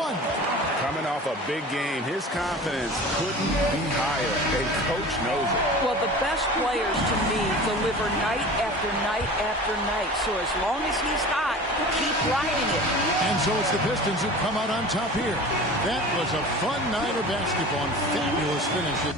Coming off a big game, his confidence couldn't be higher. And coach knows it. Well, the best players, to me, deliver night after night after night. So as long as he's hot, keep riding it. And so it's the Pistons who come out on top here. That was a fun night of basketball and fabulous finishes.